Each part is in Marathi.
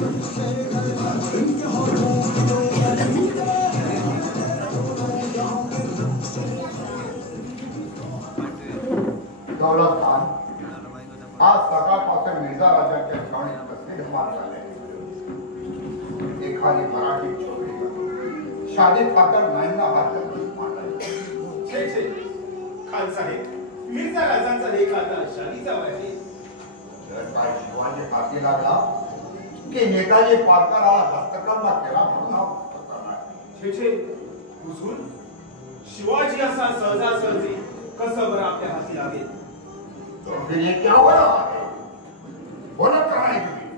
दौलत खान आज सकाळपासून मिर्झा राजांच्या छावणीत कसली धमाल झाली. एखादी मराठी छोकरी शादी खातर महिना हात छे छे खान साहेब, मिर्झा राजांचा लेख आता शादीचा वय आहे. जर काय शिवाजी हाती लागला की नेताजी पारकराला हस्तकंडा केला म्हणून हा छे छे हुजूर, शिवाजी असा सहजासहजी कसं बरं आपल्या हाती लागेल. तो फिर ये क्या हो रहा है? बोलत राहणे तुम्ही.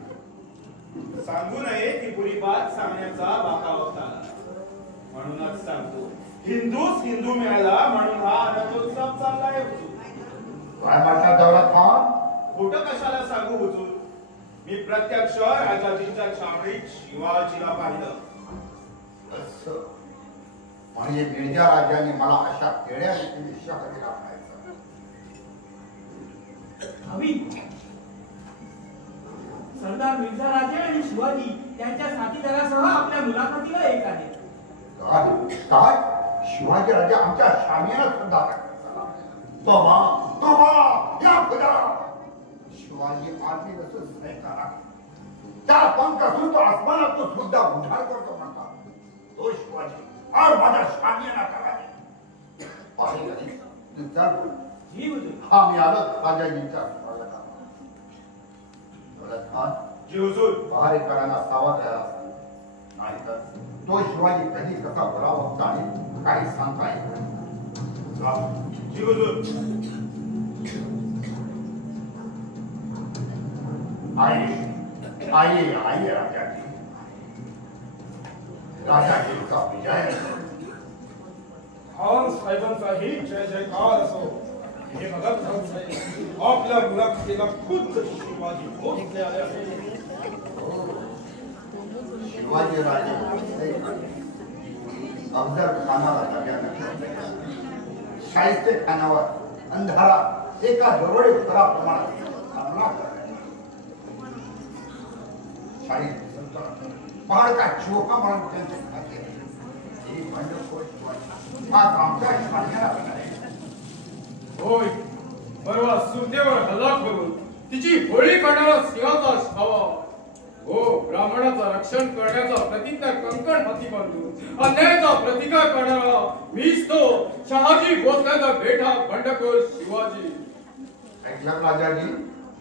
सांगू नये ती बुरी बात सांगण्याचा बाका वक्त आला म्हणूनच सांगतो. हिंदूच हिंदू मिळाला म्हणून हा अनंतोत्सव चाललाय हुजूर. काय म्हणतात दौलत खान? खोटं कशाला सांगू हुजूर, मी प्रत्यक्ष राजाजींच्या छावणीत शिवाजीला पाहिलं. असं म्हणजे मिर्झा राजांनी मला अशा खेड्या रीतीने शहरी राखायचं. सरदार मिर्झा राजे आणि शिवाजी त्यांच्या साथीदारासह आपल्या मुलाखतीला येत आहेत. काय शिवाजी राजा आमच्या शामियाला सुद्धा या खुदा शिवाजी आर्मी नसून सैनिक आहे. त्या पंख असून तो आसमानात तो सुद्धा उद्धार करतो म्हणतात. तो शिवाजी और माझ्या शामियाला करावे पाहिजे. हा मी आलो राजाजींच्या स्वागताला. दौलत खान जी हुजूर, पहारेकरांना सावध राहायला नाहीतर तो शिवाजी कधी कसा बरा वक्त आणि काही सांगता येत नाही. जी हुजूर. आइए राजा जी. राजाजींचा विजय. खान साहेबांचा ही जय जयकार असो. हे बघा खान साहेब, आपल्या मुलाखतीला खुद्द शिवाजी पोहोचले आले आहेत. शिवाजी राजे अफजल खानाला सगळ्यांना शाहिस्ते खानावर अंधारा एका दरोडे खोराप्रमाणे हमला करण्यात. शाही पहाड का चोखा म्हणून त्यांचे खाते ही बंडखोर शिवाजी आज आमच्या शाण्याला आहे. होय, परवा सुरतेवर हल्ला करून तिची होळी करणारा सिंहाचा छावा, हो ब्राह्मणाचं रक्षण करण्याचा प्रतिज्ञा कंकण हाती बांधून अन्यायाचा प्रतिकार करणारा मीच तो शहाजी भोसलेचा बेटा बंडखोर शिवाजी. ऐकलं राजाजी,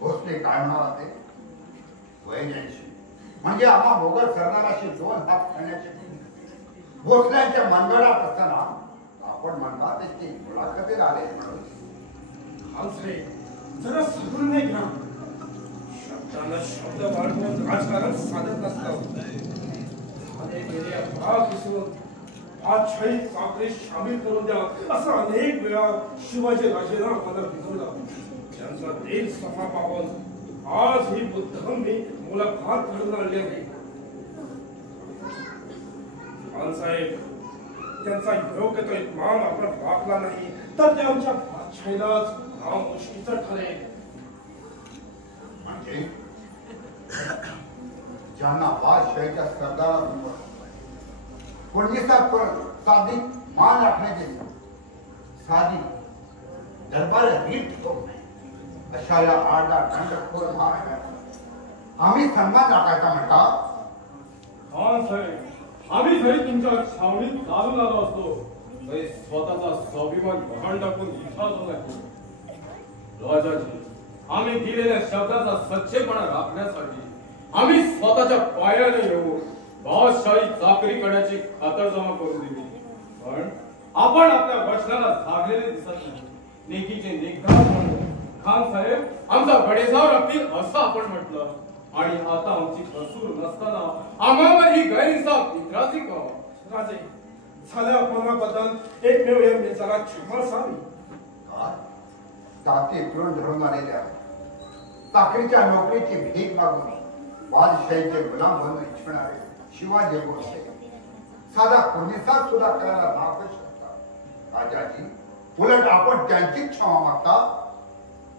भोसले काय म्हणणार ते वैज्ञानिक म्हणजे आम्हा मोगल सरदाराशी दोन हात करण्याची भोसल्यांच्या मनगडात असताना आपण म्हणतात की मुलाखतीला आले म्हणून. जरा समजून नाही घ्या. शब्दाला शब्द वाढवून राजकारण साधत नसतं. बादशाही चाकरी शामिल करून द्या असं अनेक वेळा शिवाजी राजेला आम्हाला विनवलं. त्यांचा देश सफा पावून आज ही मुद्दाम मी मुलाखत घडून आणली आहे. खान साहेब, त्यांचा योग्य तो मान आपण राखला नाही तर ते आमच्या बादशाहीलाच नाव मुश्कीचं ठरेल. म्हणजे ज्यांना बादशाहीच्या सरदारासमोर साधी मान राखण्याची साधी दरबार रीत अशा या आडा दंडखोर आम्ही सन्मान राखायचा म्हणता. खान साहेब, आम्ही जरी तुमच्या छावणीत चालून आलो असतो तरी स्वतःचा स्वाभिमान गहाण टाकून इथं आलो नाही. राजाजी, आम्ही दिलेल्या शब्दाचा सच्चेपणा राखण्यासाठी आम्ही स्वतःच्या पायाने येऊन बादशाही चाकरी करण्याची खातरजमा करून दिली. पण आपण आपल्या वचनाला जागलेले दिसत नाही. नेकीचे नेकदार म्हणून खान साहेब आमचा बडेजाव राखतील असं आपण म्हटलं आणि आता आमची कसूर नसताना आम्हावर ही गैरइन्साफ इतराची का? राजे, झाल्या अपमानाबद्दल एकमेव या मिर्झाला क्षमा असावी. जाती पिळून धरून आलेल्या चाकरीच्या नोकरीची भीक मागून बादशाहीचे गुलाम बनून इच्छिणारे शिवाजी भोसले साधा कोणीसा सुद्धा करायला नापच करतात. राजाजी, उलट आपण त्यांची क्षमा मागता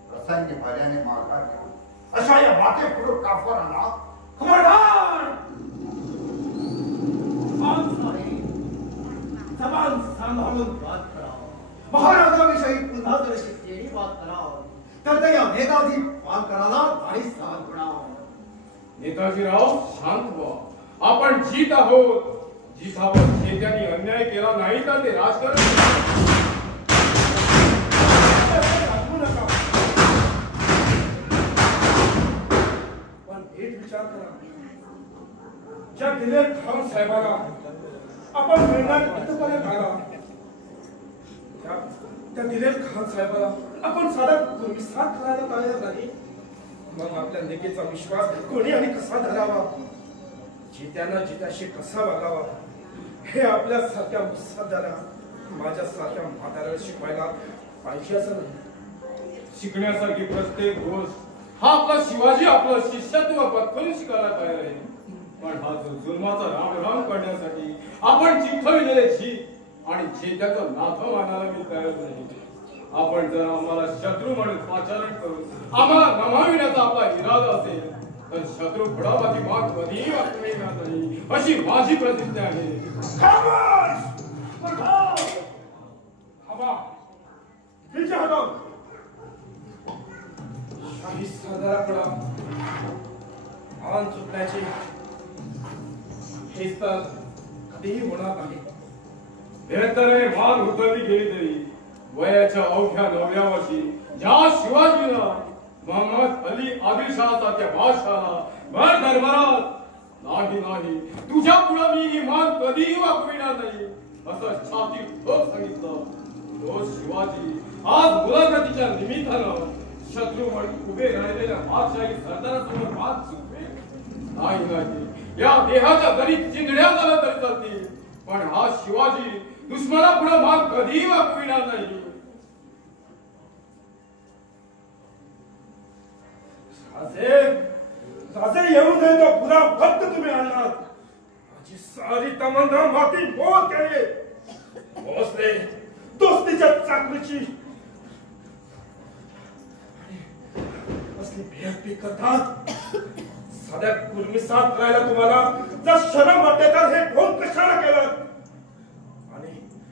प्रसंगी भाल्याने माघार घेऊन अशा या माते पुढे काफरांना खबरदार खान साहेब, जबान सांभाळून बात करा. महाराजाविषयी पुन्हा जर शिकलेली बात करा तर त्या नेताजी पालकराला भारी सहन होणार. नेताजीराव शांत व्हा. आपण जीत आहोत. जिथावर नेत्यांनी अन्याय केला नाही तर ते राजकारण पण एक विचार करा, ज्या दिलेर खान साहेबाला आपण मिळणार इथपर्यंत आला, त्या दिलेर खान साहेबाला आपण साधा विश्वास करायला तयार नाही. मग आपल्या लेकीचा विश्वास कोणी आणि कसा धरावा, जित्यांना जित्याशी कसा वागावा, हे आपल्या सारख्या मुत्सद्दाला, माझ्या सारख्या म्हाताऱ्याला शिकवायला पाहिजे असं नाही. शिकण्यासारखी प्रत्येक गोष्ट हा आपला शिवाजी आपलं शिष्यत्व पत्करून शिकायला तयार आहे. पण हा जो जुलमाचा रामराम करण्यासाठी आपण चिठ्ठविलेले जीत आणि चेत्याचं नाथ मानायला मी तयार नाही. आपण जर आम्हाला शत्रू म्हणून पाचारण करून आम्हाला नमाविण्याचा आपला इरादा असेल तर शत्रू फडाबाजी मात कधीही वाचविणार नाही अशी माझी प्रतिज्ञा आहे. शाही सरदाराकडं मान चुकण्याची हेच तर कधीही होणार नाही. बेहतर मान उतरली गेली तरी वयाच्या अवघ्या 9व्या वर्षी ज्या शिवाजीला मोहम्मद अली आदिलशहासारख्या बादशहाला भर दरबारात नाही तुझ्या पुढे मी ही मान कधीही वाकविणार नाही असं छाती ठोक सांगितलं. तो शिवाजी आज मुलाखतीच्या निमित्तानं शत्रू म्हणून उभे राहिलेल्या बादशाही सरदारासमोर हात चुकवे नाही. या देहाच्या जरी चिंधड्या झाल्या तरी चालतील, पण हा शिवाजी दुश्मनापुढे मान कधीही वाकविणार नाही. राजे येऊ नये तो पुरा फक्त तुम्ही आणणार. माझी सारी तमन्ना माती मोल केली. भोसले दोस्तीच्या चाकरीची असली बेअदबी करतात. साध्या कुर्मिसात करायला तुम्हाला जर शरम वाटते तर हे फोन कशाला केलं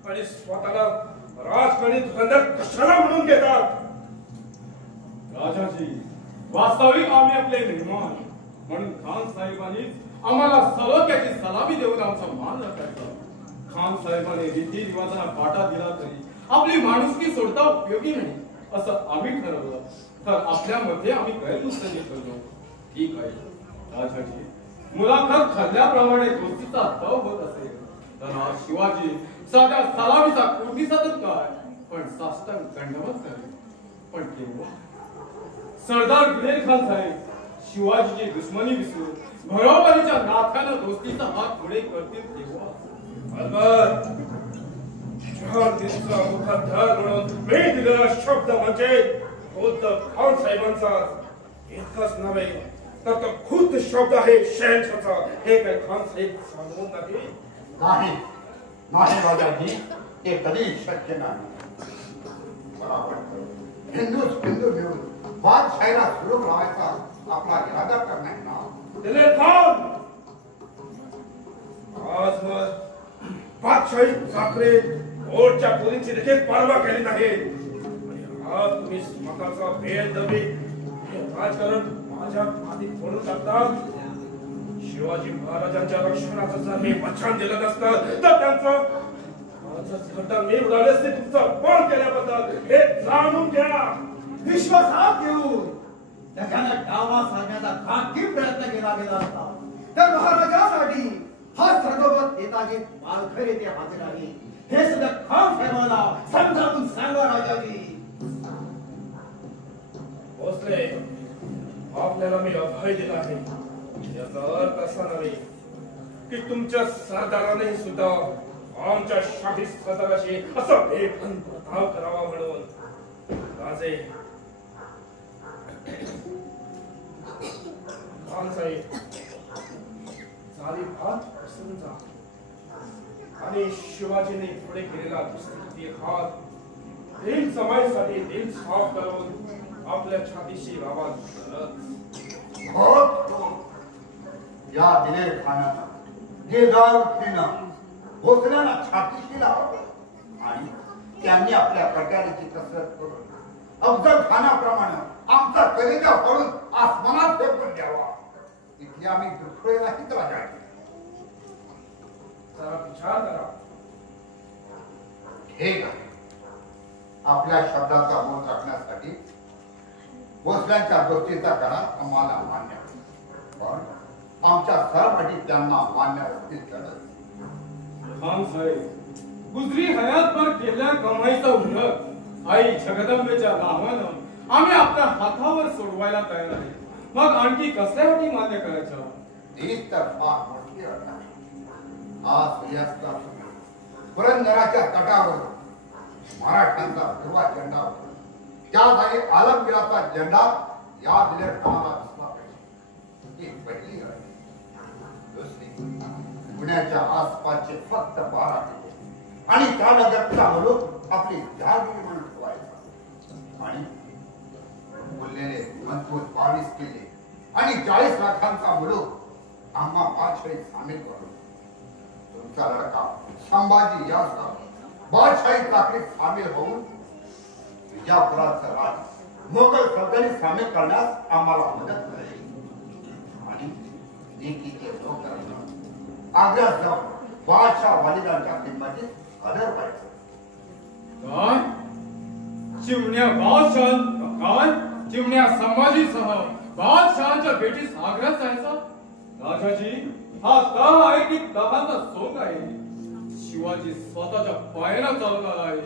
आणि स्वतःला राजकारणी धुरंधर कशाला म्हणून घेतात. राजाजी वास्तविक आम्ही आपले मेहमान म्हणून खान साहेबांनी आम्हाला सलोख्याची सलामी देऊन आमचा मान राखायचा. खान साहेबांनी रीती रिवाजांना फाटा दिला तरी आपली माणुसकी सोडता उपयोगी नाही असं आम्ही ठरवलं तर आपल्यामध्ये आम्ही गैरमुस्तजी करलो. ठीक आहे राजाजी, मुलाखत ठरल्याप्रमाणे गोष्टीचा तव होत असेल तर हा शिवाजी साध्या सलामीचा कोटीचा तर काय पण साष्टांग दंडवत करेल. पण केव्हा सरदार दिलेर खान साहेब शिवाजीची दुश्मनी विसरून घरोबरीच्या नाथानं दोस्तीचा हात पुढे करतील तेव्हा मी दिलेला शब्द म्हणजे खुद्द खान साहेबांचा इतकाच नव्हे तर तो खुद्द शब्द आहे शहनशाहचा. हे काय खान साहेब सांगून नाही राजाजी, ते कधी शक्य नाही. हिंदू मिळून बादशाहीला सुरू राहायचा आपला इरादा करणार ना. दिलेर खान आजवर बादशाही चाकरे ओटच्या पोलींची देखील परवा केली नाही. आज तुम्ही स्वतःचा बेदबी राजकारण माझ्या हाती फोडून टाकतात. शिवाजी महाराजांच्या रक्षणाचं जर मी वचन दिलं नसतं तर त्यांचं घरदार मी उडाले असते. तुमचा अपमान केल्याबद्दल हे जाणून घ्या. विश्वासात घेऊन त्याच्याने डावा सांगण्याचा खाकी प्रयत्न केला गेला असता तर महाराजांसाठी हा सर्वोपत नेताजी पालघर येथे हजर आहे हे सुद्धा खान साहेबांना समजावून सांगा राजाजी. भोसले आपल्याला मी अभय दिला आहे याचा अर्थ असा नव्हे की तुमच्या सरदाराने सुद्धा आमच्या शाही सरदाराशी असा बेफाम प्रताप करावा म्हणून. राजे खान साहेब सारी बात समजा आणि शिवाजीने पुढे केलेला दुसरी हात दिल समाईसाठी दिल साफ करून आपल्या छातीशी आवाज करत या दिलेर खानाचा गिरगावतीनं भोसल्यांना छातीशी लावलं आणि त्यांनी आपल्या कट्यारीची कसरत करून अफजल खानाप्रमाणे आमचा कलेजा पडून आसमानात फेकून द्यावा इथले आम्ही दुखळे नाहीत राजा. जरा विचार करा. ठीक आहे. आपल्या शब्दाचा मोल राखण्यासाठी भोसल्यांच्या गोष्टीचा करार आम्हाला मान्य आहे. पण आमच्या सहपाठी त्यांना मान्य असतील तरच. खान साहेब गुजरी हयातभर केलेल्या कमाईचा उल्लेख आई जगदंबेच्या नावानं आम्ही आपल्या हातावर सोडवायला तयार आहे. मग आणखी कसल्यासाठी मान्य करायचं? हीच तर फार मोठी रचना आहे. आज सूर्यास्तात पुरंदराच्या तटावर मराठ्यांचा ध्रुवा झेंडा होता. त्या जागी आलमगीराचा झेंडा या दिलेखानाला दिसला पाहिजे. ही पहिली आहे. दुसरी पुण्याच्या आसपासचे फक्त 12 किल्ले आणि त्या लगतचा मुलूक आपली जहागिरी म्हणून ठेवायचा आणि उरलेले मजबूत 22 किल्ले आणि 40 लाखांचा मुलूक आम्हा बादशाही सामील करून तुमचा लडका संभाजी याचा बादशाही चाकरीत सामील होऊन विजापुराचं राज मोगल सल्तनतीत सामील करण्यास आम्हाला मदत करेल आणि लेकीचे लोक आग्र्यात जाऊन बादशाह वालिदांच्या किंमतीत आदर पाहिजे. काय चिमण्या बादशाह काय चिमण्या संभाजीसह बादशहाच्या भेटीस आग्र्यात जायचा? राजाजी हा तह आहे की तहाचा सोंग आहे? शिवाजी स्वतःच्या पायानं चालणार आहे.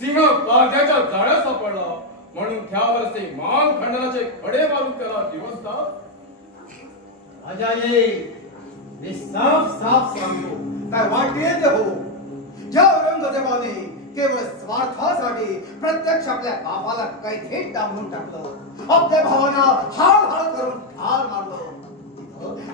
सिंह काळजाच्या जाळ्यात सापडला म्हणून त्यावरचे मान खंडनाचे खडे मारून त्याला दिवसतात. राजाजी मी साफ साफ सांगतो काय वाटेल हो. ज्या औरंगजेबाने केवळ स्वार्थासाठी प्रत्यक्ष आपल्या बापाला कैदेत डांबून टाकलं, आपल्या भावांना हाल हाल करून ठार मारलं,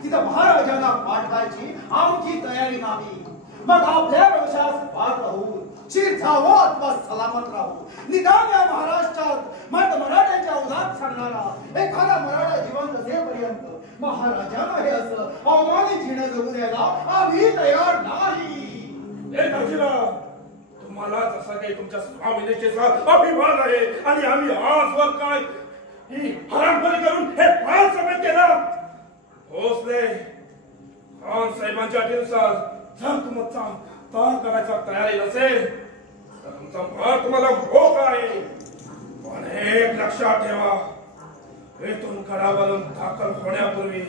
तिथं महाराजांना पाठवायची आमची तयारी नाही. मग आपल्या रोषास पार राहू चिर जावं अथवा सलामत राहू. निदान या महाराष्ट्रात मराठ्यांच्या उदात सांगणारा एखादा मराठा जिवंत असेपर्यंत महाराजांना हे असं अवमानित जीणं जगू द्यायला आम्ही तयार नाही. तुम्हाला जसं काही तुमच्या स्वामिनेचा अभिमान आहे आणि आम्ही आजवर काय ही हरामखोरी करून हे फार सगळं केलं. भोसले खान साहेबांच्या अटीनुसार जर तुमचा तह करायचा तयारी नसेल तर तुमचा भार तुम्हाला भोग आहे. पण एक लक्षात ठेवा, येथून गडावरून दाखल होण्यापूर्वी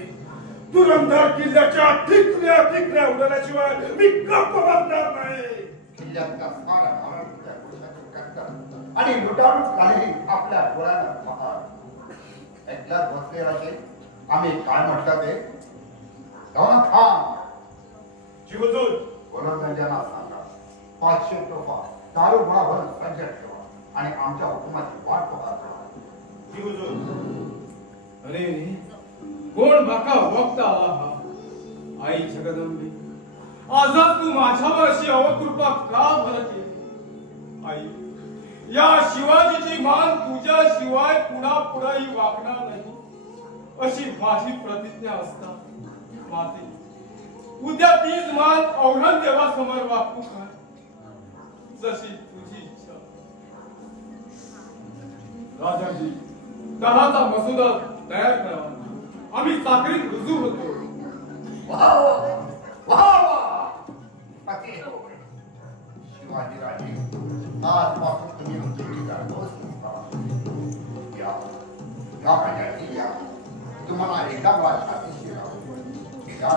दुरंदार किल्ल्याच्या ठिकऱ्या उडवल्याशिवाय मी गप्प बसणार नाही. किल्ल्यातला सारा महाराष्ट्राच्या पुरुषाची कत्तल आणि लुटारूच काहीही आपल्या डोळ्यानं पहात ऐकल्यात बसले राजे. आम्ही काय म्हटलं ते जाऊन खान जी हुजूर. गोलंदाजांना सांगा 500 तोफा दारू गोळा भरून सज्ज ठेवा आणि आमच्या हुकुमाची वाट पाहत राहा. जी हुजूर. अरे कोण बाका वक्त आला हा? आई जगदंबे आजच तू माझ्यावर अशी अवकृपा का भर केली? आई या शिवाजीची मान तुझ्या शिवाय पुढाही वाकणार नाही अशी माझी प्रतिज्ञा असता माते उद्या तीच मान औरंगजेबासमोर वाकू काय? जशी तुझी इच्छा. राजाजी तहाचा मसुदा तयार करा. आम्ही चाकरीत रुजू होतो. शिवाजी राजे आजपासून तुम्ही आमची या तुम्हाला एका छातीशी या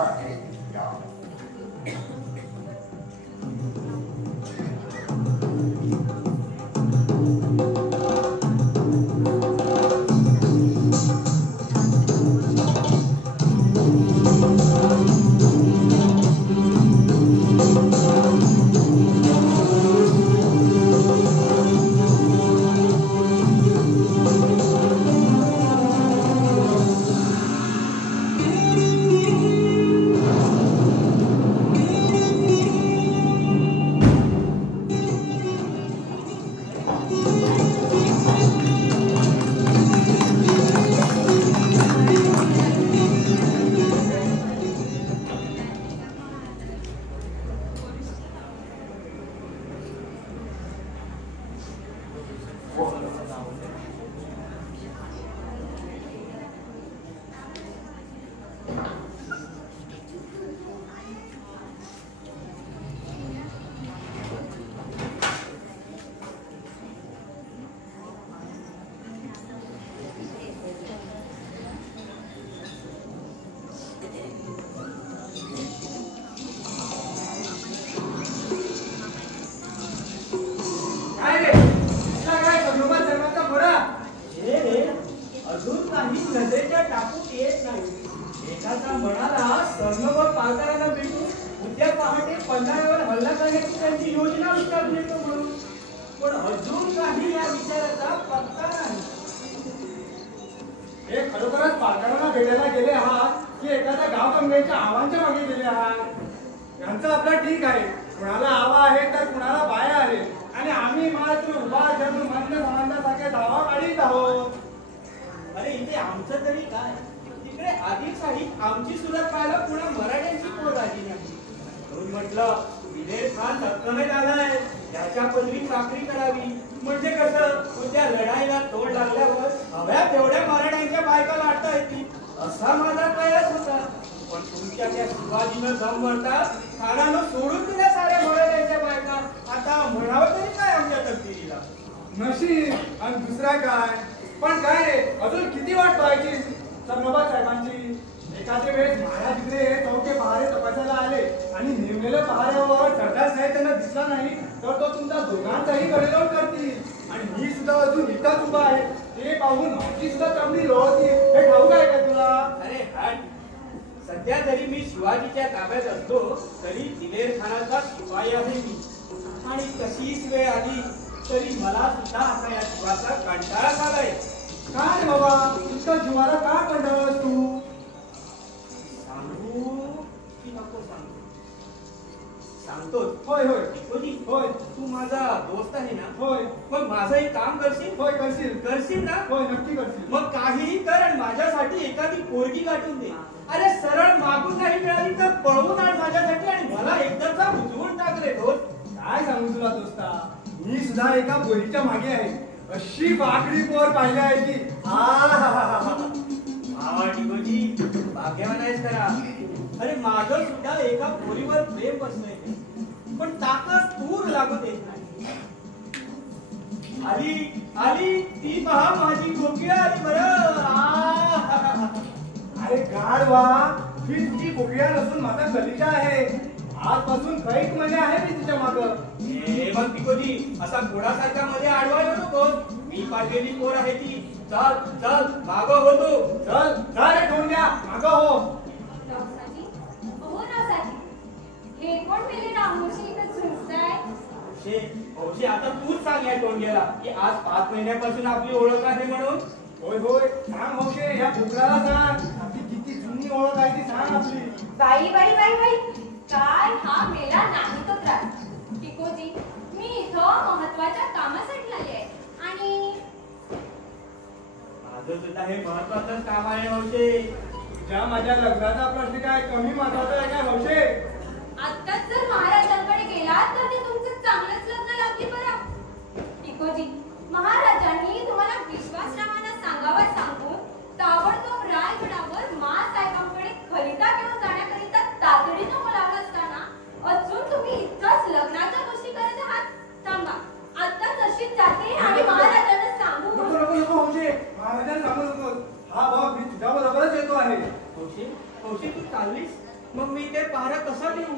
नजरेच्या टाकून येत नाही. एकाचा म्हणाला स्वर्णवर पालकारांना भेटून उद्या पहाटे पन्हाळ्यावर हल्ला करण्याची त्यांची योजना विचारून येतो म्हणून. पण अजून काही या विचाराचा पत्ता नाही. हे खरोखरच पालकांना भेटायला गेले आहात की एखाद्या गाव गंगेच्या आव्हानच्या मागे गेले आहात? यांचं आपलं ठीक आहे, कुणाला आवा आहे तर कुणाला बाया आहे, आणि आम्ही मात्र उभा धरून मंद समांतासारखे धावा काढीत आहोत. अरे इथे आमचं तरी काय, तिकडे आदिलशाहीत आमची सुरुवात पाहायला पुन्हा मराठ्यांची पोर आली नाही. म्हणून म्हटलं विजय खान सत्कमेत आलाय, त्याच्या पदरी चाकरी करावी. म्हणजे कसं, उद्या लढाईला तोड लागल्यावर हव्या तेवढ्या मराठ्यांच्या बायका लाटता येतील असा माझा प्रयास होता. पण तुमच्या त्या शिवाजीनं दम म्हणता खानानं सोडून दिल्या साऱ्या मराठ्यांच्या बायका. आता म्हणावं तरी काय आमच्या तकदीरीला. नशीब आणि दुसरा काय. पण काय रे, अजून किती वाट पाहायची सरनोबत साहेबांची? एखाद्या वेळेस महाराज इकडे चौके पहारे तपासायला आले आणि नेमलेल्या पहाऱ्यावर सरदार साहेब त्यांना दिसला नाही तर तो तुमचा दोघांचाही गडेलोट करतील. आणि मी सुद्धा अजून इथंच उभा आहे, ते पाहून आमची सुद्धा चमडी लोळती. हे ठाऊक आहे का तुला? अरे हट, सध्या जरी मी शिवाजीच्या ताब्यात असतो तरी दिलेर खानाचा शिपाई आहे मी. आणि तशीच वेळ आली तरी मला सुद्धा आता या शिवाचा कंटाळा झालाय. काय बाबा, इतका जीवाला का कंटाळलास तू? सांगू की नको सांगू? सांगतोच. होय होय होय होय तू माझा दोस्त आहे ना? होय मग माझं एक काम करशील? होय करशील. करशील ना? होय नक्की करशील. मग काहीही कर आणि माझ्यासाठी एखादी पोरगी गाठून दे. अरे सरळ मागून नाही मिळाली तर पळवून आण माझ्यासाठी आणि मला एकदाचा उजवून टाक रे दोस्त. काय सांगू तुला दोस्ता, मी सुद्धा एका पोरीच्या मागे आहे. अशी बाकडी पोर पाहिली आहे की भाग्यवान आहेस करा. अरे माझं सुद्धा एका पोरीवर प्रेम बसलंय, पण ताकद दूर लागू देत नाही. आली आली ती पहा माझी कोकिळा आली बरं. अरे गाढवा, ही तुझी कोकिळा नसून माझा कलिजा आहे. आजपासून कैक महिने आहे मी तिच्या मागं. हे बघ पिकोजी, असा घोडासारखा मध्ये आडवा येऊ नको. मी पाहिलेली पोर आहे ती. चल चल मागं होतो. चल जा रे ठोंग्या, मागं हो. रावसाजी, हो रावसाजी, हे कोण मेले रामोशी इथं झुंजताय? औषे आता तूच सांग या टोंग्याला की आज 5 महिन्यापासून आपली ओळख आहे म्हणून. होय होय सांग हौशे, या भुकराला सांग आपली किती जुनी ओळख आहे ती सांग आपली. बाई बाई बाई बाई, काय हा मेला नाही तो त्रास. टिकोजी, मी इथं महत्वाच्या कामासाठी आले आहे आणि माझं सुद्धा हे महत्वाचंच काम आहे हौशे. तुझ्या माझ्या लग्नाचा प्रश्न काय कमी महत्वाचा आहे काय हौशे? आत्ताच जर महाराजांकडे गेलात तर ते तुमचं चांगलंच लग्न लागते बरं. टिकोजी, महाराजांनी तुम्हाला विश्वासरावांना सांगावं सांगून ताबडतोब रायगडावर साहेबांकडे खलिता घेऊन जाण्याकरिता तातडीनं बोलावलं असताना अजून तुम्ही इतकाच लग्नाच्या गोष्टी करत आहात. थांबा, आत्ताच अशीच जाते आणि महाराजांना सांगू. नको नको नको हौशे, महाराजांना सांगू नको. हा भाऊ मी तुझ्या बरोबरच येतो आहे. हौशे तू चाललीस? मग मी ते पहारा कसा देऊ?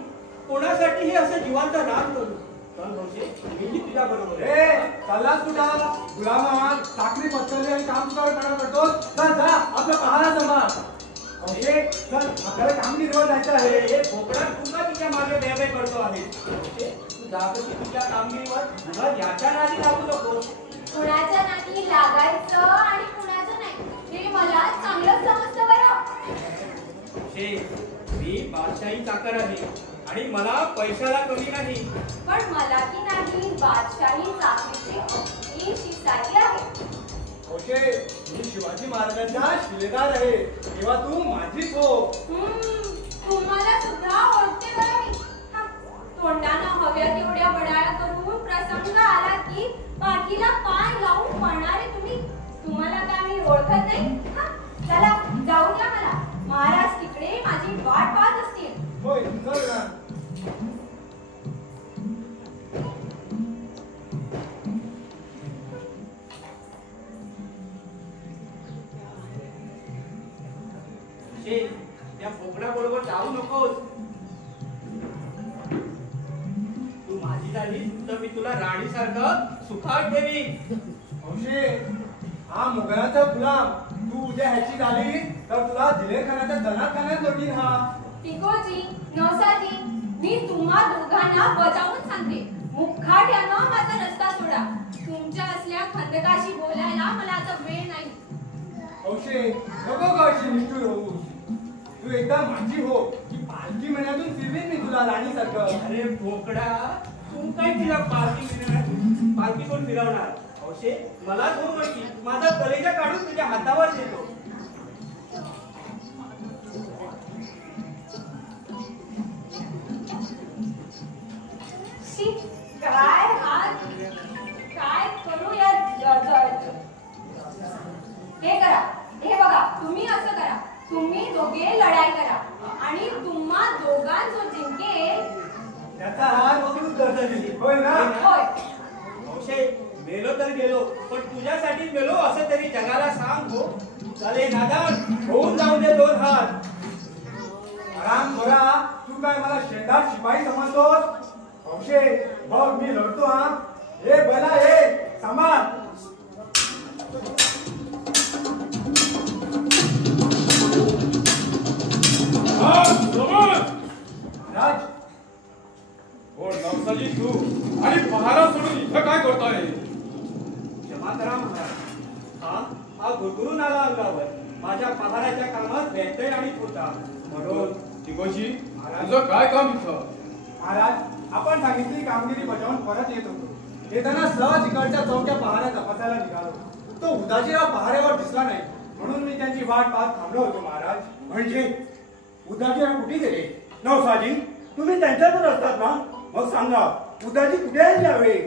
कोणासाठी हे असं जीवाचा राग करू? चल हौशे, मीही तुझ्या बरोबर आहे. ए चाललास कुठं? गुलाम चाकरी पत्करली आणि काम तुझ्यावर करणार करतो. चल जा आपला पहारा सांभाळ. हौशे चल, आपल्याला काम निर्वळ जायचं आहे. हे भोपळा तुला तिच्या मागे बेबे करतो आहे. हौशे, तू जागती तुझ्या कामगिरीवर तुला याच्या नादी लागू नकोस. कुणाच्या नादी लागायचं आणि कुणाचं नाही हे मला चांगलं समजतं बरं. मी बादशाही चाकर आहे आणि मला पैशाला कमी नाही. पण मला की नाही बादशाही चाकरीची अगदी शिसाई आहे. हौशे, मी शिवाजी महाराजांचा शिलेदार आहे, तेव्हा तू माझीच हो. तुम्हाला सुद्धा ओळखते बरं मी. तोंडानं हव्या तेवढ्या बडाया करून प्रसंग आला की पाठीला पाय लावून पळणारे तुम्हाला काय मी ओळखत नाही? चला जाऊ द्या मला. महाराज तिकडे माझी वाट पाहत असतील. होय चल ना. त्या भोपळा बरोबर जाऊ नकोस. तू माझी झालीस तर मी तुला राणीसारखं सुखात ठेवी. हौशे, हा मुघलाचा गुलाम, तू तू उद्या ह्याची झाली तर तुला दिलेरखानाच्या जनारखान्यात लोटीन हा. पिकोजी, नवसाजी, मी तुम्हा दोघांना बजावून सांगते, मुखाट्यानं माझा रस्ता सोडा. तुमच्या असल्या खंदकाशी बोलायला मला आता वेळ नाही. औषे नको का अशी निष्ठुर होऊ. तू एकदा माझी हो की पालखी महिन्यातून फिरवीन मी तुला राणीसारखं. अरे बोकडा, तू काय तिला पालखी कोण फिरवणार? औषे मलाच हो म्हटली, माझा कलेजा काढून तुझ्या हातावर देतो. काय हात काय करू या हे करा, हे बघा, तुम्ही असं करा, तुम्ही दोघे लढाई करा आणि तुम्हा दोघां जो जिंकेल त्याचा हार वगैरे करता दिली होय ना. होय. औषे मेलो तर गेलो, पण तुझ्यासाठी मेलो असं तरी जगाला सांग हो. चाले नादान होऊन जाऊ दे दोन हात. आराम करा. तू काय मला शेंदार शिपाई समजतोस? औषे बघ मी लढतो हा. हे बला हे सांभाळ. राज कोण नवसाजी तू आणि पहारा सोडून इथं काय करताय? क्षमा करा महाराज, हा गुरगुरून आला अंगावर. माझ्या पहाराच्या कामात व्यत्यय आणीत होता म्हणून. तिकोजी तुझं काय काम इथं? महाराज आपण सांगितली कामगिरी बजावून परत येत होतो. येताना सहज इकडच्या चौक्या पहाऱ्या तपासायला निघालो. तो उदाजीराव पहाऱ्यावर दिसला नाही म्हणून मी त्यांची वाट पाहत थांबलो होतो महाराज. म्हणजे उदाजीराव कुठे गेले? नवसाजी तुम्ही त्यांच्यातच असतात ना? मग सांगा उदाजी कुठे आहे यावेळी?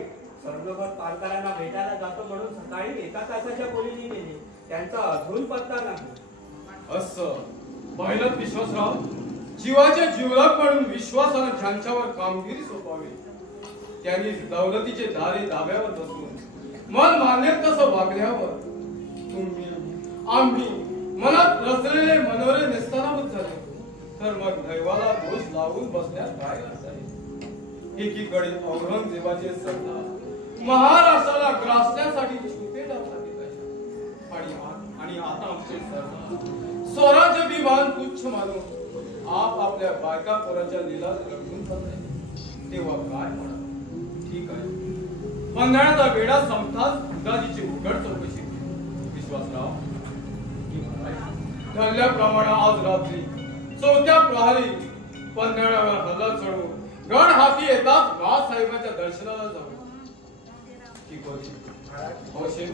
सर्वभर पालकांना भेटायला जातो म्हणून सकाळी 1 तासाच्या बोलीने गेले. त्यांचा अजून पत्ता नाही. असं पाहिलं विश्वासराव, जीवाचे जीवलग म्हणून विश्वासानं ज्यांच्यावर कामगिरी सोपवावी त्यांनी दौलतीचे दारे दाब्यावर बसवून मन मान्य तसं वागल्यावर तुम्ही आम्ही मनात रचलेले मनोरे निस्तारावत झाले तर मग दैवाला दोष लावून बसण्यात काय अर्थ आहे? एकीकडे औरंगजेबाचे सरदार महाराष्ट्राला ग्रासण्यासाठी छुपे आणि आता आमचे सरदार स्वराज्य विमान तुच्छ मानून आपल्या बायका पोराच्या लीला रंगून जात. तेव्हा काय म्हणा? ठीक आहे, पंधराचा वेळा संपताच उदाजीची उघड चौकशी विश्वासराव ठरल्याप्रमाणे आज रात्री 4थ्या प्रहरी पंधराव्यावर हल्ला चढून गड हाती येतात राजसाहेबांच्या दर्शनाला जाऊ. ठीक होते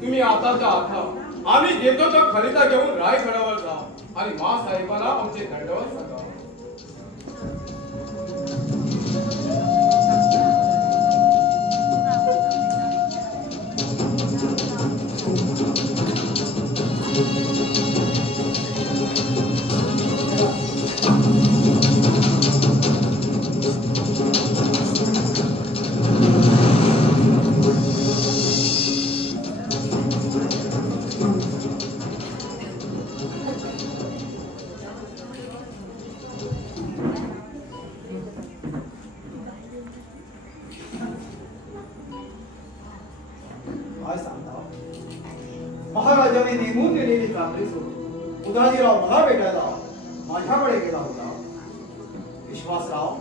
तुम्ही आताच्या आता आम्ही देतो तो खलिता घेऊन रायगडावर जा आणि साहेबांना आमचे दंडवत सांगा. महाराजांनी नेमून दिलेली चांगली सोडून उदाजीराव मला भेटायला माझ्याकडे गेला होता. विश्वासराव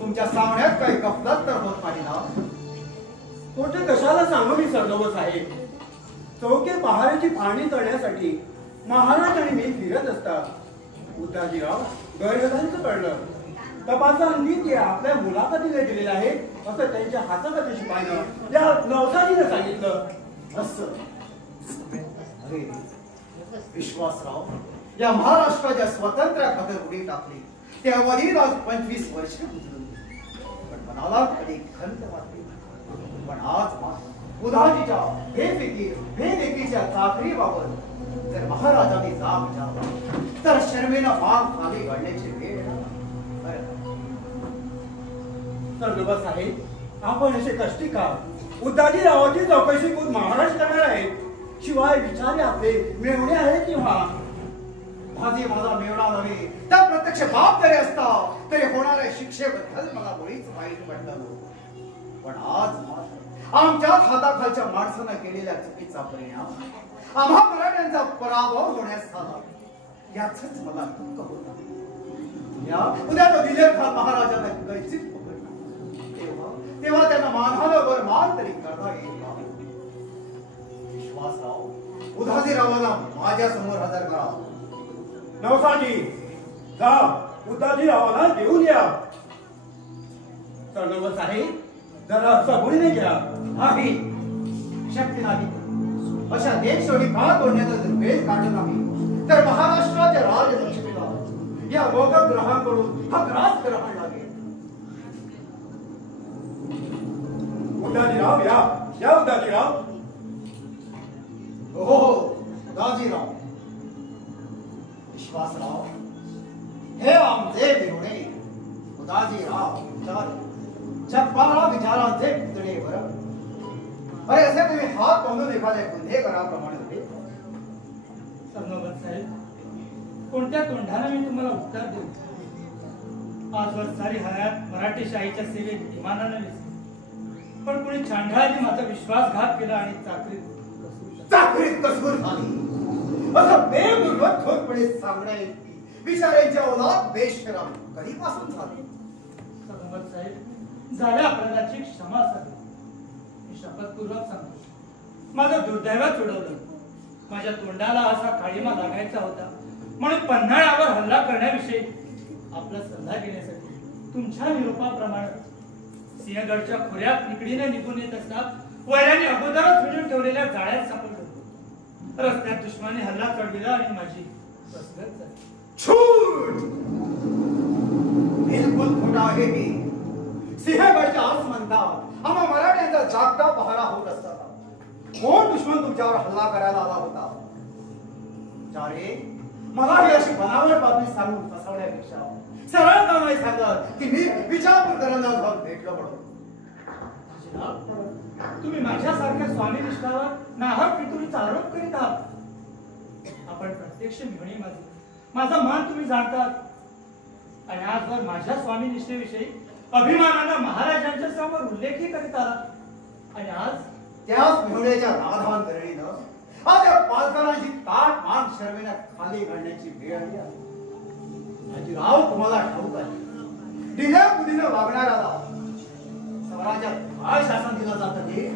तुमच्या सांगण्यात काही गफलत तर होत नाही ना? कोठे कशाला सांगू मी सरनोबत साहेब. चौके पहारेची पाहणी करण्यासाठी महाराज आणि मी फिरत असतात उदाजीराव गैरहजरीचं कळलं. तपासांनी ते आपल्या मुलाखतीला गेलेले आहे असं त्यांच्या हाताखाली शिपाईनं त्या नवसाजीनं सांगितलं. असं अरे विश्वासराव या महाराष्ट्राच्या स्वातंत्र्या खातर उडी टाकली त्यावरील आज 25 वर्ष गुजरली. पण मनाला कधी खंत वाटली. पण आज मात्र उदाजीच्या बेफिकीच्या चाकरीबाबत जर महाराजांनी जाग विचारला तर शर्मेला माग खाली घडण्याची वेळ सरनोबत साहेब आपण असे कष्टी का? उदाजीरावाची चौकशी खूप महाराज करणार आहे. शिवाय विचारे आपले मेवणे आहे किंवा माझी माझा मेवणा नव्हे तर प्रत्यक्ष बाप जरी असता तरी होणाऱ्या शिक्षेबद्दल मला मुळीच वाईट वाटलं. पण आज मात्र आमच्याच हाताखालच्या माणसानं केलेल्या चुकीचा परिणाम आम्हा मराठ्यांचा पराभव होण्यास झाला याच मला दुःख होतं. उद्या तो दिलेर खान महाराजांना कैचित पकडला तेव्हा त्यांना मानानं वर मान तरी करता येईल का? विश्वासराव उदाजीरावाला माझ्या समोर हजर करा. नवसाजी जा उदाजीरावाला घेऊन या. सरनोबत साहेब जरा सबुरीने घ्या. नाही शक्य नाही. अशा देशोडी काळ तोडण्याचा जर वेळ काढला नाही तर महाराष्ट्राच्या राजदक्षिणेला या मोगल ग्रहांकडून हा ग्रास ग्रहण लागेल. उदाजीराव या या उदाजीराव. हो उदाजीराव विश्वासराव हे आमचे बिरुणे उदाजीराव चप्पाळा विचारांचे पुतळे बरं. अरे असे तुम्ही हात बांधून एखाद्या गुन्हेगाराप्रमाणे होते. सरनोबत साहेब कोणत्या तोंडाने मी तुम्हाला उत्तर देऊ? आजवर सारी हयात मराठी शाहीच्या सेवेत इमानानं विसरली पण कोणी चांढाळाने माझा विश्वासघात केला आणि चाकरीत कसूर झाली असं बेमुरवत ठोकपणे सांगण्याइतकी विचारांच्या ओलात बेशरम कधीपासून झाली? सरनोबत साहेब झाल्या अपराधाची क्षमा झाली. मी शपथपूर्वक सांगतो माझं दुर्दैवात सोडवलं. माझ्या तोंडाला असा काळीमा लागायचा होता म्हणून पन्हाळ्यावर हल्ला करण्याविषयी आपला सल्ला घेण्यासाठी तुमच्या निरोपाप्रमाणे सिंहगडच्या खोऱ्यात निकडीने निघून येत असता वैराने अगोदरच विणून ठेवलेल्या जाळ्यात सापडलो. रस्त्यात दुश्मनाने हल्ला चढविला आणि माझी फसगत झाली. छूट बिलकुल खोटा आहे हे. सिंहगडच्या आस म्हणतात आम्हा मराठ्यांचा जागता पहारा होत असताना कोण दुश्मन तुमच्यावर हल्ला करायला आला होता? चारे मला ही अशी बनावट बातमी सांगून फसवण्यापेक्षा सरळ का नाही सांगत की मी विजापूरकरांना जाऊन भेटलो म्हणून. तुम्ही माझ्यासारख्या स्वामीनिष्ठावर नाहक पितुरीचा आरोप करीत आहात. आपण प्रत्यक्ष मिळणी माझा मान तुम्ही जाणतात आणि आजवर माझ्या स्वामीनिष्ठेविषयी अभिमानानं महाराजांच्या समोर उल्लेखही करीत आहात आणि आज त्याच मिळवण्याच्या राधान करणीनं आज या पालकांची ताट मान शर्मेनं खाली घालण्याची वेळ आली आहे. राव तुम्हाला ठाऊक आहे दिल्या बुद्धीनं वागणाऱ्याला स्वराज्यात काय शासन दिलं जातं ते?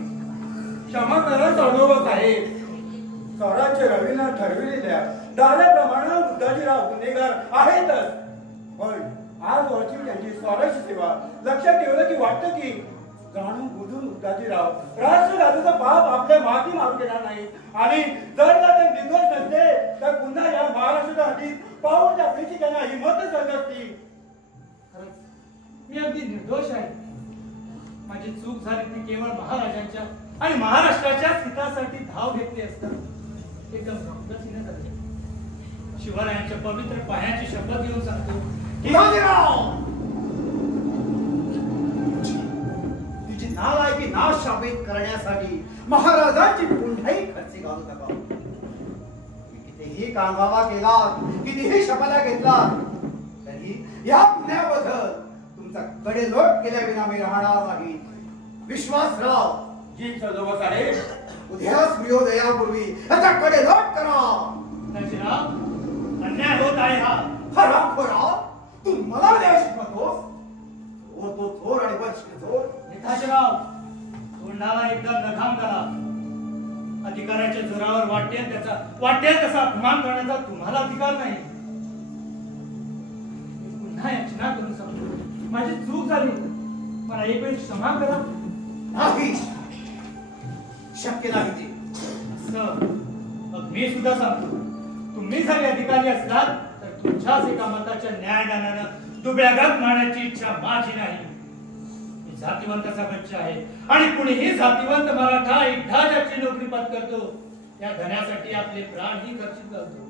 क्षमा करा सरनोबत साहेब. स्वराज्य रवीनं ठरविलेल्या दाराप्रमाणे उदाजीराव गुन्हेगार आहेतच पण आज वरची त्यांची स्वराज्य सेवा लक्षात ठेवलं की वाटतं की जाणून बुजून उदाजीराव राष्ट्रघाताचा पाप आपल्या मागे मारू देणार नाही आणि जर का ते निर्दोष नसते तर पुन्हा या महाराष्ट्राच्या हातीत पाऊल टाकण्याची त्यांना हिंमतच झाली असती. खरंच मी अगदी निर्दोष आहे. माझी चूक झाली ती केवळ महाराजांच्या आणि महाराष्ट्राच्या हितासाठी धाव घेतली असतात एकदम गंभीरतेने झाली. शिवरायांच्या पवित्र पायाची शपथ घेऊन सांगतो की तुझी नालायकी नाश शापित करण्यासाठी महाराजांची पुन्हाही खर्ची घालू नका. कितीही कांगावा केला कितीही शपथा घेतला तरी या पुण्याबद्दल तुमचा कडेलोट केल्याविना मी राहणार नाही. विश्वासराव जी सरनोबत साहेब. उद्या सूर्योदयापूर्वी याचा कडेलोट करा. अन्याय होत आहे हा. हरामखोरा तू मला न्याय शिकवतोस? तो चोर आणि वंचित चोर. नेताजीराव तोंडाला एकदम लगाम करा. अधिकाराच्या जोरावर वाटेल तसा अपमान करण्याचा तुम्हाला अधिकार नाही. पुन्हा याचना करून सांगतो माझी चूक झाली मला एक वेळ क्षमा करा. नाही शक्य नाही ते. मग मी सुद्धा सांगतो तुम्ही जरी अधिकारी असलात तर तुमच्याच एका मताच्या न्यायदानानं दुबळ्यागात मारण्याची इच्छा माझी नाही. मी जातीवंताचा बच्चा आहे आणि कुणीही जातीवंत मराठा एकदा ज्याची नोकरी पत्करतो त्या धन्यासाठी आपले प्राणही खर्चित करतो.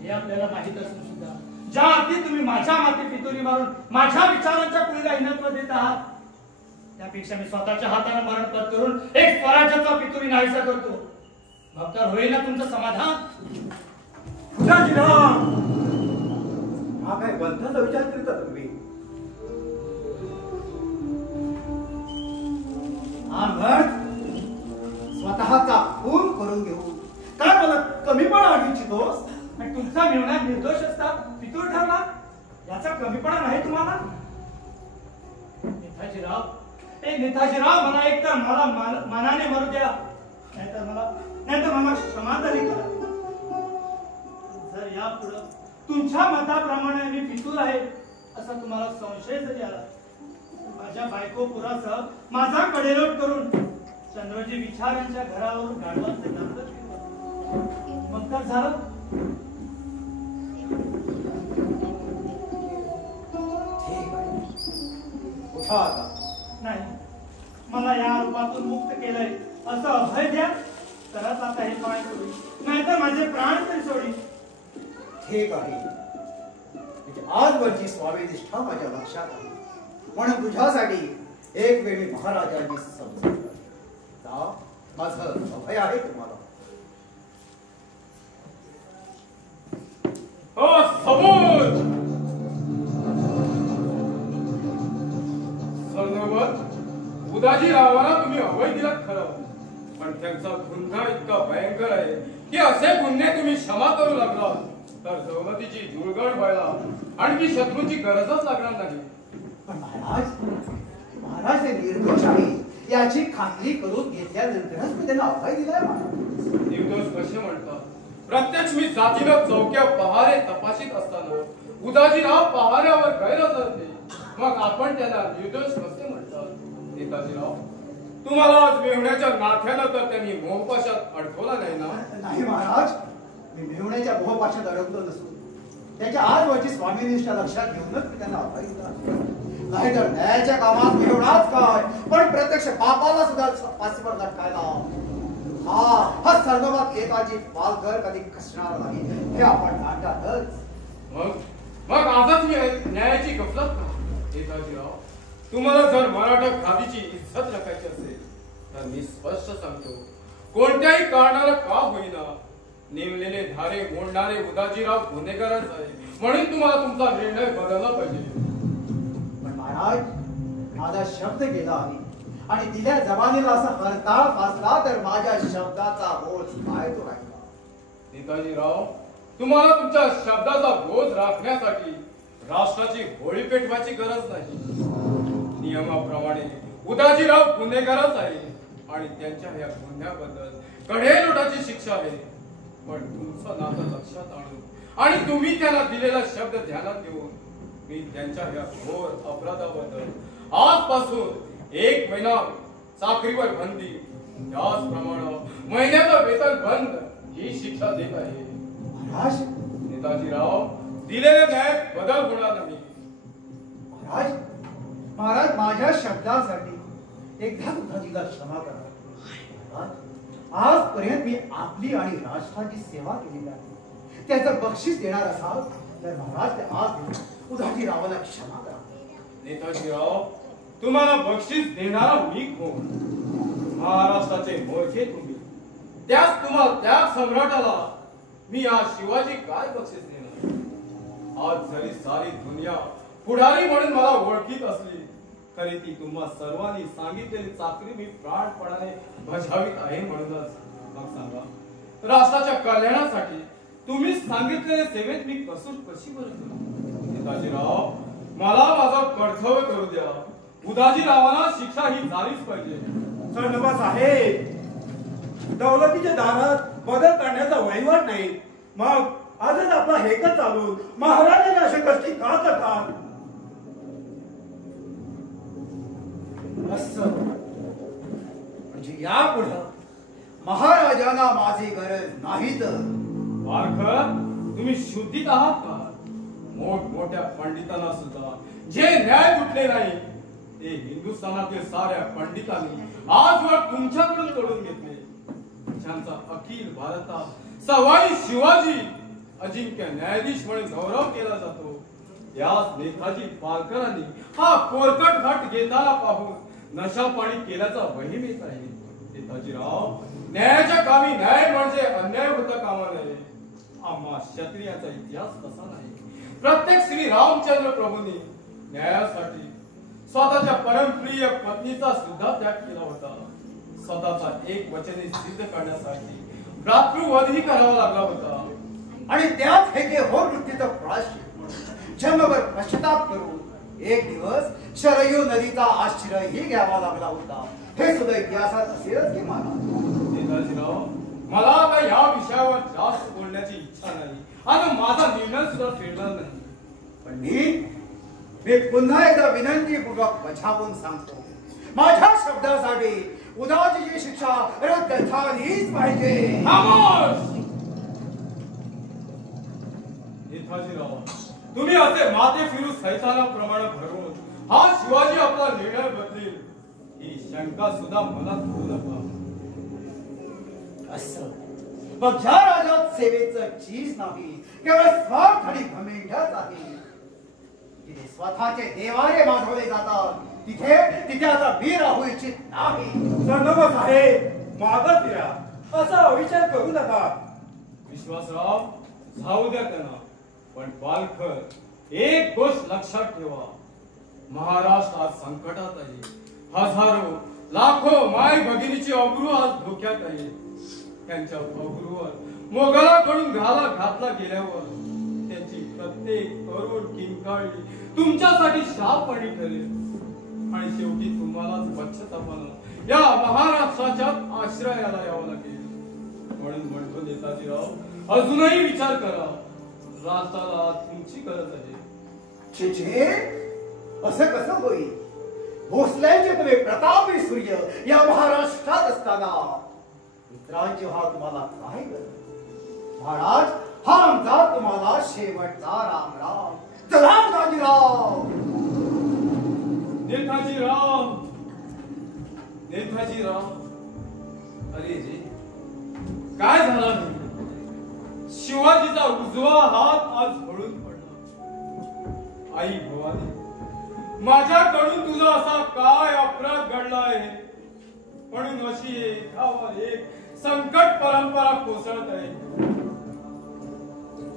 हे आपल्याला माहित असून सुद्धा ज्या अर्थी तुम्ही माझ्या माती पितुरी मारून माझ्या विचारांच्या कुळीला हिनत्व देत आहात त्यापेक्षा मी स्वतःच्या हाताने मरण पत्करून एक स्वराज्याचा पितुरी नाहीसा करतो. मग तर होईल ना तुमचं समाधान. हा काय बंधाचा विचार करता तुम्ही? हा तुमचा मेहुणा निर्दोष असता फितूर ठरला याचा कमीपणा नाही तुम्हाला? नेताजीराव मला एकतर मला मनाने मरू द्या, नाहीतर मला क्षमादारी करा. जर यापुढे तुमच्या मताप्रमाणे मी फितूर आहे असा तुम्हाला संशय जरी आला, माझ्या बायको पुरासह माझा कडेलोट करून चंद्रजी विचार यांच्या घरावरून गाढवांचे नांद फिरवा. मग तर झालं. उठा आता. नाही, मला या रूपातून मुक्त केलंय असं अभय द्या, तरच आता हे पाय सोडी, नाहीतर माझे प्राण तरी सोडी. ठीक आहे. आजवरची स्वामीनिष्ठा माझ्या लक्षात आली, म्हणून तुझ्यासाठी एक वेळी महाराजांची समजूत जा. माझं अभय आहे तुम्हाला. हो सबूत सरनोबत उदाजीरावांना तुम्ही अभय दिलात खरं, पण त्यांचा गुन्हा इतका भयंकर आहे की असे गुन्हे तुम्ही क्षमा करू लागला तर सवलतीची जुळगण व्हायला आणखी शत्रूंची गरजच लागणार नाही. पण महाराज हे निर्दोष आहे याची खात्री करून घेतल्यानंतरच मी त्यांना अभय दिलाय. निर्दोष कसे म्हणतात? प्रत्यक्ष मी जातीनं चौक्या पहारे तपासित असताना उदाजीराव पहाऱ्यावर गैरहजर होते, मग आपण त्याला निर्दोष कसे म्हणतात? नेताजीराव, तुम्हाला आज मेहुण्याच्या नाथ्यानं तर त्यांनी मोहपाशात अडकवला नाही ना? नाही महाराज, मी मेहुण्याच्या मोहपाशात अडकलो नसून त्याच्या आजवरची स्वामीनिष्ठा लक्षात घेऊनच मी त्यांना अभय दिला. नाहीतर न्यायाच्या कामात मेहुणाच काय, पण प्रत्यक्ष पापाला सुद्धा फाशीवर लटकायला हा सर्वमत नेताजी पालघर कधी कसणार नाही हे आपण जाणतातच. मग आजच मी न्यायाची गफलत का? नेताजीराव, तुम्हाला जर मराठा खादीची इज्जत राखायची असेल तर मी स्पष्ट सांगतो, कोणत्याही कारणाला का होईना नेमलेले धारे मोडणारे उदाजीराव गुन्हेगारच आहे, म्हणून तुम्हाला तुमचा निर्णय बदलला पाहिजे. पण महाराज, माझा शब्द गेला आहे आणि दिल्या जबानीला असा हरताळ फासला तर माझ्या शब्दाचा बोझ काय तो राहिला. नेताजीराव, तुम्हाला तुमच्या शब्दाचा बोध राखण्यासाठी राष्ट्राची होळी पेटवायची गरज नाही. नियमाप्रमाणे उदाजीराव गुन्हेगारच आहे आणि त्यांच्या या गुन्ह्याबद्दल कडेलोटाची शिक्षा आहे. पण तुमचं नातं लक्षात आणून आणि तुम्ही त्यांना दिलेला शब्द ध्यानात घेऊन मी त्यांच्या या घोर अपराधाबद्दल आजपासून 1 महिना चाकरीवर बंदी, त्याचप्रमाणे महिन्याचं वेतन बंद ही शिक्षा देत आहे. महाराज, नेताजीराव, दिलेल्या न्यायात बदल होणार नाही. महाराज, माझ्या शब्दासाठी एकदा उदाजीला क्षमा करा. आजपर्यंत मी आपली आणि राष्ट्राची सेवा केलेली आहे. त्याचं बक्षीस देणार असाल तर महाराज ते आज उदाजीरावाला क्षमा करा. नेताजीराव, तुम्हाला बक्षीस देणारा मी कोण? महाराष्ट्राचे मोर्चे तुम्ही. त्या सम्राटाला मी आज शिवाजी काय बक्षीस देणार? आज जरी सारी दुनिया पुढारी म्हणून मला ओळखीत असली तरी ती तुम्हा सर्वांनी सांगितलेली चाकरी मी प्राणपणाने बजावीत आहे. म्हणूनच मग सांगा, राष्ट्राच्या कल्याणासाठी तुम्ही सांगितलेल्या सेवेत मी कशी बरं? नेताजीराव, मला माझं कर्तव्य करू द्या. उदाजीरावांना शिक्षा ही झालीच पाहिजे. सरनोबत साहेब, दौलतीच्या दारात बदल करण्याचा वहिवाट नाही, मग आजच आपला हेकच चालून महाराजांना असे कष्टी का करतात? असं म्हणजे यापुढे महाराजांना माझी गरज नाही. तर पारखर, तुम्ही शुद्धीत आहात का? मोठमोठ्या पंडितांना सुद्धा जे न्याय तुटले नाही ते हिंदुस्थानातील साऱ्या पंडितांनी आजवर तुमच्याकडून तोडून घेतले. ज्यांचा अखिल भारतात सवाई शिवाजी अजिंक्य न्यायाधीश म्हणून गौरव केला जातो, याच नेताजी पालकरांनी हा कोरकट घाट घेताना पाहून नशा पाणी केल्याचा वहीम येत आहे. नेताजीराव, न्यायाच्या कामी न्याय म्हणजे अन्याय होता कामा नये. आम्हा क्षत्रियाचा इतिहास तसा नाही. प्रत्येक श्री रामचंद्र प्रभूंनी न्यायासाठी स्वतःच्या परमप्रिय पत्नीचा सुद्धा त्याग केला होता. स्वतःचा एक वचने सिद्ध करण्यासाठी भ्रातृवधही करावा लागला होता. आणि त्यात हे के हो वृत्तीचं प्रायश्चित म्हणून जन्मभर पश्चाताप करून एक दिवस शरयू नदीचा आश्रयही घ्यावा लागला होता. हे सुद्धा इतिहासात असेलच की नेताजीराव, मला आता या विषयावर जास्त बोलण्याची इच्छा नाही आणि माझा निर्णय सुद्धा फेडणार नाही. पण मी पुन्हा एकदा विनंतीपूर्वक बजावून सांगतो, माझ्या शब्दासाठी उदाजीची शिक्षा रद्द झालीच पाहिजे. नेताजीराव, तुम्ही असे माते फिरू सैतानाप्रमाणे भरवून हा शिवाजी आपला निर्णय बदलेल ही शंका सुद्धा मनात घेऊ नका. असं मग ज्या राजात सेवेचं चीज नाही, केवळ स्वार्थ आणि घमेंडच आहे. जिथे स्वतःचे देवारे माधवले जातात तिथे आता मी राहू इच्छित नाही. सरनोबत साहेब, मागं फिरा, असा अविचार करू नका. विश्वासराव, जाऊ द्या त्यांना, पण पालखर एक गोष्ट लक्षात ठेवा, महाराष्ट्र आज संकटात आहे. हजारो लाखो माय भगिनीची अब्रू आज धोक्यात आहे. त्यांच्या अब्रूवर मोगलाकडून घाला घातला गेल्यावर त्यांची प्रत्येक करोड किंकाळी तुमच्यासाठी शापणी ठरेल आणि शेवटी तुम्हालाच पश्चातापानं या महाराष्ट्राच्या आश्रयाला यावं लागेल. म्हणून म्हणतो नेताजीराव, अजूनही विचार करा, राष्ट्राला तुमची गरज आहे. छे असं कसं होईल? भोसल्यांचे तुम्ही प्रतापी सूर्य या महाराष्ट्रात असताना मित्रांची हा तुम्हाला काय गरज? महाराज, हा आमचा तुम्हाला शेवटचा राम राम. चला नेताजीराव. नेताजीराव, अरे जे काय झालं? शिवाजीचा उजवा हात आज झळून पडला. आई भवानी, माझ्याकडून तुझा असा काय अपराध घडला आहे म्हणून अशी एकावर एक संकट परंपरा कोसळत आहे.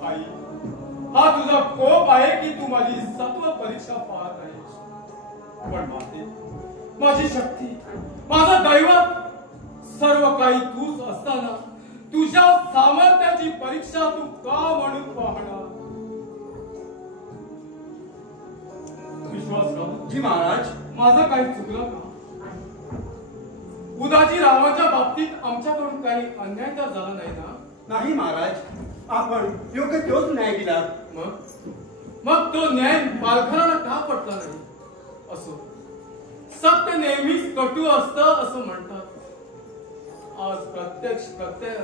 आई, हा तुझा कोप आहे की तू माझी सत्व परीक्षा पाहत आहेस? पण माते, माझी शक्ती, माझं दैवत, सर्व काही तूच असताना तुझ्या सामर्थ्याची परीक्षा तू का म्हणून पाहणार? विश्वासराव जी महाराज, माझं काही चुकलं का? उदाजी रावाच्या बाबतीत आमच्याकडून काही अन्याय तर झाला नाही ना? नाही महाराज, आपण योग्य तोच न्याय दिला. मग तो न्याय पालखराला का पटला नाही? असो, सत्य नेहमीच कटू असतं असं म्हणतात. आज प्रत्यक्ष प्रत्यय,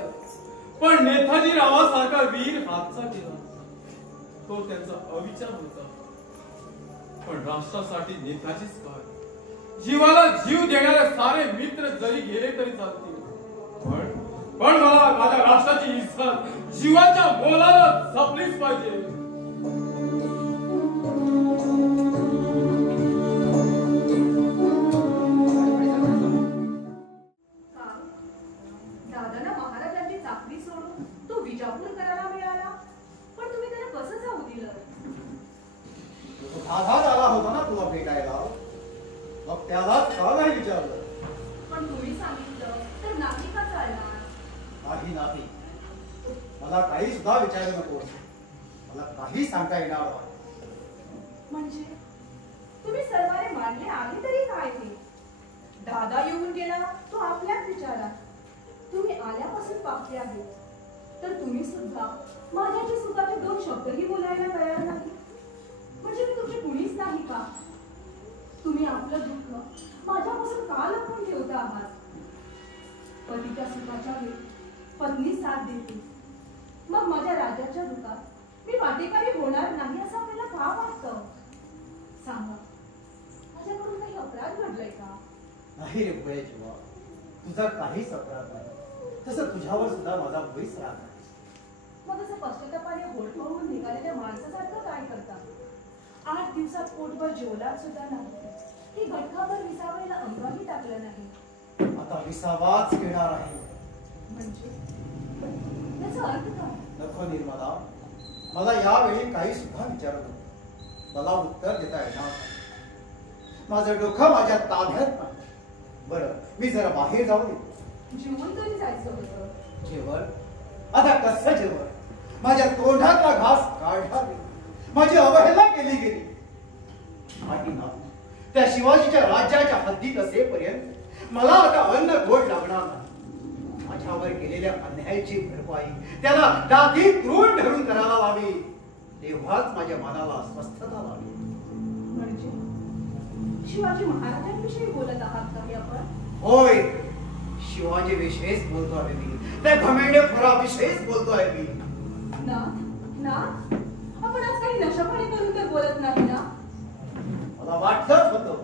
पण नेताजी रावासारखा वीर हातचा केला तो त्यांचा अविचार होता. पण राष्ट्रासाठी नेताजीच काय, जीवाला जीव देणारे सारे मित्र जरी गेले तरी चालतील, पण मला माझ्या राष्ट्राची इज्जत जीवाच्या मोलाला जपलीच पाहिजे. दादाला महाराजांची चाकरी सोडून तो विजापूर करायला मिळाला, पण तुम्ही त्याला कसं जाऊ दिलं? आधार आला होता ना तुला भेटायला, मग त्यालाच का नाही विचारलं? पण तुम्ही सांगितलं तर नाही का चालणार? नाही, मला काही सुद्धा विचारू नको. मला काही सांगता येणार नाही. म्हणजे तुम्ही सर्वांनी मानले आहे तरी काय ते? दादा येऊन गेला तो आपल्याच विचारात. तुम्ही आल्यापासून पाहते आहे तर तुम्ही सुद्धा माझ्याच्या सुखाचे दोन शब्दही बोलायला तयार नाही. म्हणजे मी तुमचे कुणीच नाही का? तुम्ही आपलं दुःख माझ्यापासून का लपवून ठेवता आहात? पतीच्या सुखाच्या वेळी पत्नी साथ देते, मग माझ्या राजाच्या दुःखात मी वाटेकारी होणार नाही असं आपल्याला का वाटतं? सांगा, माझ्याकडून काही अपराध घडलाय का? नाही रे पुढे जीवा, तुझा काहीच अपराध नाही. तसं तुझ्यावर सुद्धा माझा भैस राग आहे. मग असं पश्चातापाने होठ होऊन निघालेल्या माणसासारखं काय करता? 8 दिवसात पोटभर जेवला सुद्धा नाही, की गटकाभर विसावायला अंगाही टाकलं नाही. आता विसावाच घेणार आहे. म्हणजे याचा अर्थ काय? नको निर्मला, मला यावेळी काही सुद्धा विचारू नको. मला उत्तर देता येणार नाही. माझं डोकं माझ्या ताब्यात नाही. बरं, मी जरा बाहेर जाऊन येतो. जेवण तरी जायचं होतं. जेवण? आता कसं जेवण? माझ्या तोंडातला घास काढला गेला, माझी अवहेलना केली गेली. आणि ना त्या शिवाजीच्या राज्याच्या हद्दीत असेपर्यंत मला आता अन्न गोड लागणार नाही. माझ्यावर केलेल्या अन्यायाची भरपाई त्याला दाती क्रूर धरून करायला लावी, तेव्हाच माझ्या मनाला स्वस्थता लावी. म्हणजे शिवाजी महाराजांविषयी बोलत आहात का आपण? होय, शिवाजी विषयीच बोलतो आहे मी, त्या घमेंडेखोराविषयीच बोलतो आहे मी. ना ना आपण आज काही नशापाणी करून तर बोलत नाही ना? मला वाटलंच होतं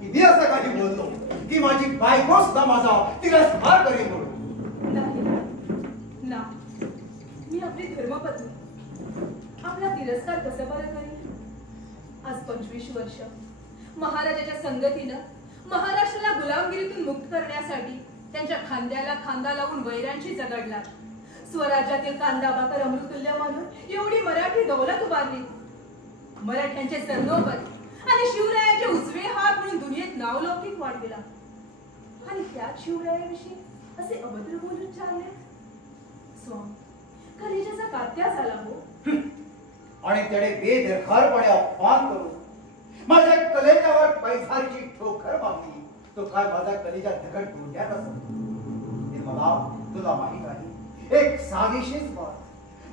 की मी असं काही बोललो की माझी बायको सुद्धा माझा तिरस्कार करेल म्हणून. नाही ना, मी आपली धर्मपत्नी, आपला तिरस्कार कसं बरं करेल? आज 25 वर्ष महाराजाच्या संगतीनं महाराष्ट्राला गुलामगिरीतून मुक्त करण्यासाठी त्यांच्या खांद्याला खांदा लावून वैरांशी झगडला. स्वराज्यातील कांदा भाकर अमृतुल्य मानून एवढी मराठी दौलत उभारली. मराठ्यांचे सरनोबत आणि शिवरायांचे उजवे हात म्हणून दुनियेत नावलौकिक वाढविला. आणि त्याच शिवरायाविषयी असे अभद्र बोलून चालले. स्वामी, कलेजाचा कात्या झाला हो. आणि त्याने बेदरकारपणे अपमान करून माझ्या कलेजावर पैसाची ठोकर मागली. तो काय माझा कलेजा दगड गोंड्यात असतो हे मला तुला माहित आहे. एक साधीशीच बात,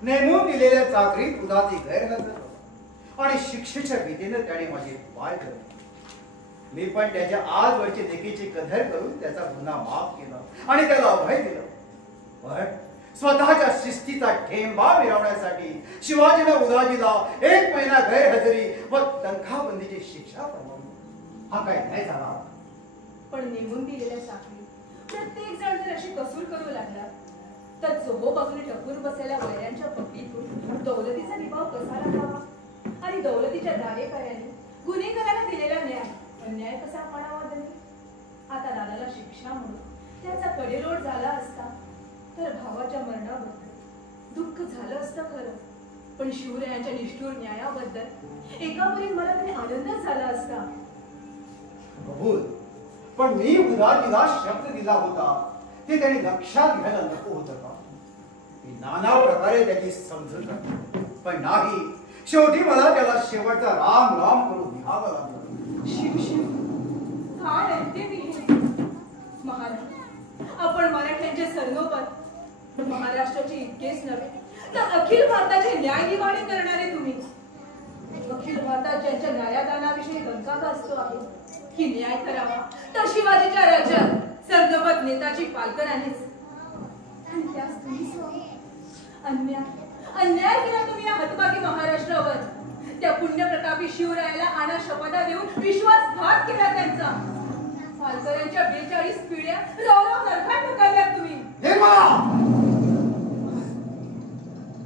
नेमून दिलेल्या चाकरीत उदाची गैरहजर आणि शिक्षेच्या भीतीने त्याने माझे पाय धरले. मी पण त्याच्या आजवरची लेकीची कदर करून त्याचा गुन्हा माफ केला आणि त्याला अभय दिलं. पण स्वतःच्या शिस्तीचा ठेंबा मिळवण्यासाठी शिवाजीने उदाजीला 1 महिना गैरहजेरी व तनखाबंदीची शिक्षा फरमावली. हा काय न्याय झाला? पण नेमून दिलेल्या साखळी प्रत्येक जण जर अशी कसूर करू लागला तर चोहोबाजूने टपून बसलेल्या वैऱ्यांच्या पट्टीतून दौलतीचा निभाव कसा लागावा आणि दौलतीच्या दारेकऱ्याने गुन्हेगाराला दिलेला अन्याय कसा पाडावा तरी? आता दादाला शिक्षा म्हणून त्याचा कडेलोट झाला असता तर भावाच्या मरणाबद्दल दुःख झालं असतं खरं, पण शिवरायांच्या निष्ठुर न्यायाबद्दल एकापर्यंत मला तरी आनंदच झाला असता. कबूल, पण मी उदाजीला शब्द दिला होता ते त्याने लक्षात घ्यायला नको होतं का? मी नाना प्रकारे त्याची समजूत घातली, पण नाही. शेवटी मला त्याला शेवटचा राम राम करून निघावं लागलं. शिव शिव, काय ऐकते मी हे? महाराज, आपण मराठ्यांचे सरनोबत महाराष्ट्राचे इतकेच नव्हे तर अखिल भारताचे न्यायनिवाडे करणारे तुम्ही. अखिल भारतात ज्यांच्या न्यायदानाविषयी गंगा गाजतो आहे की न्याय करावा तर शिवाजीच्या राज्यात सरनोबत नेताजी पालकरांनीच. आणि त्यास तुम्ही स्वामी अन्याय केला तुम्ही या हतभागी महाराष्ट्रावर. त्या पुण्यप्रतापी शिवरायाला आणा शपथा देऊन विश्वासघात केला त्यांचा. पालकरांच्या 42 पिढ्या रौरव नरकात ढकलल्या तुम्ही.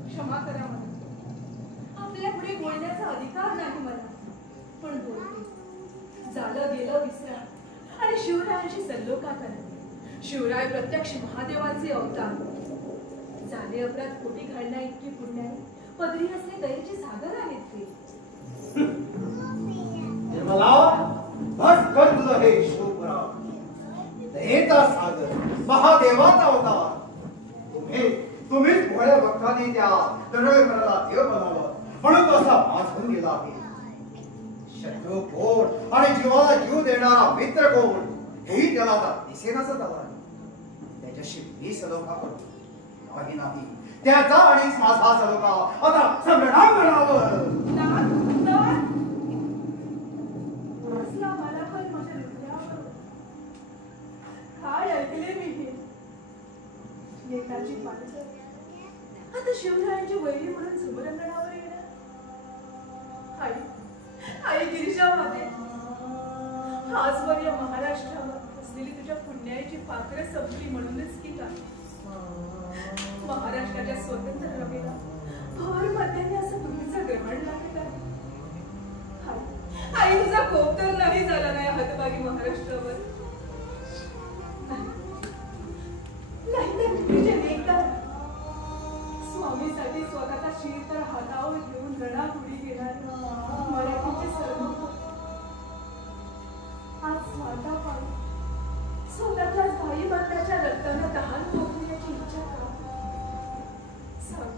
क्षमा करा मला, आपल्या पुढे बोलण्याचा अधिकार नाही मला, पण बोलते. झालं गेलं विसरा आणि शिवरायांशी सल्लोका करा. शिवराय प्रत्यक्ष महादेवाचे अवतार. झाले अपराध खोटी घडण्या इतकी पुण्याने पदरी असले दयेचे सागर आहेत ते. बस कर तुझं हे शिवपुरा, दयेचा सागर, महादेवाचा अवतार. तुम्हीच भोळ्या भक्तांनी त्या दंडोईकराला देव बनवलं म्हणून तो असा माजून गेला आहे. शत्रू कोण आणि जीवाला जीव देणारा मित्र कोण हेही त्याला आता दिसेनाच झाला. त्याच्याशी मी सलोखा करतो नाही नाही, त्याचा आणि माझा सलोखा आता संग्राम म्हणावं. काय ऐकले मी हे? नेताजी पालकर आता शिवरायांची वैरी म्हणून समरंगणावर येणार. आई गिरिजा माते, आजवर या महाराष्ट्रावर असलेली तुझ्या पुण्याची पाखरं संपली म्हणूनच की काय? महाराष्ट्राच्या स्वतंत्र रवेला भर मध्याने असं तुझं ग्रहण लागेल आहे. आई तुझा कोप तर नाही झाला नाही हतभागी महाराष्ट्रावर. नाही तर तुझे नेता स्वामीसाठी स्वतःचा शीर तर हातावर घेऊन रणापुरी घेणार मराठीचे सर्व आज स्वार्थापायी स्वतःच्या भाई बंधाच्या रक्ताने तहान पोखण्याची इच्छा का? सांग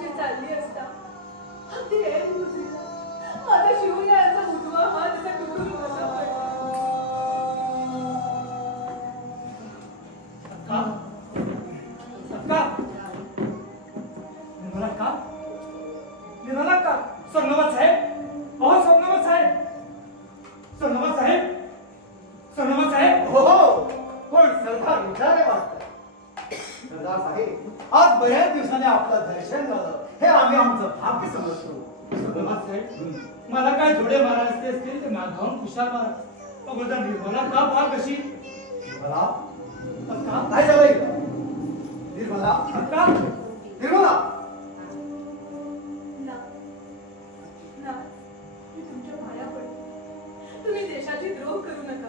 माझी चालली असता अगदी एक मुलीला माझा शिवण्याचा उजवा हात असा टुकून बसा पडला. निर्मला का सोमनाथ साहेब, अहो सोमनाथ साहेब, सोमनाथ साहेब, सोमनाथ साहेब. हो पण सरदार विचारे वाटत. सरदार साहेब, आज बऱ्याच दिवसाने आपलं दर्शन झालं हे आम्ही आमचं भाग्य समजतो. सोमनाथ साहेब, मला काय जोडे मारायचे असतील ते मागावून कुशाल मारा. अगोदर निर्मला का पहा कशी. निर्मला अक्का काय झालंय. निर्मला अक्का, निर्मला. मी तुमच्या पाया पडते. तुम्ही देशाची द्रोह करू नका.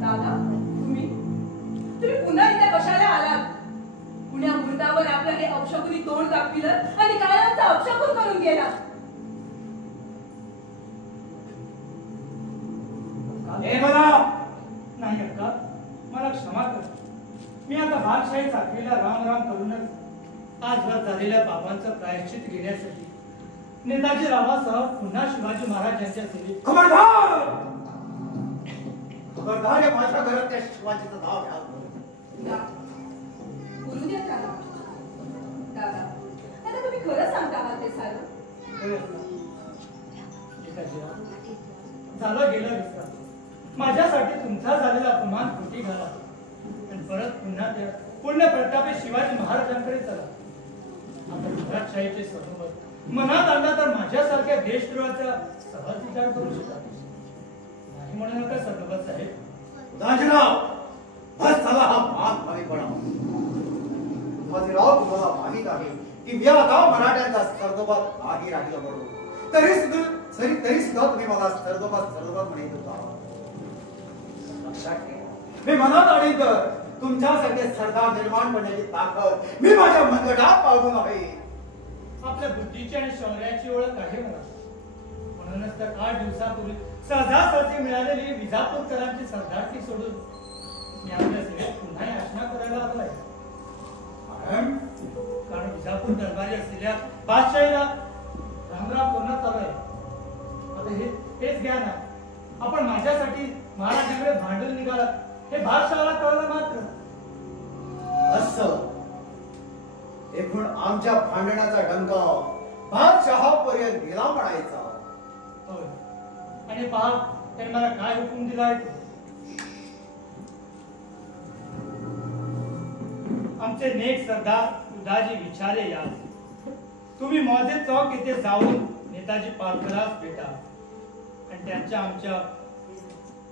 दादा, तुम्ही पुन्हा इथे कशाला आलात. पुण्या मुहूर्तावर आपलं हे अपशकुनी तोंड दाखविलं आणि काळाचा अपशकुन करून गेला. नाही अक्का, मला क्षमा कर. मी आता बादशाही चाकरीला राम राम करूनच आजवर झालेल्या पापांचं प्रायश्चित घेण्यासाठी नेताजी रावासह पुन्हा शिवाजी महाराज यांच्या सेवेत. खबरदार, खबरदार, या माझ्या घरात त्या शिवाजीचं नाव घ्या. बोलू द्या का दादा. आता तुम्ही खरं सांगता आहात ते सारं. झालं गेलं विसरा. माझ्यासाठी तुमचा झालेला अपमान खोटी घाला आणि परत पुन्हा त्या पुण्य प्रतापे शिवाजी महाराजांकडे चला. आपण मराठशाहीचे सर्वमत मनात आणला तर माझ्यासारख्या देशद्रोहाचा सहज विचार करू शकता नाही म्हणू नका सर्वमत साहेब. दाजीराव, बस झाला हा भाग भारीपणा. दाजीराव, तुम्हाला माहित आहे की मी आता मराठ्यांचा सर्वमत आधी राहिलं म्हणून तरी सुद्धा तुम्ही मला सर्वमत म्हणत होता. मी मनात आणि तर तुमच्यासारखे सरदार निर्माण करण्याची ताकद मी माझ्या मनगटात बाळगून आहे. आपल्या बुद्धीची आणि शौर्याची ओळख आहे मला. म्हणूनच तर 8 दिवसापूर्वी सहजासहजी मिळालेली विजापूरकरांची सरदारकी सोडून मी आपल्या सेवेत पुन्हा याचना करायला आलोय. कारण विजापूर दरबारी असलेल्या बादशाहीला रामराम करणं चालू आहे. आता हेच घ्या ना, आपण माझ्यासाठी महाराजांकडे भांडून निघाला हे बादशाहाला कळलं मात्र. असं एकूण आमच्या भांडणाचा डंका बादशहापर्यंत गेला म्हणायचा. होय, आणि पहा त्यांनी मला काय हुकूम दिलाय. आमचे नेक सरदार उदाजी विचारे या. तुम्ही मौजे चौक येथे जाऊन नेताजी पालकरास भेटा आणि त्यांच्या आमच्या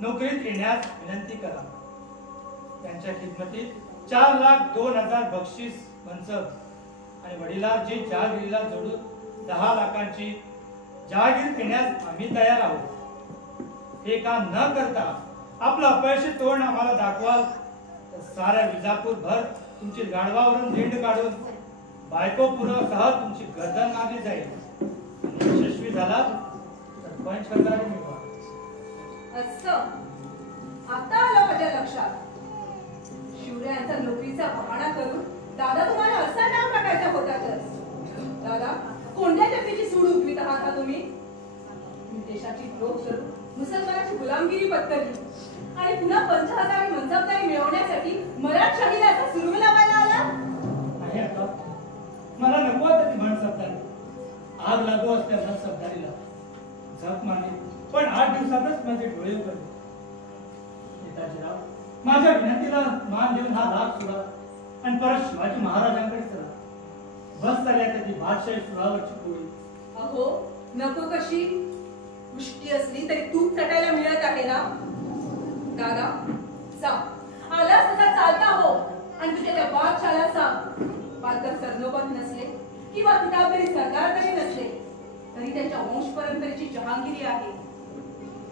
नोकरीत येण्यास विनंती करा. त्यांच्या खिदमतीत 4,02,000 बक्षीस मनसब आणि वडिलांची जहागिरीला जोडून 10 लाखांची जहागीर देण्यास आम्ही तयार आहोत. हे काम न करता आपलं अपयशी तोंड आम्हाला दाखवाल तर साऱ्या विजापूर भर तुमची गाढवावरून झेंड काढून बायको पुरासह तुमची गर्दन मारली जाईल. यशस्वी झाला तर 5,000 मिळवा. असं आता आलं माझ्या लक्षात. शिवरायांचा नोकरीचा बहाणा करून दादा तुम्हाला असा नाव टाकायचा होता. तर दादा, कोणत्या टप्प्याची सूड उठवीत आहात का तुम्ही. देशाची द्रोह करून मुसलमानाची गुलामगिरी पत्करली आणि पुन्हा 5,000 मनसबदारी मिळवण्यासाठी मराठशाहीला असा सुरू लावायला आला. नाही आता मला नको आता ती मनसबदारी. आग लागू असते मनसबदारीला झक मारली पण 8 दिवसातच माझे डोळे उघडले. नेताजीराव, माझ्या विनंतीला मान देऊन हा राग सोडा आणि परत शिवाजी महाराजांकडे चला. बस झाल्या त्याची बादशाही सुरावरची पोळी. अहो नको कशी. उष्टी असली तरी तूप चटायला मिळत आहे ना. दादा जा, आला सुद्धा चालता हो आणि तुझ्या त्या बादशाला सांग. पालकर सरनोबत नसले किंवा किताबदारी सरदार तरी नसले तरी त्यांच्या वंश परंपरेची जहांगिरी आहे.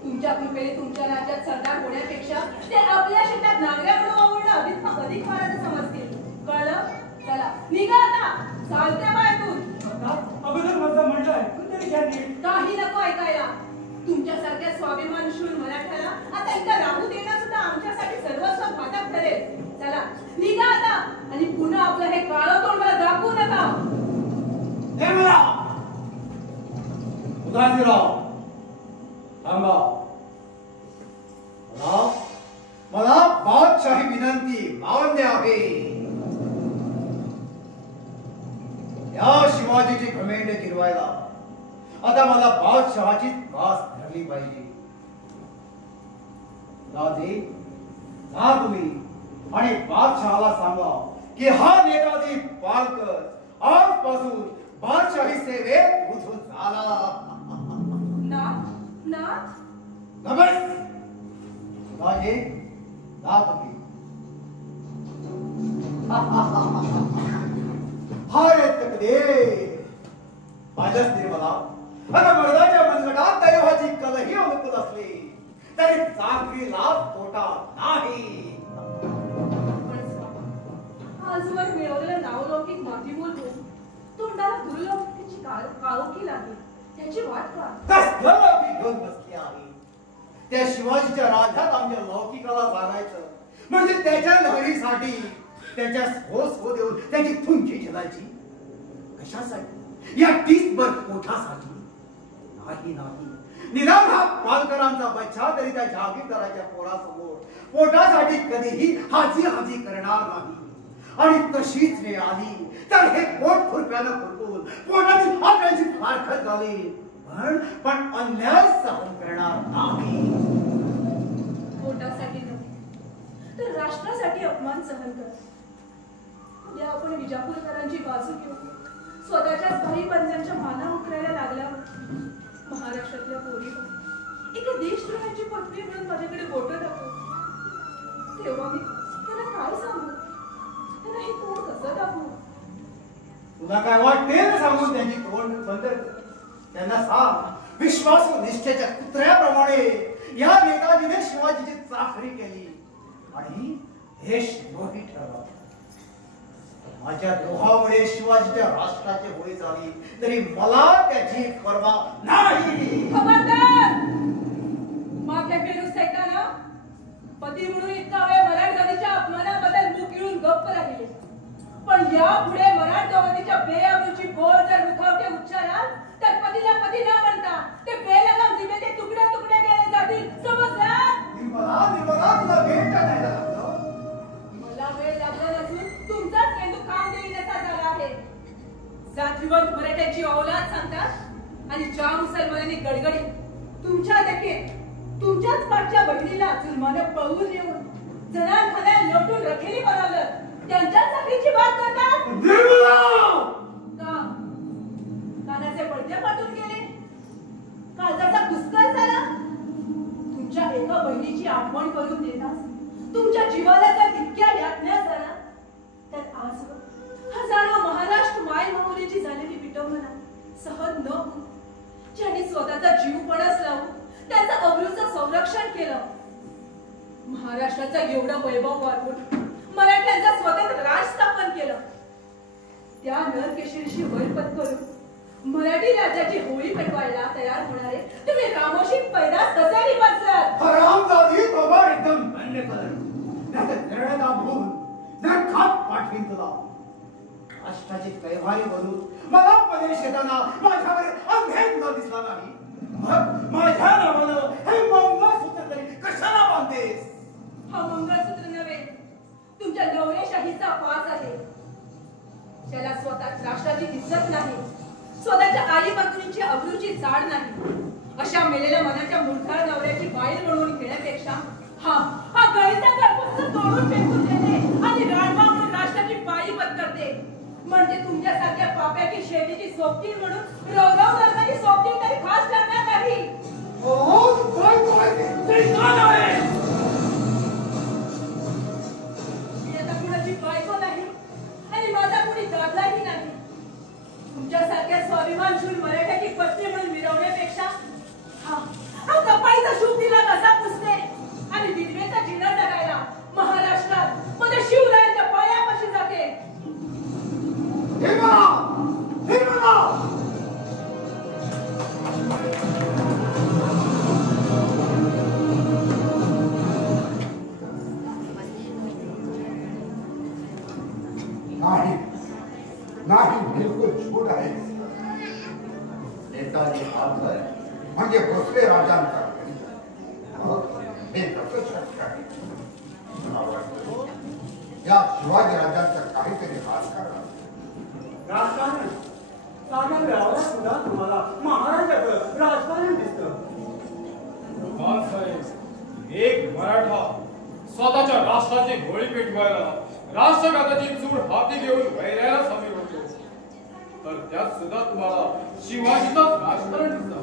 तुमच्या कृपेने तुमच्या राज्यात सरदार होण्यापेक्षा ते आपल्या शेतात नांगऱ्या बनवणं अधिक फाराचं समजतील. कळलं. चला निघा आता. चालत्या बायतून. अगोदर माझं म्हणलं ऐकून तरी घ्या. काही नको ऐकायला. तुमच्यासारख्या स्वाभिमानशील मराठ्याला आता इथं राहू देणं सुद्धा आमच्यासाठी सर्वस्व घातक निघा आता आणि पुन्हा आपलं हे काळं तोंड मला दाखवू नका. उदाजीराव थांबा. मला बादशाही विनंती मान्य आहे. या शिवाजीची घमेंड गिरवायला आता मला बादशहाचीच वास धरली पाहिजे. राजे जा तुम्ही आणि बादशहाला सांगा की हा नेताजी पालकर आजपासून बादशाही सेवेत रुजू झाला. नमस्ते राजे जा तुम्ही. हाय तकदे माझ्याच निर्मला आता मर्दाच्या मनगटात दैवाची कलही अनुकूल असली तरी चाकरीला तोटा नाही. आजवर मिळवलेलं नावलौकिक मातीमूल तोंडाला दुर्लौकिकीची काळोखी लागली. त्याची वाट का घेऊन बसली आहे. त्या शिवाजीच्या राज्यात आमच्या लौकिकाला जागायचं म्हणजे त्याच्या लहरीसाठी त्याच्या हो देऊन त्याची थुंकी झेलायची. कशासाठी? या टीसभर पोटासाठी नाही. निदान हा पालकरांचा बच्चा तरी त्या जागीरदाराच्या पोरासमोर पोटासाठी कधीही हाजी करणार नाही. आणि तशीच वेळ आली तर हे पोट खुरप्यानं खुरपून पोटातील आपल्याची फारकत झाली पण अन्याय सहन करणार नाही. पोटासाठी नव्हे तर राष्ट्रासाठी अपमान सहन कर. उद्या आपण विजापूरकरांची बाजू घेऊ. स्वतःच्याच भाई बंधांच्या माना उकरायला लागल्यावर महाराष्ट्रातल्या पोरीवर एका देशद्रोहाची पत्नी म्हणून माझ्याकडे बोटं दाखव. तेव्हा मी त्याला काय सांगू? त्याला हे तोंड कसं दाखवू? तुला काय वाटते ना सांगून त्यांची तोंड बंद. त्यांना सांग विश्वासू निष्ठेच्या कुत्र्याप्रमाणे या नेताजीने शिवाजीची चाकरी केली आणि देशद्रोही ठरला. माझ्या द्रोहामुळे शिवाजीच्या राष्ट्राची होळी झाली तरी मला त्याची पर्वा नाही. खबरदार! मागे फिरूस ऐकताना पती म्हणून इतका वेळ मराठवाडीच्या अपमानाबद्दल मुख गिळून गप्प राहिले पण यापुढे मराठवाडीच्या बेअबूची बोल जर मुखावटे उच्चाराल तर पतीला पती न म्हणता ते बेलगाम जिभेचे तुकडे तुकडे केले जातील. समजलं? मला वेळ का नाही लागला? मला वेळ लागला नसून तुमचाच मेंदू काम देण्याचा झाला आहे. जातीवंत मराठ्याची औलाद सांगतात आणि ज्या मुसलमानांनी गडगडी तुमच्या देखील तुमच्याच पाठच्या बहिणीला जुलमानं पळवून येऊन जनाखान्यात लोटून रखेली बनवलं त्यांच्या चाकरीची बात करतात. कानाचे पडदे फाटून गेले. काळजाचा कुस्कर झाला. तुमच्या एका बहिणीची आठवण करून देताच तुमच्या जीवाला जर इतक्या यातन्या झाला तर आजवर हजारो महाराष्ट्र माय माऊलीची झालेली विटंबना सहन न होऊन ज्यांनी स्वतःचा जीव पणास लावून त्याचं अब्रूचं संरक्षण केलं महाराष्ट्राचं एवढं वैभव वाढवून मराठ्यांचा स्वतंत्र राज स्थापन केलं त्या नरकेशरीशी वैर पत्करून मराठी राज्याची होळी पेटवायला तयार होणारे तुम्ही रामोशी पैदास कसे निपजलात? हरामजादी बाबा एकदम बंद कर. नाहीतर निर्णय दाबून नरकात पाठवीन तुला. राष्ट्राची कैवारी बनून मला प्रदेश येताना माझ्यावर अंधेर न दिसला नाही. मग माझ्या नावानं हे मंगळसूत्र तरी कशाला बांधतेस? हा मंगळसूत्र नव्हे तुमच्या नवरेशाहीचा पास आहे ज्याला स्वतः राष्ट्राची इज्जत नाही स्वतःच्या आई बातुरीची अब्रूची जाड नाही अशा मेलेल्या मनाच्या मुठ्ठाळ नवऱ्याची बाईल म्हणून घेण्यापेक्षा हा गळीचा गर्भस्थ तोडून फेकून देते आणि राणवा म्हणून राष्ट्राची पायी पत्करते म्हणजे तुमच्यासारख्या पाप्याची शेतीची सोबती म्हणून रवरव करणारी सोबती तरी खास लागणार नाही. मी आता कुणाची बायको नाही आणि माझा कुणी दादलाही नाही. तुमच्यासारख्या स्वाभिमानशूर मराठ्याची पत्नी म्हणून मिरवण्यापेक्षा हा कपाळीचा शूभ दिला कसा पुसते आणि विधवेचा जिना जगायला महाराष्ट्रात मध्ये शिवरायांच्या पायापाशी जाते. नाही नाही, बिलकुल झूट आहे. नेताजी पालकर म्हणजे भोसले राजांचा घरी. हे कसं शक्य आहे? या शिवाजी राजांचं काहीतरी राजकारण. राजकारण साध्या गावाला सुद्धा तुम्हाला महाराजाचं राजकारण दिसतं. साहेब, एक मराठा स्वतःच्या राष्ट्राची गोळी पेटवायला राष्ट्रघाताची चूड हाती घेऊन वैऱ्याला सामील होतो, तर त्यात सुद्धा तुम्हाला शिवाजीचं राजकारण दिसतं.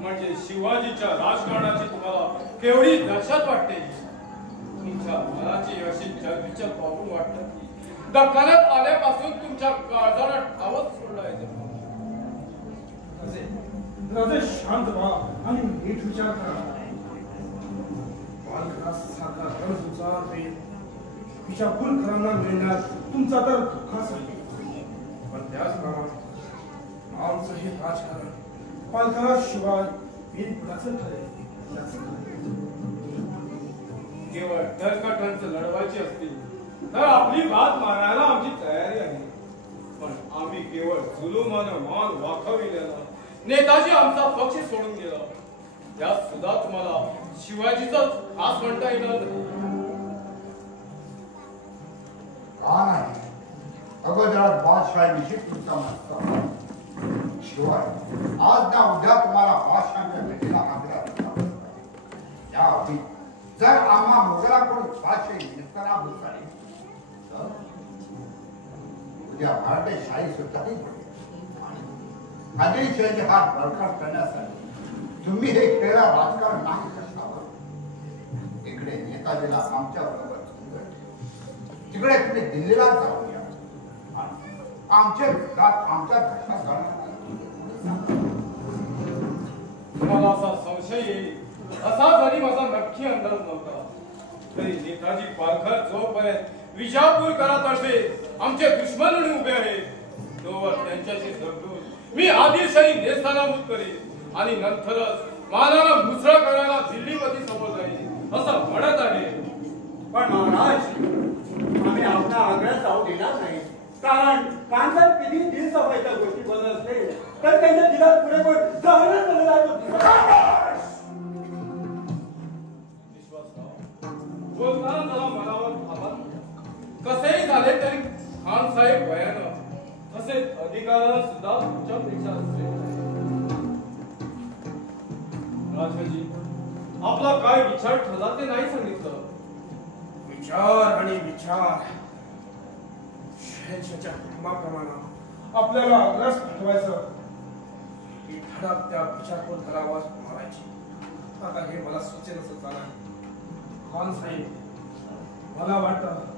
म्हणजे शिवाजीच्या राजकारणाची तुम्हाला केवढी दहशत वाटते. तुमच्या मनाची अशी चरबीच्या पाहून वाटतं की दखलत आल्यापासून तुमच्या काळजाला ठावच सोडलाय. राजे शांत व्हा आणि नीट विचार करा. बालकासारखा रणसुचार पेन विजापूरकरांना मिळण्यात तुमचा तर दुःखाच आहे, पण त्याचप्रमाणे आमचं हे राजकारण पालकाशिवाय बिनपुराचं ठरेल. केवळ तर्कटंच लढवायची असतील तर आपली बात मानायला आमची तयारी आहे, पण आम्ही केवळ जुलुमानं मान वाखविलेला नेताजी आमचा पक्ष सोडून गेला, यात सुद्धा तुम्हाला शिवाजीचाच खास म्हणता येणार का नाही? अगोदरात बादशाहीविषयी तुमचा मत. शिवाय आज ना उद्या तुम्हाला बादशाहाच्या भेटीला आग्रह याआधी जर आम्हा मोगलाकडून बादशाही निस्तारा झाली तर उद्या मराठेशाही सुद्धाही पडेल. आदिलशाहीचे हात बळकट करण्यासाठी तुम्ही हे खेळा राजकारण नाही कशावर. इकडे नेताजीला आमच्या बरोबर तिकडे तुम्ही दिल्लीला जाऊन या. आमच्या विरोधात आमच्या घटना तुम्हाला असा संशय येईल असा जरी माझा नक्की अंदाज नव्हता, तरी नेताजी पालकर जोपर्यंत विजापूरकरातर्फे आमचे दुश्मन म्हणून उभे आहेत तोवर त्यांच्याशी झगडून मी आदिलशाही नेस्तानाबूत करेन आणि नंतरच मानाला मुसळा करायला दिल्लीपती समोर जाईल असं म्हणत आहे. पण महाराज, आम्ही आपला आग्रह जाऊ देणार नाही. कारण कांसात किती दिल सफाईच्या गोष्टी बनत असले तर त्यांच्या दिलात पुढे कोण जाणं बोलताना जरा मनावर थांबा. कसेही झाले तरी खान साहेब वयानं तसेच अधिकारानं सुद्धा तुमच्यापेक्षा असते. राजाजी, आपला काय विचार ठरला ते नाही सांगितलं. विचार आणि विचार शहंशाच्या कुटुंबाप्रमाणे आपल्याला रस पाठवायचं ही धडक त्या विचारपूर करावा मारायची. आता हे मला सुचेल असं चालणार. खान साहेब, मला वाटतं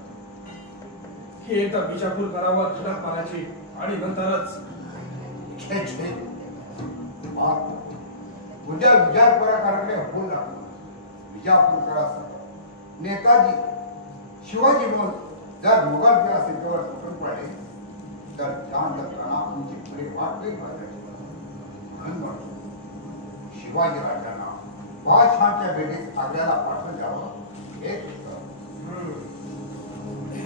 हे एकदा विजापूर करावा धडक मारायची आणि नंतरच उद्या विजापुराकडे होऊन लागतो. विजापूरकरासह नेताजी शिवाजी म्हणून जर मुघल सीमेवर तुटून पडले तर त्या लग्नाला आमची पुढे वाट नाही पाहिजे. म्हणून म्हणतो शिवाजी राजांना बादशहाच्या भेटीत आग्र्याला पाठवून द्यावं हेच होतं.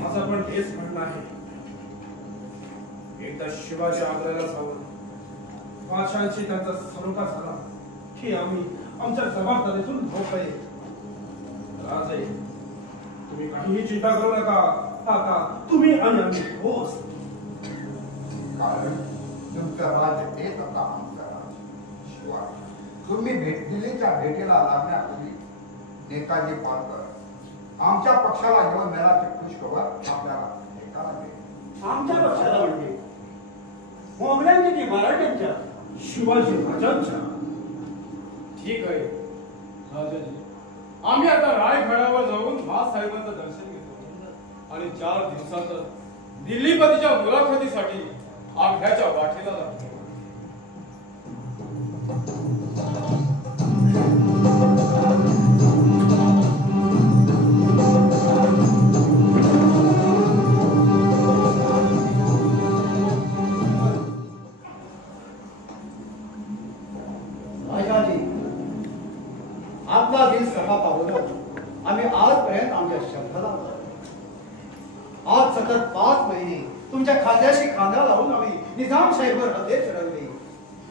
माझं पण तेच म्हणणं आहे. एकदा शिवाजी आग्र्याला जाऊन बादशहांशी त्यांचा सलोखा झाला की आम्ही आमच्या जबाबदारीतून भोगतोय. राजे, तुम्ही काहीही चिंता करू नका. आता तुम्ही आणि आम्ही होस. कारण तुमचं राज तेच आता आमचं राज. शिवाय तुम्ही दिल्लीच्या भेटीला लागण्यापूर्वी नेताजी पालकर आमच्या पक्षाला येऊन मेळाचे खुशखबर आपल्याला ऐकायला मिळेल. आमच्या पक्षाला म्हणजे मोगलांची की मराठ्यांच्या? शिवाजी राजांच्या. ठीक आहे राजाजी, आम्ही आता रायगडावर जाऊन साहेबांचं दर्शन घेतो आणि 4 दिवसातच दिल्लीपतीच्या मुलाखतीसाठी आग्र्याच्या वाटेला जातो. आपला दिल सफा पाहून आम्ही आजपर्यंत आमच्या शब्दाला आज सतत 5 महिने तुमच्या खांद्याशी खांदा लावून आम्ही निजामशाहीवर हल्ले चढवले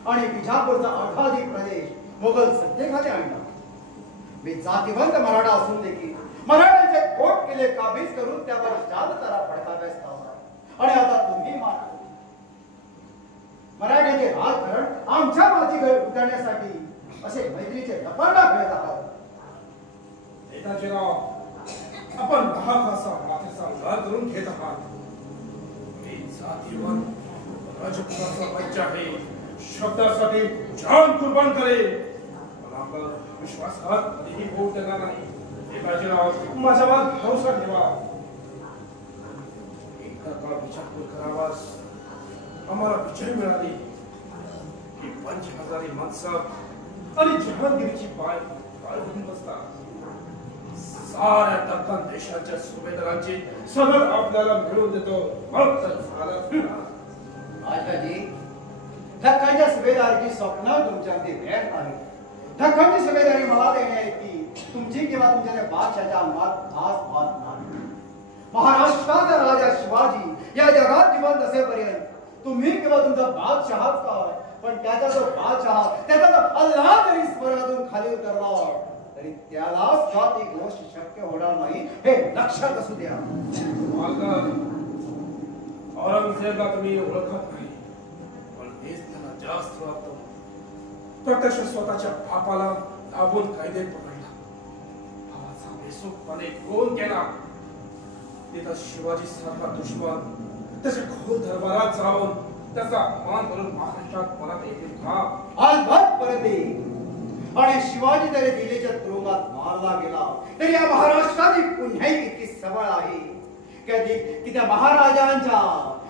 आणि बिजापूरचा अर्धाधिक प्रदेश मोगल सत्तेखाली आणला. मी जातीवंत मराठा असून देखील मराठ्यांचे कोट केले काबीज करून त्यावर जादतारा फडकाव्यास लावला आणि आता तुम्ही मराठ्याचे राजकारण आमच्या मातीवर उतरण्यासाठी असे मैत्रीचे लपांडा खेळत आहात. नेताजीराव, आपण 10 तासा माथेचा उधार करून घेत आहात. मी जातीवर राजपुत्राचा बच्चा आहे, शब्दासाठी जान कुर्बान करेल, पण आपला विश्वासघात कधीही होऊ देणार नाही. नेताजीराव, माझ्यावर भरोसा ठेवा. एकदा का विचारपूर करावास आम्हाला विजय मिळाली की 50,000 माणसं आणि जहांगीरची पाय काढून बसतात. साऱ्या दख्खन देशाच्या सुभेदारांची सनद आपल्याला मिळवून देतो. फक्त झालं. राजाजी, दख्खनच्या सुभेदारीची स्वप्न तुमच्या अगदी व्यर्थ आहे. दख्खनची सुभेदारी मला देण्याची तुमची किंवा तुमच्या बादशाच्या अंगात खास बात नाही. महाराष्ट्राचा राजा शिवाजी या जगात जिवंत असेपर्यंत तुम्ही किंवा तुमचा बादशहा काय, पण त्याचा जो बादशहा त्याचा जो अल्लाह जरी स्वर्गातून खाली उतरला तरी त्याला सात एक गोष्ट शक्य होणार नाही हे लक्षात असू द्या. औरंगजेबला तुम्ही ओळखत नाही, पण देश त्याला जास्त वाटतो. प्रत्यक्ष स्वतःच्या बापाला दाबून कायदे पकडला, भावाचा बेसूकपणे खून केला. तिथं शिवाजी सारखा दुश्मन त्याच्या खोल दरबारात जाऊन त्याचा अपमान करून महाराष्ट्रात परत येतील का? अलबत्त परत येईल. आणि शिवाजी तरी दिल्लीच्या तुरुंगात मारला गेला तरी या महाराष्ट्राची पुन्हा इतकी सबळ आहे की त्या महाराजांच्या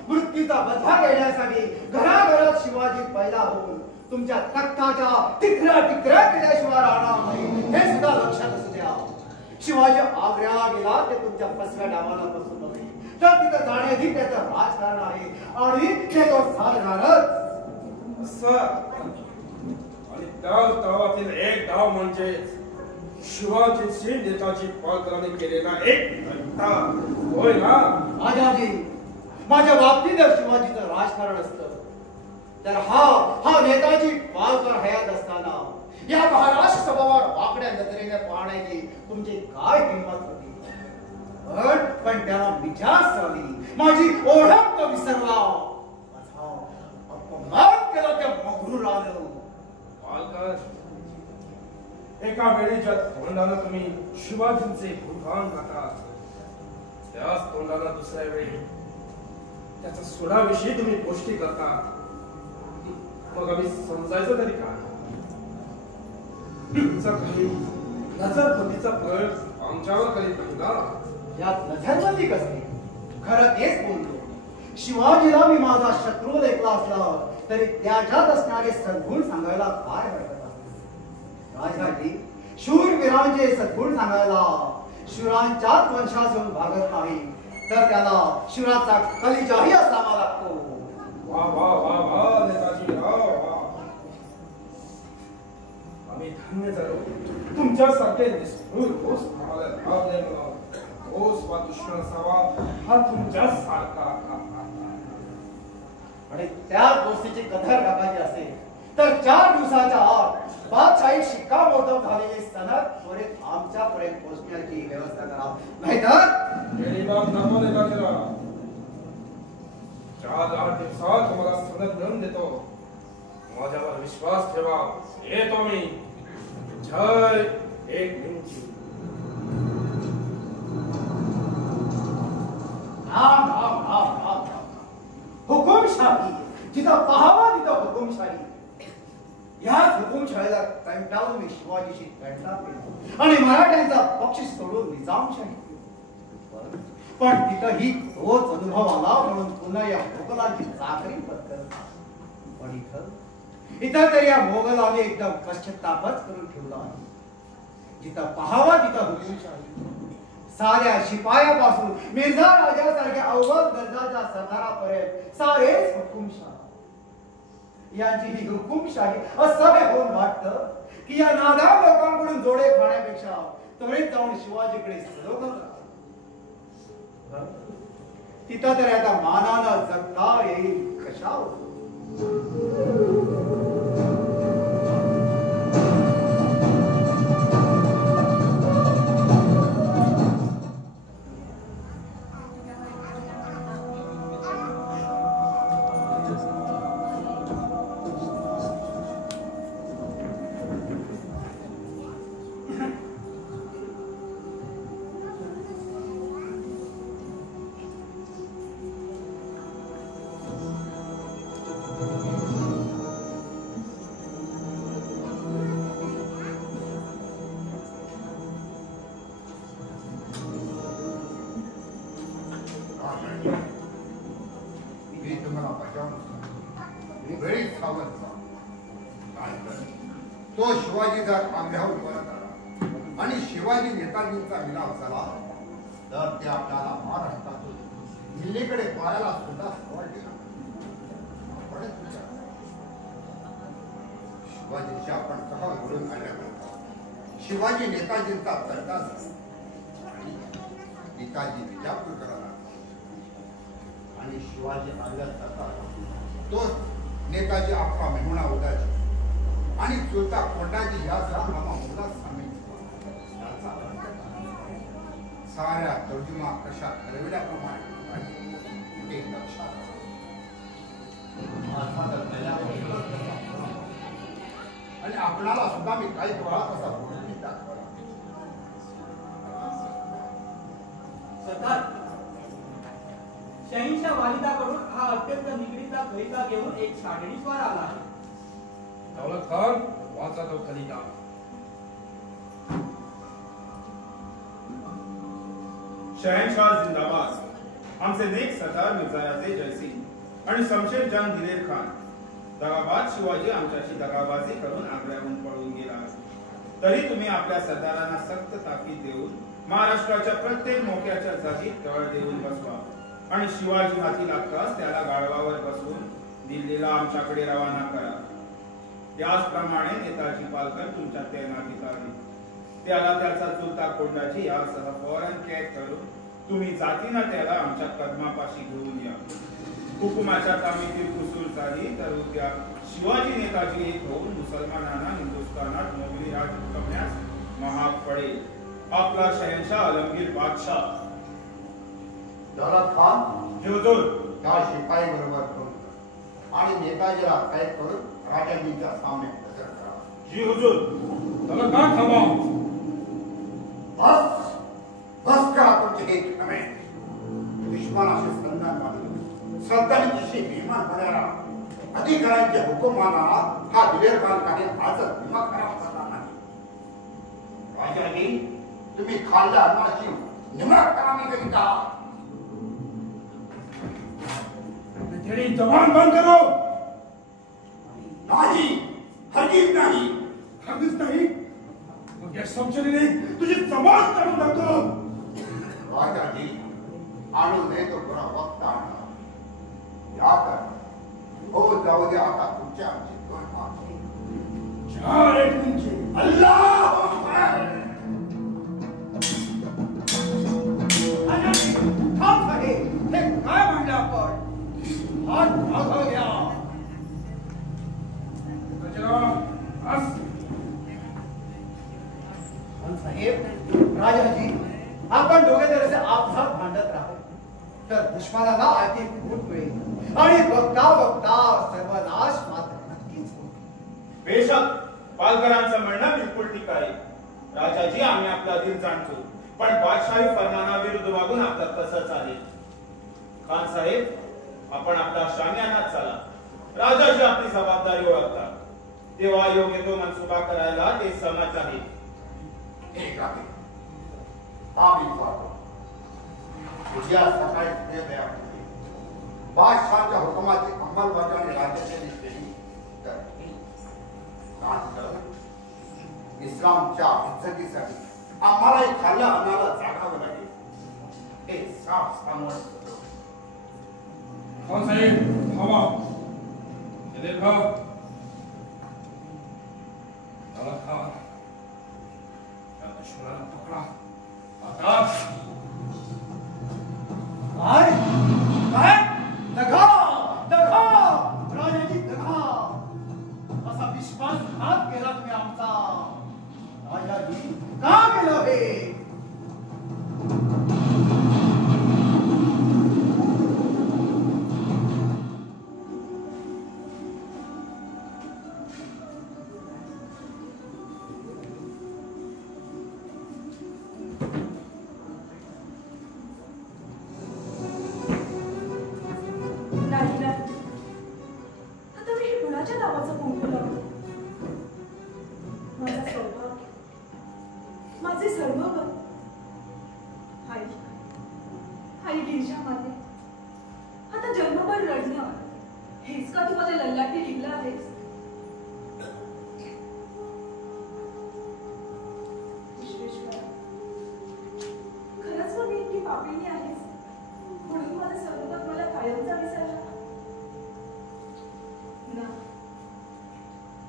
मृत्यूचा बदला घेण्यासाठी घराघरात शिवाजी पैदा होऊन तुमच्या तख्ताच्या टिकऱ्या केल्याशिवाय राहणार नाही हे सुद्धा लक्षात असू द्या. शिवाजी आग्र्याला गेला ते तुमच्या फसव्या डावाला बसून नव्हे, तर तिथं जाण्याआधी त्याचं राजकारण आहे आणि ते तो साधणारच. आणि त्या डावातील एक डाव म्हणजे शिवाजींशी नेताजी पालकरांनी केलेला एक घटना होय ना? राजाजी, माझ्या बाबतीत जर शिवाजीचं राजकारण असतं तर हा नेताजी पालकर हयात असताना या महाराष्ट्र सभावर वाकड्या नजरेने पाहण्याची तुमची काय किंमत होती. पण त्याला विचार झाली, माझी ओळख तो विसरला, अपमान केला त्या मगरूर आलं. पालकर, एका वेळी ज्या तोंडानं तुम्ही शिवाजींचे गुणगान गातात त्याच तोंडानं दुसऱ्या वेळी त्याच्या सुडाविषयी तुम्ही गोष्टी करता, मग आम्ही समजायचं तरी काय? तुमचा काही नजरबंदीचा प्रयोग आमच्यावर करीत नाही ना? यात नजरबंदी कसली? खरं तेच बोलतो. शिवाजीला मी माझा शत्रू देखला असला तरी त्याच्यात असणारे सद्गुण सांगायला काय हरकत आहे? राजाजी, शूरवीरांचे सद्गुण सांगायला शूरांच्याच वंशातून भागत नाही तर त्याला शिवराचा कलिजाही असावा लागतो. वा वा वा वा नेताजी, आम्ही धन्य झालो तुमच्यासारखे निष्ठुर दोस्त आम्हाला लाभले. म्हणून दोस्त वा दुश्मन असावा हा तुमच्यासारखा. आणि त्या दोस्तीची कदर राखायची असेल तर 4 दिवसाच्या आत बादशाही शिक्कामोर्तब झालेली सनद त्वरित आमच्यापर्यंत पोहोचण्याची व्यवस्था करा, नाहीतर गेली बाब नको नेताजीराव. 4-8 दिवसात तुम्हाला सनद मिळवून देतो. माझ्यावर विश्वास ठेवा. येतो मी. जय एक भीमजी. राम राम राम राम राम. हुकुमशाही जिथं पाहावा तिथं हुकुमशाही. याच हुकुमशाहीला कंटाळून मी शिवाजीशी तडला केला आणि मराठ्यांचा पक्ष सोडून निजामशाही. पण तिथंही तोच अनुभव आला म्हणून पुन्हा या मोगलांची चाकरी पत्करली. पण इथं तरी या मोगलाने एकदम पश्चातापच करून ठेवला आहे. जिथं पाहावा तिथं हुकुमशाही. साऱ्या शिपायापासून मिर्झा राजासारख्या अव्वल दर्जाच्या सरदारापर्यंत सारेच हुकुमशाही. यांची ही हुकुमशाही असं होऊन वाटतं की या नादाव लोकांकडून जोडे खाण्यापेक्षा त्वरित जाऊन शिवाजीकडे सलोखा. तिथं तर आता मानानं जगता येईल कशावर? मी तुम्हाला बजावून वेळीच सावध तो शिवाजी जर आंब्याहून परत आला आणि शिवाजी नेताजींचा विलाप झाला तर ते आपल्याला महाराष्ट्रातून दिल्लीकडे पाहायला सुद्धा सवडले. शिवाजीशी आपण सहज घडून आणल्यानंतर शिवाजी नेताजींचा तडका झाला. नेताजी विजापूर करायला आणि शिवाजी आल्यात जातात तो नेताजी आपला मेहुणा उदाजी आणि चुलता कोंडाजी याचा मुला सामील साऱ्या तर्जुमा कशा ठरविल्याप्रमाणे ते लक्षात आणि आपणाला सुद्धा मी काही काळात असा बोलून दाखवला. सरकार, शहींच्या वालिदाकडून हा अत्यंत निगडीचा खलिता घेऊन एक छाडणी स्वार आला आहे. दौलत खान, वाचा तो खलिता. शहनशाह जिंदाबाद. आमचे नेक सरदार मिर्झायाचे जयसिंग आणि शमशेर जंग दिलेर खान. दगाबाज शिवाजी आमच्याशी दगाबाजी करून आग्र्याहून पळून गेला. तरी तुम्ही आपल्या सरदारांना सक्त ताकीद देऊन महाराष्ट्राच्या प्रत्येक मोक्याच्या जागी तळ देऊन बसवा आणि शिवाजी हाती लागताच त्याला गाढवावर बसवून दिल्लीला आमच्याकडे रवाना करा. त्याचप्रमाणे नेताजी पालकर तुमच्या तैनातीत आले. त्याला त्याचा चुलता कोंडाजी यासह फौरन कैद करून तुम्ही जातीनं त्याला आमच्या कदमापाशी घेऊन या. हुकुमाच्या कामीतील कुसूर झाली तर उद्या शिवाजी नेताजी एक होऊन मुसलमानांना हिंदुस्थानात मोगली राज करण्यास महाग पडेल. आपला शहनशाह आलमगीर बादशाह. दौलत खान, जी हुजूर. त्या शिपाई बरोबर करून आणि नेताजीला कैद करून राजाजींच्या सामने हजर करा. जी हुजूर. दौलत खान, थांबा. बस बस करा तुमचे हे ठिकाणे. दुश्मनाशी संधान बांधून सत्तानीशी बेमान होणारा अधिकाऱ्यांच्या हुकुमाना हा दिलेर खान काही आजच विमा करावा नाही. राजाजी, तुम्ही खाल्ल्या अन्नाची निमक करावी करीता तेरी जबान बंद करो. नाही, हरगिज नाही. हरगिज नाही? मग या समजलेली तुझी जबान काढून टाकतो. राजाजी, आणू नये तो बरा वक्त आणला. या कर हो जाऊ दे आता तुमच्या आमची दोन मागे. चार एक तुमची. अल्लाह थांब आहे. हे काय म्हणलं आपण? हात मागं घ्या. साहेब, राजाजी, आपण दोघे जर असे आपसात भांडत राहू तर दुश्मनाला आधी फूट मिळेल आणि बघता बघता सर्वनाश मात्र नक्कीच होईल. बेशक पालकरांचं म्हणणं बिलकुल ठीक आहे. राजाजी, आम्ही आपला दिल जाणतो, पण बादशाही फरमानाविरुद्ध वागून आपलं तसंच आहे. खान साहेब, आपण आपला शामियानात चला. राजाजी आपली जबाबदारी ओळखतात. तेव्हा योग्य तो मनसुबा करायला ते समज आहे. एक आहे हा मी पाहतो. उद्या सकाळी पुढे तयार होते. बादशाहच्या हुकुमाची अंमलबजावणी राज्याने केली तर इस्लामच्या इज्जतीसाठी आम्हालाही खाल्ल्या अन्नाला जागावं लागेल. हे साफ सांगून खान साहेब, थांबा. दिलेर खान, दौलत खान, या दुश्मनाला पकडा. आता काय? आई गिरजा माते, आता जन्मभर रडणं हेच का तू माझ्या लल्लाटी लिहिलं आहेस? विश्वेश्वरा, खरंच मग मी इतकी पापिणी आहेस म्हणून माझं सर्वपद मला कायमचा विसरला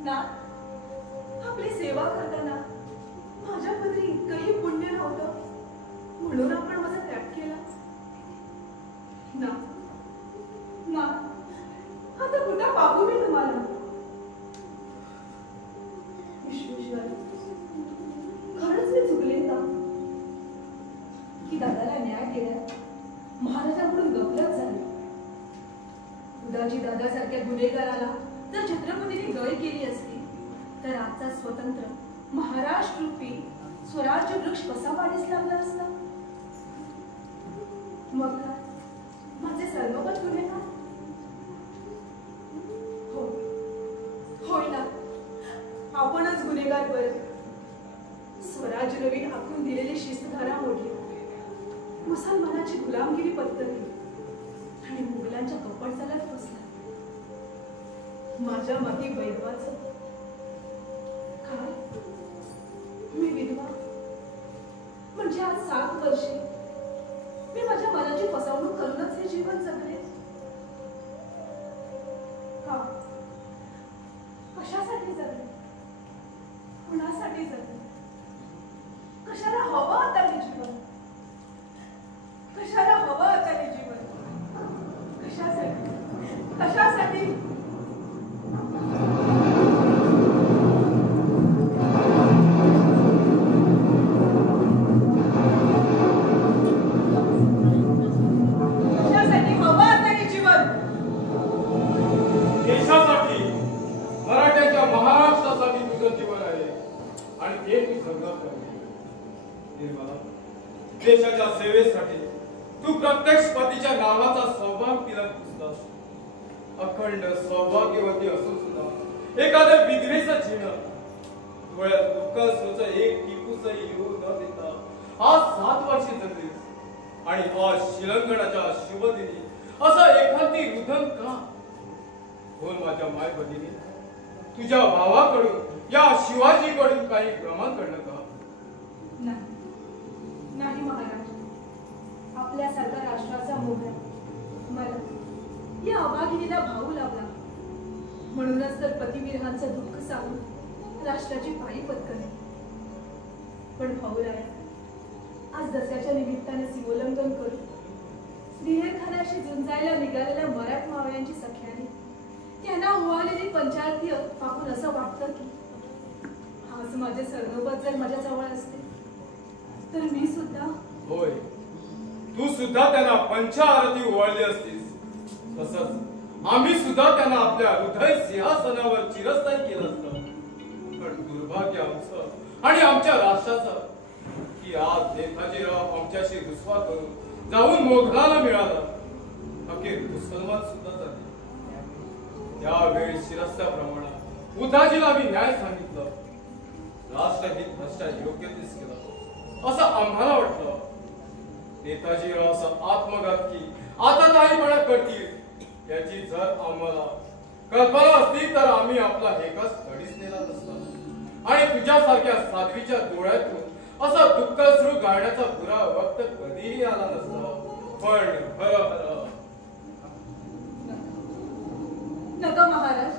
ना? आपली सेवा करताना माझ्या पदरी इतकंही पुण्य नव्हतं म्हणून आपण माझा त्याग केला ना? आता कुठं पाहू मी तुम्हाला? विश्वेश्वर, खरंच मी चुकले का की दादाला न्याय केला महाराजांकडून गफलत झाली? उदाजी दादासारख्या गुन्हेगाराला जर छत्रपतींनी गय केली असती तर आजचा स्वतंत्र महाराष्ट्र रूपी स्वराज्य वृक्ष कसा वाढीस लागला असता? मग काय माझे सर्वपद गुन्हेगार? होय ना, आपणच गुन्हेगार बरं. स्वराज्य नवीन आखून दिलेली शिस्तधारा मोडली, मुसलमानाची गुलामगिरी पत्करली आणि मुघलांच्या कपट चालत फसला. माझ्या मागे वैभवाचं काय? मी विधवा म्हणजे आज 7 वर्षे मी माझ्या मनाची फसवणूक करूनच हे जीवन जगले. कशासाठी जगले? कुणासाठी जगले? कशाला हवं आता हे जीवन? कशाला हवं आता हे जीवन? कशासाठी? देशाच्या सेवेसाठी तू प्रत्यक्ष पतीच्या नावाचा सहभाग तिला पुसलास. अखंड सौभाग्यवती असून सुद्धा एखाद्या विधवेचं जीवन डोळ्यात दुःखाचं एक टिपूसही येऊ न देता आज 7 वर्षे जगलीस आणि आज शिलंगणाच्या शुभदिनी असं एखादी रुदन का? बोल माझ्या माय भगिनी, तुझ्या भावाकडून या शिवाजीकडून काही प्रमाण करणं का? नाही महाराज, आपल्यासारखा राष्ट्राचा मोह मला या अभागिनीला भाऊ लावला म्हणूनच तर पतिविरहांचं दुःख सांगून राष्ट्राची पायी पत्करली. पण भाऊराया, आज दसऱ्याच्या निमित्ताने सीमोल्लंघन करून विहेरखानाशी झुंजायला निघालेल्या मराठ मावळ्यांची सख्याने त्यांना ओवाळलेली पंचायती पाहून असं वाटतं की आज माझे सर्वपद जर माझ्या जवळ असते तर मी सुद्धा. होय, तू सुद्धा त्यांना पंचारती ओवाळली असतीस. तसंच आम्ही सुद्धा त्यांना आपल्या हृदय सिंहासनावर चिरस्थायी केलं असतं. पण दुर्भाग्य आमचं आणि आमच्या राष्ट्राचं की आज नेताजीराव आमच्याशी रुसवा करून जाऊन मोगलाला मिळाला. अखेर मुसलमान सुद्धा झाले. त्यावेळी शिरस्त्याप्रमाणे उदाजीला आम्ही न्याय सांगितलं. राष्ट्रहित भ्रष्टा योग्यतेच केलं असं आम्हाला वाटलं. नेताजीराव असं आत्मघातकी आता नाहीपणा करतील याची जर आम्हाला कल्पना असती तर आम्ही आपला हेकाच घडीच नेला नसता आणि तुझ्यासारख्या साध्वीच्या डोळ्यातून असं दुःखाश्रू गाळण्याचा पुरा वक्त कधीही आला नसता. पण नका महाराज,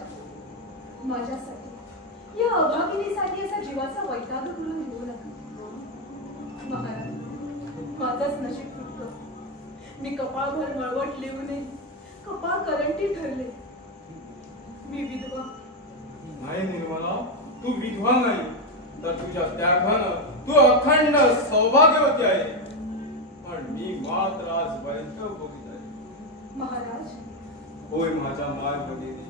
माझ्यासाठी या अभागिनीसाठी असा जीवाचा वैताग करून घेऊ नका. महाराज, माझंच नशीब फुटलं. मी कपाळभर मळवट लिहून कपाळ करंटी ठरले. मी विधवा नाही निर्मला, तू विधवा नाही तर तुझ्या त्यागानं तू अखंड सौभाग्यवती आहे. पण मी मात्र आज भयंकर भोगीत आहे. महाराज, होय माझ्या माय भगिनी,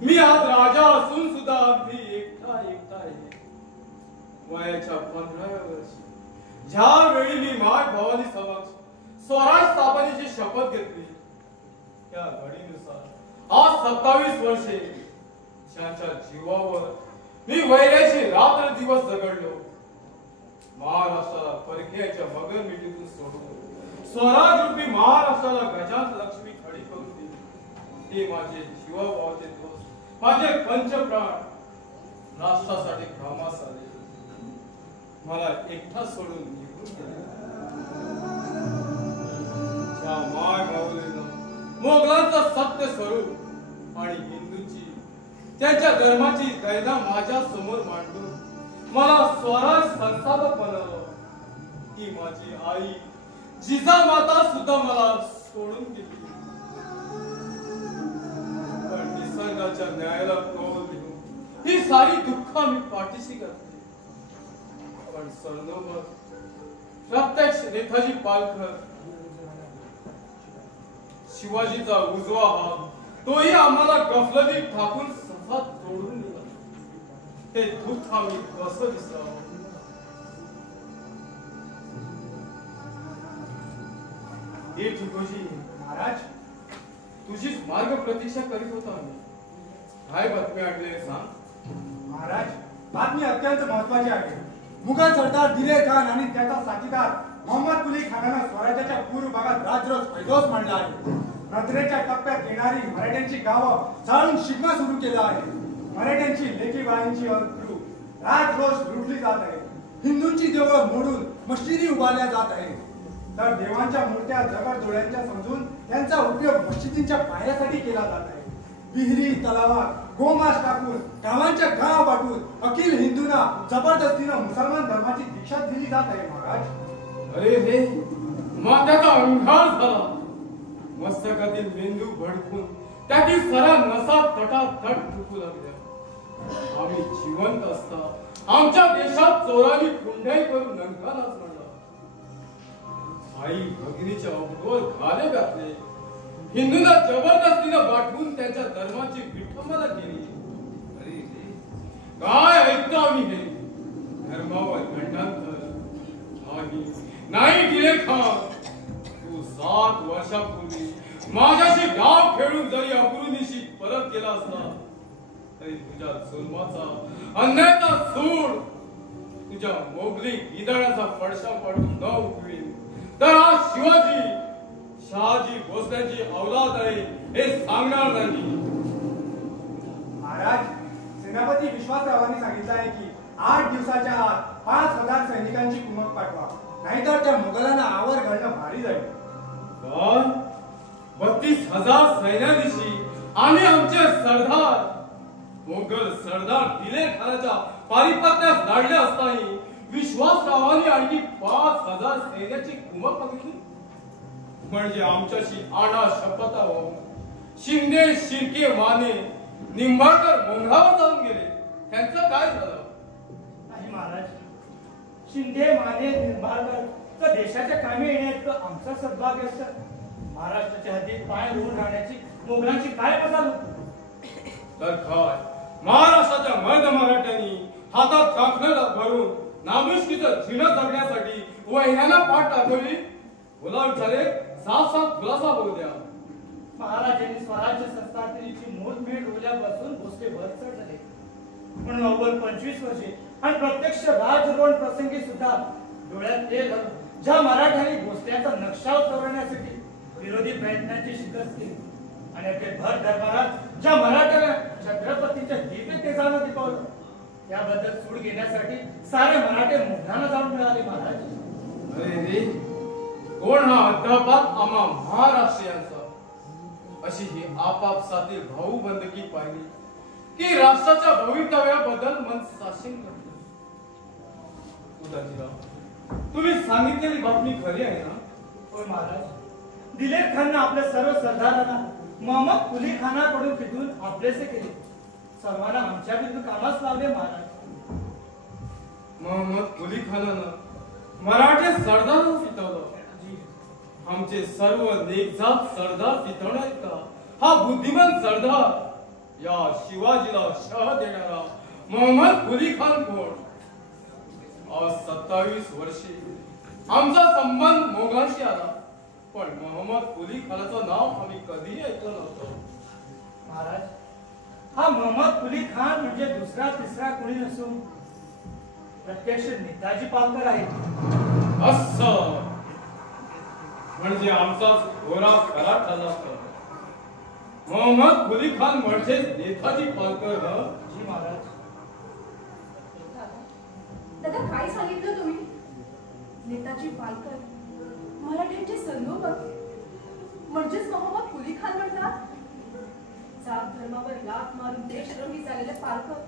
मी आज राजा असून सुद्धा अगदी एकटा आहे. वयाच्या 15व्या वर्षी ज्यावेळी मी माय भवानी समक्ष स्वराज स्थापनेची शपथ घेतली त्या घडीनुसार आज 27 वर्षे ज्यांच्या जीवावर मी वैराची रात्र दिवस झगडलो. महाराष्ट्राला परकीयाच्या मगर मिठीतून सोडून स्वराज रूपी महाराष्ट्र महाराष्ट्राला गजांत लक्ष्मी खडी करून दिली. ते माझे जीवाभावाचे दोस्त, माझे पंचप्राण राष्ट्रासाठी कामास आले. मला एकटा सोडून निघून गेले. त्या माय माऊलीनं मोगलांचं सत्य स्वरूप आणि हिंदूंची त्यांच्या धर्माची दैना माझ्या समोर मांडून मला स्वराज संस्थापक बनवलं. ती माझी आई जिजामाता सुद्धा मला सोडून गेली. पण निसर्गाच्या न्यायाला कौल देऊन ही सारी दुःख मी पाठीशी घातली. पण सरनोबत प्रत्यक्ष नेताजी पालकर, शिवाजीचा उजवा हात, तोही आम्हाला गफलतीत ठाकून सफात तोडून दिला. ते दुःख आम्ही कसं विसरावं. हे ठिकोजी महाराज, तुझीच मार्ग प्रतीक्षा करीत होता आम्ही. काय बातमी आणली सांग. महाराज, बातमी अत्यंत महत्वाची आहे. मुघल सरदार दिलेर खान आणि त्याचा साथीदार मोहम्मद कुली खानानं स्वराज्याच्या पूर्व भागात राजरोस पैदोस मांडला आहे. नजरेच्या टप्प्यात येणारी मराठ्यांची गावं जाळून शिकवा सुरू केला आहे. मराठ्यांची लेकी बाळींची अब्रू राजरोस लुटली जात आहे. हिंदूंची देवळं मोडून मशिदी उभारल्या जात आहे. तर देवांच्या मूर्त्या जगड डोळ्यांच्या समजून त्यांचा उपयोग मशिदींच्या पायासाठी केला जात आहे. विहिरी तलावात गोमांस टाकून गावांच्या गाव वाटून अखिल हिंदूंना जबरदस्तीनं मुसलमान धर्माची दीक्षा दिली जात आहे. महाराज, अरे रे, मात्याचा अंगार झाला. मस्तकातील मेंदू भडकून त्यातील सरा नसा तटातट तुटू लागल्या. आम्ही जिवंत असता आमच्या देशात चोरांनी कुंडाई करून नंकानाच म्हणला. आई भगिनीच्या अवघोर घाले घातले. हिंदूंना जबरदस्तीनं पाठवून त्यांच्या धर्माची विठंबना केली. अरे काय ऐकतो आम्ही हे. धर्मावर खंडांतर नाही दिलेर खान. तू 7 वर्षापूर्वी माझ्याशी डाव खेळून जरी अब्रूनिशी परत गेला असता तरी तुझ्या जुलमाचा अन्यायाचा सूड तुझ्या मोगली गिदाळाचा फडशा पाडून न उठवीन. तर आज शिवाजी शहाजी भोसल्यांची औलाद आहे हे सांगणार नाही. महाराज, सेनापती विश्वासरावांनी सांगितलं आहे की 8 दिवसाच्या आत 5000 सैनिकांची कुमक पाठवा, नाहीतर त्या मुघलांना आवर घालणं भारी जाईल. पण 32,000 सैन्याधीशी आणि आमचे सरदार मोगल सरदार दिलेर खानाच्या पारिपत्यास लाडले असताही विश्वासरावांनी आणखी 5000 सैन्याची कुमक मागितली. म्हणजे आमच्याशी आडा शपथा होऊन शिंदे शिर्के माने निंबाळकर मोंघावर जाऊन गेले. त्यांचं काय झालं. नाही महाराज, शिंदे माने निंबाळकर तर देशाच्या कामी येण्याचं आमचं सद्भाग्य असतं. महाराष्ट्राच्या हद्दीत पाय रोवून राहण्याची मोगलांची काय मजाल होती. तर काय महाराष्ट्राच्या मर्द मराठ्यांनी हातात काकणं भरून नामुष्कीचं झिणं जगण्यासाठी वह्यांना पाठ दाखवली. बोला विचारे, साफ साफ खुलासा होऊ द्या. महाराजांनी स्वराज्य संस्थापनेची मोडमेड होल्यापासून भोसले वर चढले. पण अव्वल 25 वर्षे आणि प्रत्यक्ष राजरोहण प्रसंगी सुद्धा डोळ्यात तेल घालून ज्या मराठ्यांनी भोसल्याचा नक्षा उतरवण्यासाठी विरोधी प्रयत्नांची शिकस्त केली आणि अखेर भर दरबारात ज्या मराठ्याला छत्रपतीच्या दिव्य तेजानं दिपवलं, त्याबद्दल सूड घेण्यासाठी सारे मराठे मुघलांना जाऊन मिळाले. महाराज, अरे रे, कोण हा अद्यापात आम्हा महाराष्ट्रीयांचा अशी ही आपापसातील भाऊ बंदकी पाहिली की राष्ट्राच्या भवितव्याबद्दल मन साशिंग करतो. उदाजीराव, तुम्ही सांगितलेली बातमी खरी आहे ना. होय महाराज, दिलेर खाननं आपल्या सर्व सरदारांना मोहम्मद कुली खानाकडून फिटून आपलेसे केले. सर्वांना आमच्या विरुद्ध कामास लावले. महाराज, मोहम्मद कुली खानानं मराठे सरदारांना फितवलं. आमचे सर्व नेकजात सरदार फितवणार का. हा बुद्धिमान सरदार या शिवाजीला शह देणारा मोहम्मद कुली खान कोण. आज 27 वर्षे आमचा संबंध मोगलांशी आला, पण मोहम्मद कुली खानाचं नाव आम्ही कधीही ऐकलं नव्हतं. महाराज, हा मोहम्मद कुली खान म्हणजे दुसरा तिसरा कुणी नसून प्रत्यक्ष नेताजी पालकर आहे. असं म्हणजे आमचाच घोरा खरा ठरला असता. मोहम्मद कुली खान म्हणजे नेताजी पालकर ना. जी महाराज. दादा काय सांगितलं तुम्ही? नेताजी पालकर मराठ्यांचे संगोपक म्हणजेच मोहम्मद कुली खान म्हणतात. जात धर्मावर लाथ मारून देशद्रोही झालेले पालकर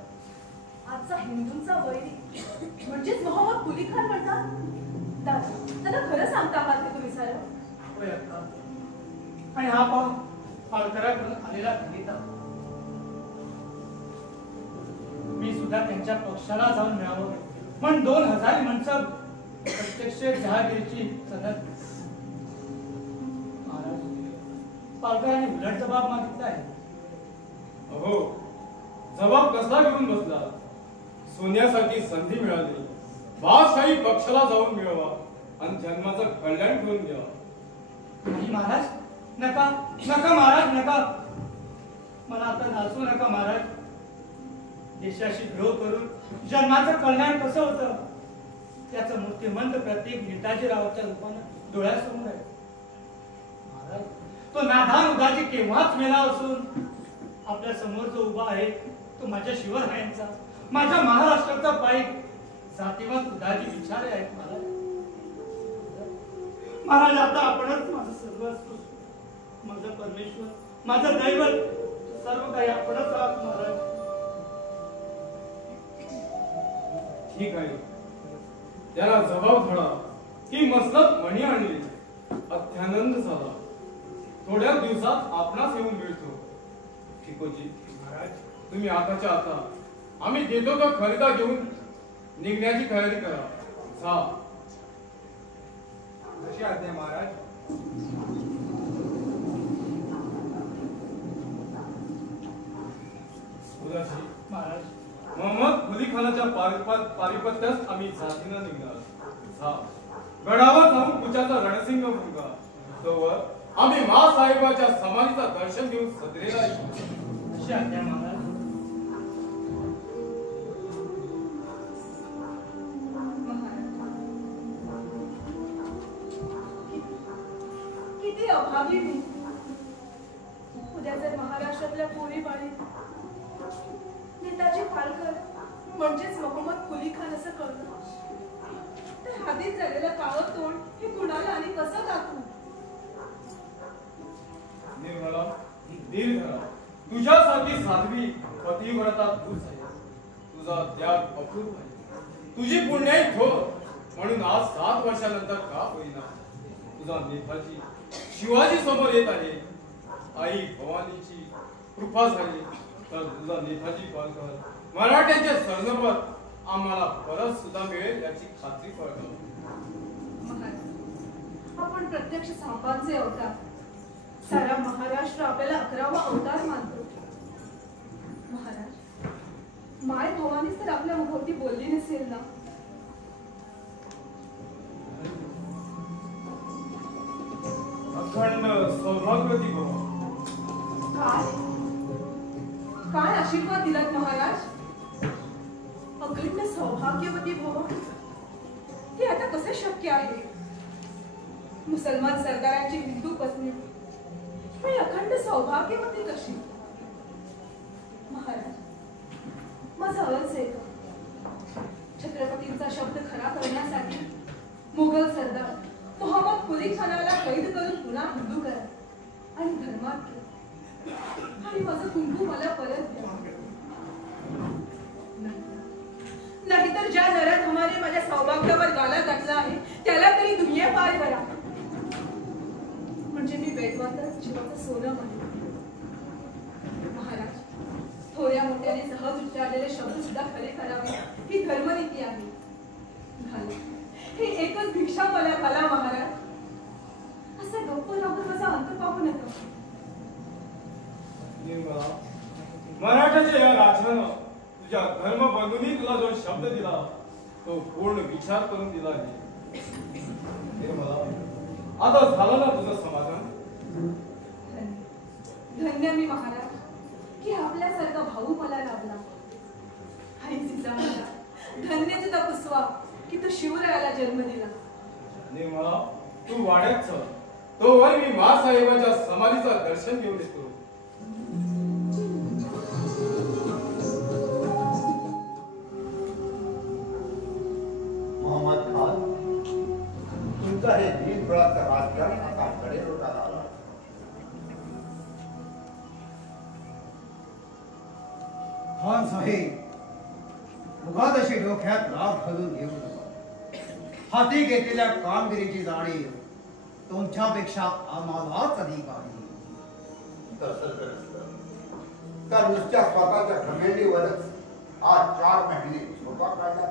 आजचा हिंदूंचा वैरी म्हणजेच मोहम्मद कुली खान म्हणतात. दादा खरं सांगता आहात की तुम्ही सारं? होय अक्का. आणि हा पाव पालकराकडून आलेला गीता. मी सुद्धा त्यांच्या पक्षाला जाऊन मिळावं पण 2000 माणसं प्रत्यक्ष जहागिरीची सनद. महाराज पालकरांनी उलट जबाब मागितला आहे. अहो जबाब कसला घेऊन बसला? सोन्यासाठी संधी मिळाली, बादशाही पक्षाला जाऊन मिळवा आणि जन्माचं कल्याण करून द्यावा. नाही महाराज, नका नका महाराज, नका. मला आता नाचू नका महाराज. देशाशी द्रोह करून जन्माचं कल्याण कसं होतं त्याचं मूर्तिमंत प्रतीक नेताजीरावांच्या रूपानं डोळ्यासमोर आहे. महाराज तो नादान उदाजी केव्हाच मेला असून आपल्या समोर जो उभा आहे तो माझ्या शिवरायांचा, माझ्या महाराष्ट्राचा पाईक जातीवाद उदाजी विचार आहेत. महाराज आता आपणच माझं सर्वस्व, माझं परमेश्वर, माझं दैवत, सर्व काही आपणच आहात महाराज. ठीक आहे, त्याला जबाब धडा की मसलत मणी आणली. अत्यानंद झाला. थोड्या दिवसात आपणास येऊन मिळतो. ठिकोजी महाराज तुम्ही आताच्या आता आम्ही देतो का खरेदा घेऊन निघण्याची तयारी करा. जा. जशी आज्ञा महाराज. उदासी महाराज मोहम्मद कुली खानाच्या पारिपत्यास आम्ही जातीनं निघणार. जा. गडावर जाऊन कुचाचा रणसिंग मुलगा तोवर आम्ही मासाहेबाच्या समाधीचा दर्शन घेऊन सदरेला येऊ. अशी आज्ञा महाराज. किती अभावी मी. उद्या जर महाराष्ट्रातल्या पोरी बाळी नेताजी पालकर म्हणजेच मोहम्मद कुली खान असं कळलं तर हातीत झालेलं काळं तोंड हे कुणाला आणि कसं दाखवू? निर्मला दीर्घ राहा. तुझ्यासारखी साध्वी पतिव्रता तूच आहे. तुझा त्याग अपूर्व आहे. तुझी पुण्याई थोर म्हणून आज 7 वर्षानंतर का होईना तुझा नेताजी शिवाजी समोर येत आहे. आई भवानीची कृपा झाली तर तुझा नेताजी पालकर मराठ्यांचे सरनोबत आम्हाला परत सुद्धा मिळेल याची खात्री पडतो. आपण प्रत्यक्ष सापांचे अवतार. सारा महाराष्ट्र आपल्याला 11वा अवतार मानतो. महाराज माय भवानीच तर आपल्या मुखवती बोलली नसेल ना? अखंड सौभाग्यवती भव. काय आशीर्वाद दिलात महाराज? अखंड सौभाग्यवती भव हे आता कसे शक्य आहे? मुसलमान सरदारांची हिंदू पत्नी पण अखंड सौभाग्यवती कशी? महाराज माझा अर्ज आहे का? छत्रपतींचा शब्द खरा करण्यासाठी मुघल सरदार मोहम्मद कुली खानाला कैद करून पुन्हा हिंदू करा आणि धर्मात घ्या आणि माझं कुंकू मला परत द्या. नाहीतर ज्या नराधमाने माझ्या सौभाग्यावर गाला घातला आहे त्याला तरी दुनिया पार करा. म्हणजे मी वेदवातच जीवाचं सोनं म्हणते. महाराज थोड्या मोठ्याने सहज उच्चारलेले शब्द सुद्धा खरे करावे ही धर्मनीती आहे. ही एकच भिक्षा मला घाला महाराज. असं गप्प राहून माझा अंत पाहू नका. मराठाच्या या राजानं तुझ्या धर्मबंधूंनी तुला जो शब्द दिला तो पूर्ण विचार करून दिला आहे. आता झालं ना तुझं समाधान? धन्य मी महाराज की आपल्यासारखा भाऊ मला लाभला. आई जिजामाता धन्य तुझा पुसवा की तू शिवरायाला जन्म दिला. निर्मला तू वाड्यात चल. तोवर मी मासाहेबांच्या समाधीचं दर्शन घेऊन येतो. मोहम्मद खान, तुमचा हे बिनबुडाचं राजकारण आता कडेलोटाला आलं. खान साहेब, उगाच अशी डोक्यात लाभ घालून घेऊ नका. हाती घेतलेल्या कामगिरीची जाणीव तुमच्यापेक्षा आम्हालाच अधिक आहे. तर नुसत्या स्वतःच्या कमेंडीवरच आज 4 महिने झोपा काढला.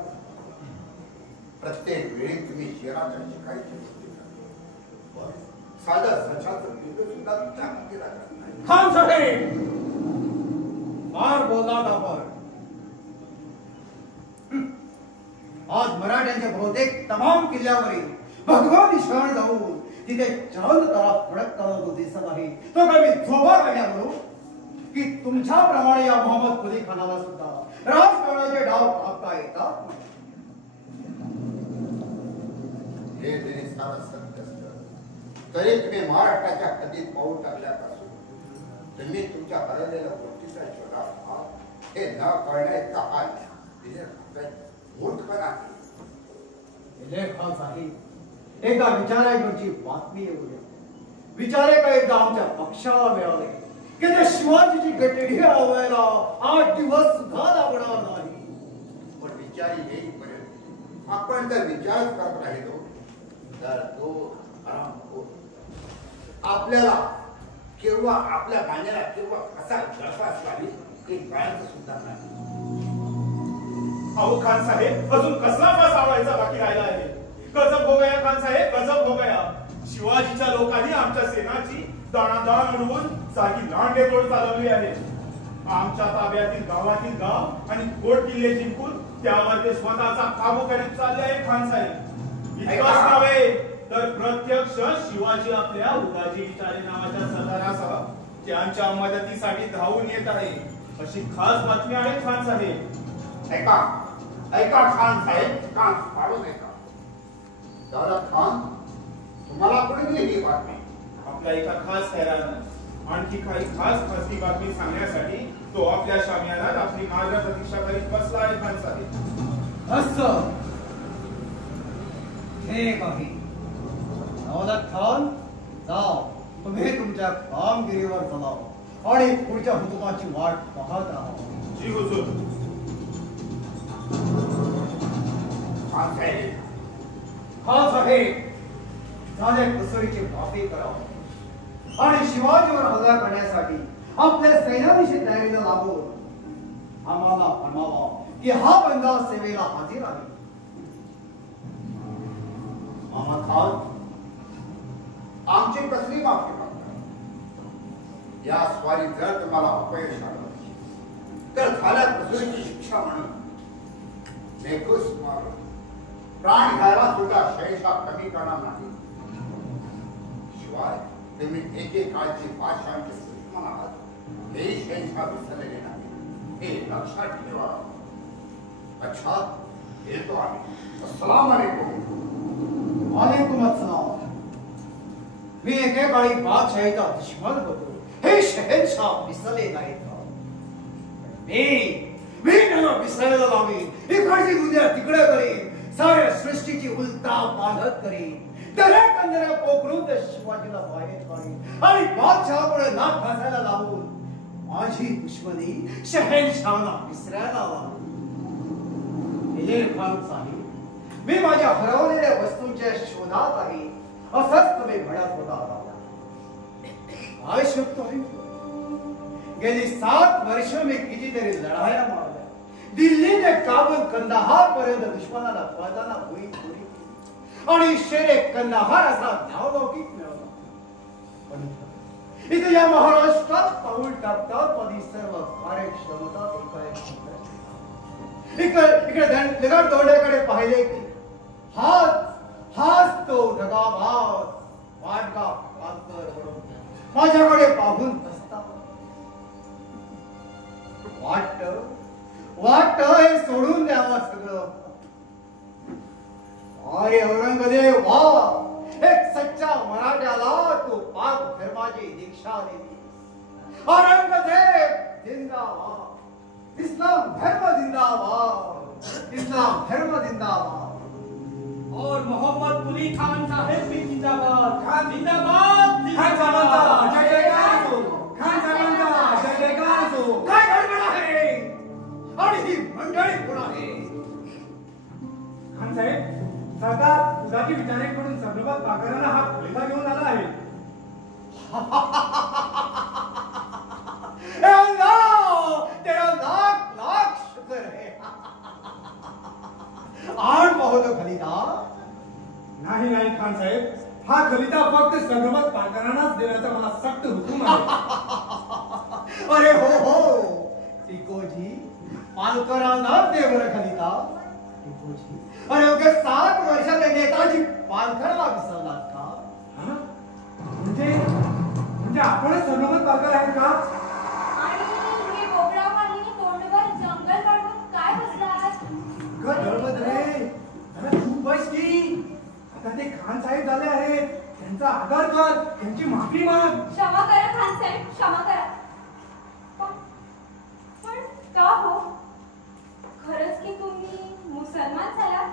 प्रत्येक वेळी तुम्ही शेराच्या शिकायची साधा सशाचं पिंड सुद्धा त्याग केला जात नाही. खान साहेब, फार बोललात आपण. आज मराठ्यांच्या बहुतेक तमाम किल्ल्यावरील भगवान निशाण जाऊन तिथे चांद तारा फडकताना तो दिसत आहे. तो काय मी झोपा काढल्या म्हणू की तुमच्याप्रमाणे या मोहम्मद कुली खानाला सुद्धा राजकारणाचे डाव टाकता येतात. हे जरी सारं सत्य असलं तरी तुम्ही महाराष्ट्राच्या हद्दीत पाऊल टाकल्यापासून तुम्ही तुमच्या हरवलेल्या गोष्टीचा शोध आहात. हे न कळण्याचा हाल मूर्खपणा आहे. खान साहेब, एकदा विचारायची बातमी येऊ द्या. विचारे का एकदा आमच्या पक्षाला मिळाले की त्या शिवाजीची गटेडी लावायला 8 दिवस सुद्धा लागणार नाही. पण विचारी येईपर्यंत आपण जर विचारच करत राहिलो तर तो आराम होतो. आपल्याला किंवा आपल्या गाण्याला किंवा कसा गळफास लागेल हे कळायचं सुद्धा नाही. अहो खान साहेब, अजून कसला फास आवडायचा बाकी राहिला आहे. गजब हो गया खान साहेब, गजब हो गया. शिवाजीच्या लोकांनी आमच्या सेनाची दाणादाण उडवून जागी लांडे तोड चालवली आहे. आमच्या ताब्यातील गावातील गाव आणि गोड किल्ले जिंकून त्यावर ते स्वतःचा काबू करीत चालले आहे खान साहेब. इतकंच नव्हे तर प्रत्यक्ष शिवाजी आपल्या उदाजी विचारे नावाच्या सरदारासह त्यांच्या मदतीसाठी धावून येत आहे अशी खास बातमी आहे खान साहेब. ऐका ऐका खान साहेब, कान पाडून ऐका. दादा खान, तुम्हाला कोणी दिली ही बातमी? आपल्या एका खास हैरानं आणखी काही खास खासगी बातमी सांगण्यासाठी तो आपल्या शामियानात आपली मार्ग प्रतीक्षा करीत बसला आहे खान साहेब. असं ठीक आहे. दौलत खान, जाओ तुम्ही तुमच्या कामगिरीवर चला आणि पुढच्या हुकुमाची वाट पाहत राहा. जी हुजूर. खान साहेब, खान साहेब, झाले कुसरीची माफी करा आणि शिवाजीवर हल्ला करण्यासाठी आपल्या सैन्याविषयी तयारीला लागून आम्हाला म्हणावा की हा बंदा सेवेला हाजीर आहे. मामा खान, आमची कसली माफी मागता? या स्वारीत जर तुम्हाला अपयश आलं तर झाल्या कसुरीची शिक्षा म्हणून बेखुस मारून प्राण घ्यायला सुद्धा शैशा कमी करणार नाही. शिवाय तुम्ही एकेकाळची पाषाणचे दुश्मन आहात हे शैशा विसरलेले नाही, हे लक्षात ठेवा. अच्छा, येतो आम्ही. अस्सलाम वालेकुम. वालेकुम अस्सलाम. मी एकेकाळी बादशाहीचा दुश्मन होतो हे शहनशाह विसरले नाहीत. मी त्यांना विसरायला लावीन. इकडची दुनिया तिकडे करीन. साऱ्या सृष्टीची उलटा पालत करीन. दऱ्या कंदऱ्या पोखरून त्या शिवाजीला बाहेर काढीन आणि बादशहापुढे नाक घासायला लावून माझी दुश्मनी शहनशाहला विसरायला लावून. खान साहेब, मी माझ्या हरवलेल्या वस्तूंच्या शोधात आहे असंच तुम्ही म्हणत होता. काय शब्द आहे? गेली 7 वर्ष मी कितीतरी लढाया मारल्या. दिल्ली ते काबूल कंदाहार पर्यंत दुश्मनाला पळताना होईल आणि शेरे कंदाहार असा नावलौकिक मिळवला. पण इथे या महाराष्ट्रात पाऊल टाकतात माझी सर्व कार्यक्षमता इकडे लगड तोंडाकडे पाहिले की हाच तो ढगाबाज वाटका माझ्याकडे पाहून बसता. वाटत हे सोडून द्यावा सगळं. अरे औरंगजेब, वा, एक सच्चा मराठ्याला माझी दीक्षा देवी. औरंगजेब जिंदाबाद. इस्लाम धर्म जिंदाबाद. इस्लाम धर्म जिंदाबाद. और मोहम्मद कुली खान साहेब भी जिंदाबाद. खान जिंदाबाद. खान साहेबांचा जय जयकार असो. खान साहेबांचा जय जयकार असो. काय गडबड आहे आणि ही मंडळी कोण आहे? खान साहेब, सरदार उदाजी विचारेकडून सर्वोबत पाकरांना हा खलिफा घेऊन आला आहे. तेरा लाख लाख शुक्र है. आण पाहतो खलिता. नाही नाही खान साहेब, हा खलिता फक्त सर्वोबत पाकरांनाच देण्याचा मला सक्त हुकूम आहे. अरे हो टिकोजी, पालकरांना दे बरं खलिता. टिकोजी, अरे अवघ्या 7 वर्षाचे नेताजी पालकराला विसरलात का? म्हणजे आपणच सर्वोबत पालकर आहेत का? आणि हे बोबडा वाहिनी तोंडवर जंगल वाढवून काय बसलात? गडबड रे, जरा चूप बस की. आता ते खान साहेब झाले आहेत, त्यांचा आदर कर, त्यांची माफी माग. क्षमा करा खान साहेब, क्षमा करा. पण का हो? खरंच की तुम्ही मुसलमान झालात?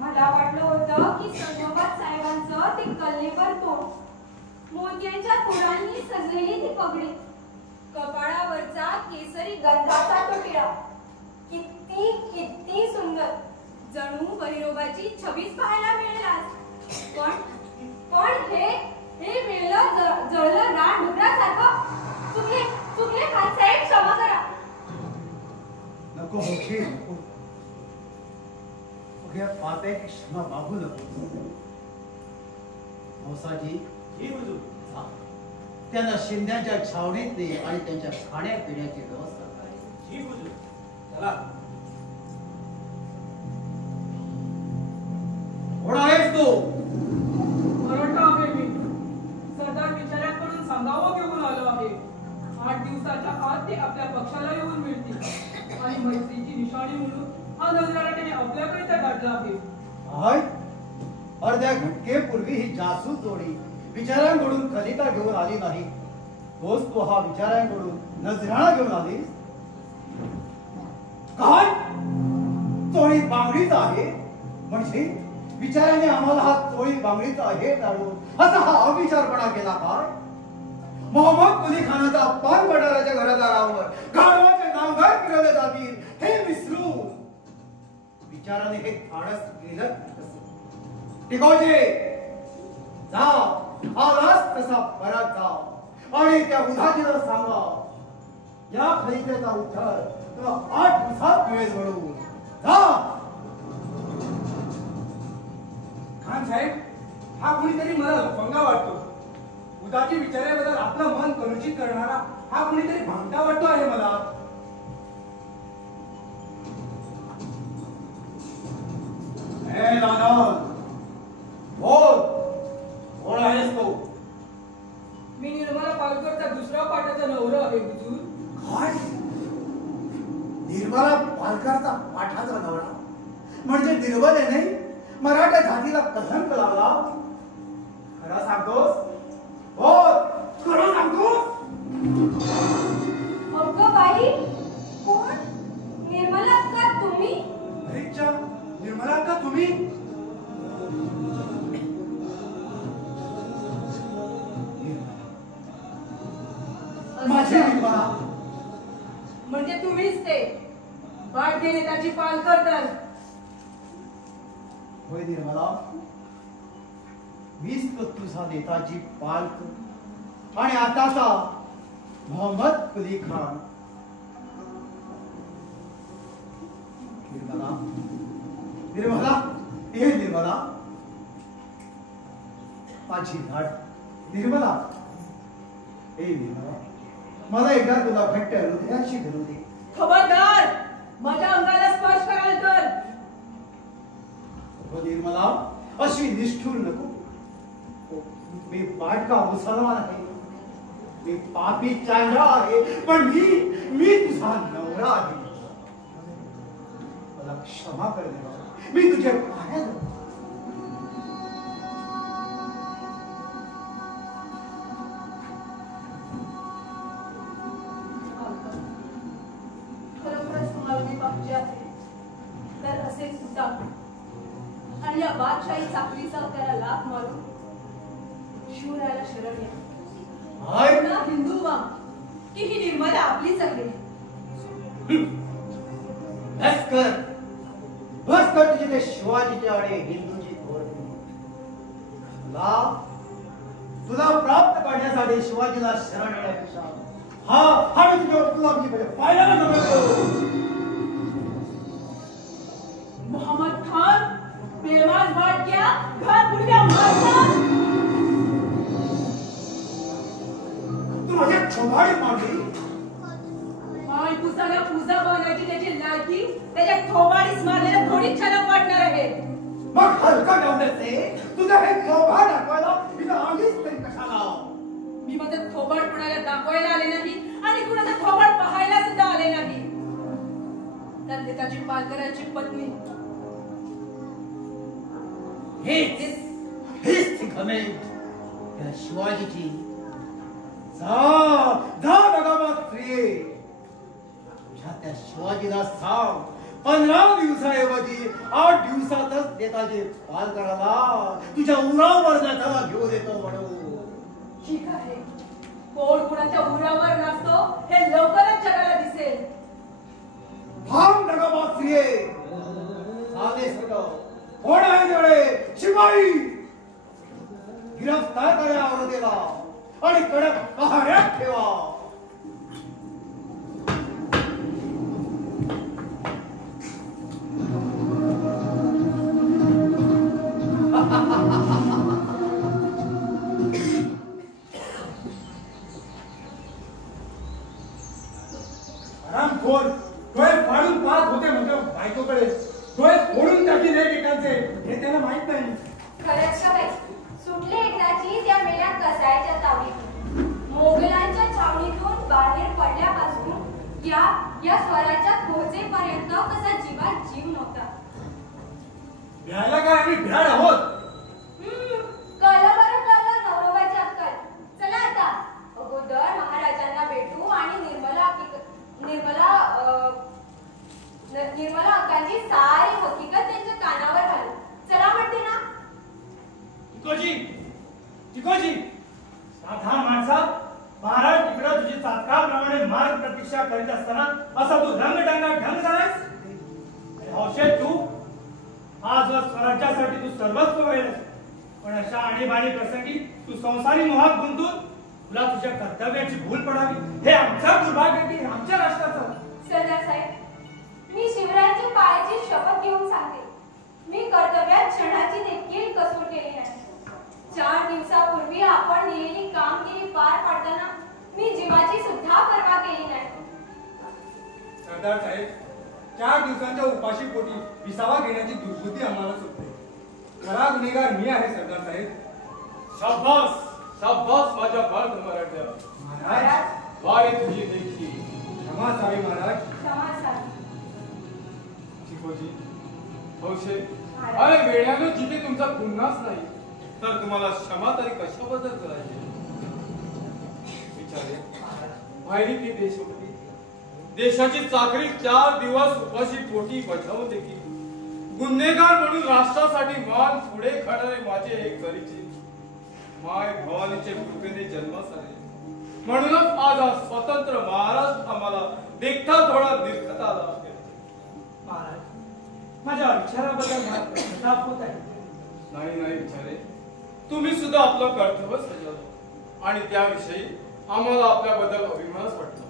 मला वाटलं होतं की सर्वोबत साहेबांचं ते कल्लेवर तोंड, मोत्यांच्या फुलांनी सजलेली ती पगडी, कपाळावरचा केसरी गंधाचा तो टिळा किती किती सुंदर, जणू बहिरोबाची छबीच पाहायला मिळेल आज. पण हे मिळलं जळलं रान डुकरासारखं. चुकले खान साहेब, क्षमा करा. नको होशी नको. अगं पाते क्षमा मागू नको. मौसाजी, ही हुजूर. त्यांना शिंद्याच्या छावणीतली आणि त्यांच्या खाण्यापिण्याची व्यवस्था करा. ही हुजूर. चला. कोण आहेस तू? मराठा आहे मी. सरदार विचाराकडून सांगावं घेऊन आलो आहे. 8 दिवसाच्या आत ते आपल्या पक्षाला येऊन मिळतील आणि मैत्रीची निशाणी म्हणून हा नजराला त्याने आपल्याकरिता काढला आहे. काय? अर्ध्या घटकेपूर्वी ही जासूस जोडी विचारांकडून खलिता घेऊन आली नाही, तोच तो हा विचारांकडून नजराणा घेऊन आली. काय? चोळी बांगडीचा आहे? म्हणजे विचाराने आम्हाला हा चोळी बांगडीचा आहे जाणून असा हा अविचारपणा केला काय? मोहम्मद कुली खानाचा पान भंडाराच्या घरादारावर गाढवाचे नांगर फिरवले जातील हे विसरून विचाराने हे धाडस केलं. टिकोजी, जा, आलास तसा परत जा आणि त्या उधाजीला सांगा या खलित्याचा उद्धार 8 दिवसात मिळेल म्हणून. जा. खान साहेब, हा कुणीतरी मला लफंगा वाटतो. उदाची विचाराबद्दल आपलं मन कलुषित करणारा हा कुणीतरी भामटा वाटतो आहे मला. कोण आहेस तू? मी निर्मला पालकरचा दुसरा पाटाचा नवरा आहे हुजूर. काय? निर्मला पालकरचा पाठाचा नवरा म्हणजे निर्मलेने मराठा जातीला कलंक लावला? खरं सांगतोस? हो, खरं सांगतोस? अगं बाई, कोण? निर्मला का तुम्ही? अरेच्या, निर्मला का तुम्ही? माझी निर्मला म्हणजे तुम्हीच ते भारतीय नेताची पालकर तर. होय निर्मला, मीच तो तुझा नेताजी पालक आणि आताचा मोहम्मद कुली खान. निर्मला, निर्मला, हे निर्मला, माझी लाट निर्मला. हे निर्मला, मला एकदा तुला घट्ट हृदयाशी धरू दे. खबरदार, माझ्या अंगाला स्पर्श कराल तर. निर्मला, अशी निष्ठुर नको. मी बाटका मुसलमान आहे, मी पापी चांगला आहे, पण मी तुझा नवरा आहे. मला क्षमा कर देवा, मी तुझ्या पायात. बादशाही चाकरीचा त्याला लाथ मारून शिवरायाला शरण या. पुन्हा हिंदू व्हा की ही निर्मला आपलीच आहे. बस कर तुझे ते शिवाजीचे आणि हिंदूची घोर. तुला प्राप्त करण्यासाठी शिवाजीला शरण येण्यापेक्षा हा मी तुला पाहायला नको. मोहम्मद खान बेवाज भाटक्या घात बुडव्या मारतात. तू माझ्या थोबाडीत मारली. माय पुसाला पूजा बनवायची त्याची लायकी त्याच्या थोबाडीस मारलेल्या थोडी छलक वाटणार आहे. मग हलका डावण्याचे तुझं हे थोबाड दाखवायला तिला आलीच तरी कशाला. मी माझं थोबाड कुणाला दाखवायला आले नाही आणि कुणाचं थोबाड पाहायला सुद्धा आले नाही. नंदिताची पालकरांची पत्नी हेच ती घमेंड त्या शिवाजीची. जा भगवत प्रिये, त्या शिवाजीला सांग 15 दिवसाऐवजी 8 दिवसातच नेताजी पालकराला तुझ्या उरावर त्याला घेऊन येतो म्हणून. ठीक आहे. कोण कुणाच्या उरावर नसतो हे लवकरच जगाला दिसेल. थांब भगवत प्रिये, आदेश करो. कोण आहे तेवढे शिपाई गिरफ्तार करा औरतेला आणि कडक पहाऱ्यात ठेवा. आरामखोर डोळे फाडून पाहत होते म्हणजे बायकोकडे. डोळे फोडून टाकील एकेकांचे हे त्याला माहित नाही. खरंच का बाई, सुटले एकदाची त्या मेल्या कसायच्या तावडीतून. मोगलांच्या छावणीतून बाहेर पडल्यापासून या स्वराच्या खोचेपर्यंत कसा जीवात जीव नव्हता. भ्यायला काय आम्ही भ्याड आहोत. कळलं बरं कळलं नवरोबाची अक्कल. चला आता अगोदर महाराजांना भेटू आणि निर्मला अक्कांची सारी हकीकत त्यांच्या कानावर घालू. चला म्हणते ना. टिकोजी, साधा माणसा, महाराज तिकडं तुझी तात्काळप्रमाणे मार्ग प्रतीक्षा करीत असताना असा तू रंगढंगा ढंग झालायस. हौशे तू आज स्वराज्यासाठी तू सर्वस्व वेळेस, पण अशा आणीबाणी प्रसंगी तू संसारी मोहात गुंतून तुला तुझ्या कर्तव्याची भूल पडावी हे आमचं दुर्भाग्य की आमच्या राष्ट्राचं. सरदार साहेब, मी शिवरायांची पायाची शपथ घेऊन सांगते, मी कर्तव्यात क्षणाची देखील कसूर केली नाही. 4 दिवसापूर्वी आपण दिलेली कामगिरी पार पाडताना मी जीवाची सुद्धा पर्वा केली नाही. सरदार साहेब, 4 दिवसांच्या उपाशी पोटी विसावा घेण्याची दुर्बुद्धी आम्हाला सुटते. खरा गुन्हेगार मी आहे सरदार साहेब. शाबास शाबास माझ्या बाळ मराठ्या. महाराज, वाई तुझी देखी. क्षमा असावी महाराज. क्षमा असावी. चिकोजी, हौशे, अरे वेळानं जिथे तुमचा गुन्हाच नाही तर तुम्हाला क्षमा तरी कशाबद्दल करायची. विचारे माहिती की देशभक्ती देशाची चाकरी 4 दिवस उपाशी पोटी बजावून देखील गुन्हेगार म्हणून राष्ट्रासाठी मान पुढे काढणारे माझे एक घरीचे माय भवानीचे कृपेने जन्मास आले. म्हणूनच आज हा स्वतंत्र महाराष्ट्र आम्हाला देखता थोडा निर्खता आला. महाराज, माझ्या विचाराबद्दल मला पश्चाताप होत आहे. नाही नाही विचारे, तुम्ही सुद्धा आपलं कर्तव्य सजवलं आणि त्याविषयी आम्हाला आपल्याबद्दल अभिमानच वाटला.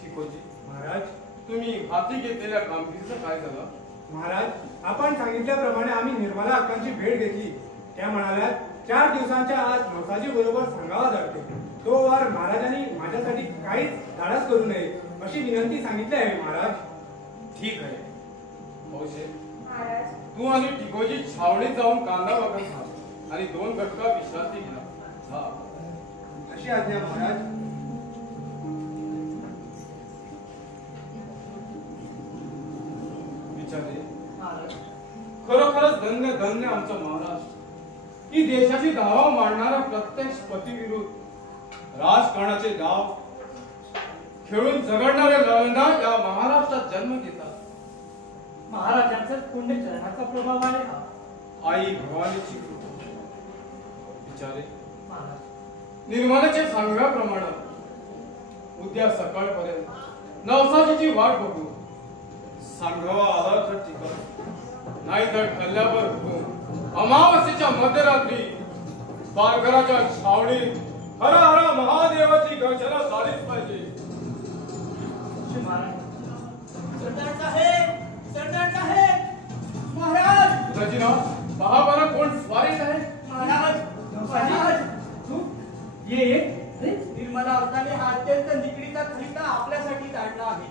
चिकोजी महाराज, तुम्ही हाती घेतलेल्या कामगिरीचं काय झालं? महाराज, आपण सांगितल्याप्रमाणे आम्ही निर्मला अक्कांची भेट घेतली. त्या म्हणाल्या 4 दिवसांच्या आज नवसाजी बरोबर सांगावा जाते. तो वार महाराजांनी माझ्यासाठी काहीच धाडस करू नये अशी विनंती सांगितली आहे महाराज. ठीक आहे. हौशे, महाराज, तू आणि टिकोजी छावणीत जाऊन कांदा बघत खा आणि 2 घटका विश्रांती घ्या. अशी आज्ञा महाराज. विचारे खरोखरच धन्य धन्य आमचा महाराष्ट्र. ही देशाची धावा मांडणाऱ्या प्रत्यक्ष पतीविरुद्ध राजकारणाचे डाव खेळून झगडणारे लढणार या महाराष्ट्रात जन्म घेतात. महाराजांचा पुण्य चरणाचा प्रभाव आहे हा. आई भवानीची विचारे निर्माणाच्या सांगण्याप्रमाणे उद्या सकाळपर्यंत नवसाची वाट बघू. सांगावा आला तर ठिकाण नाही तर कल्ल्यावर अमावस्येच्या मध्यरात्री पालघराच्या छावणीत हर हर महादेवाची गर्जना झालीच पाहिजे. सरदार साहेब, सरदार साहेब, महाराज. उदाजीराव पहा बरं कोण स्वारीत आहे. महाराज, महाराज, ये निर्मला अवताने हा अत्यंत निकडीचा खलिता आपल्यासाठी काढला आहे.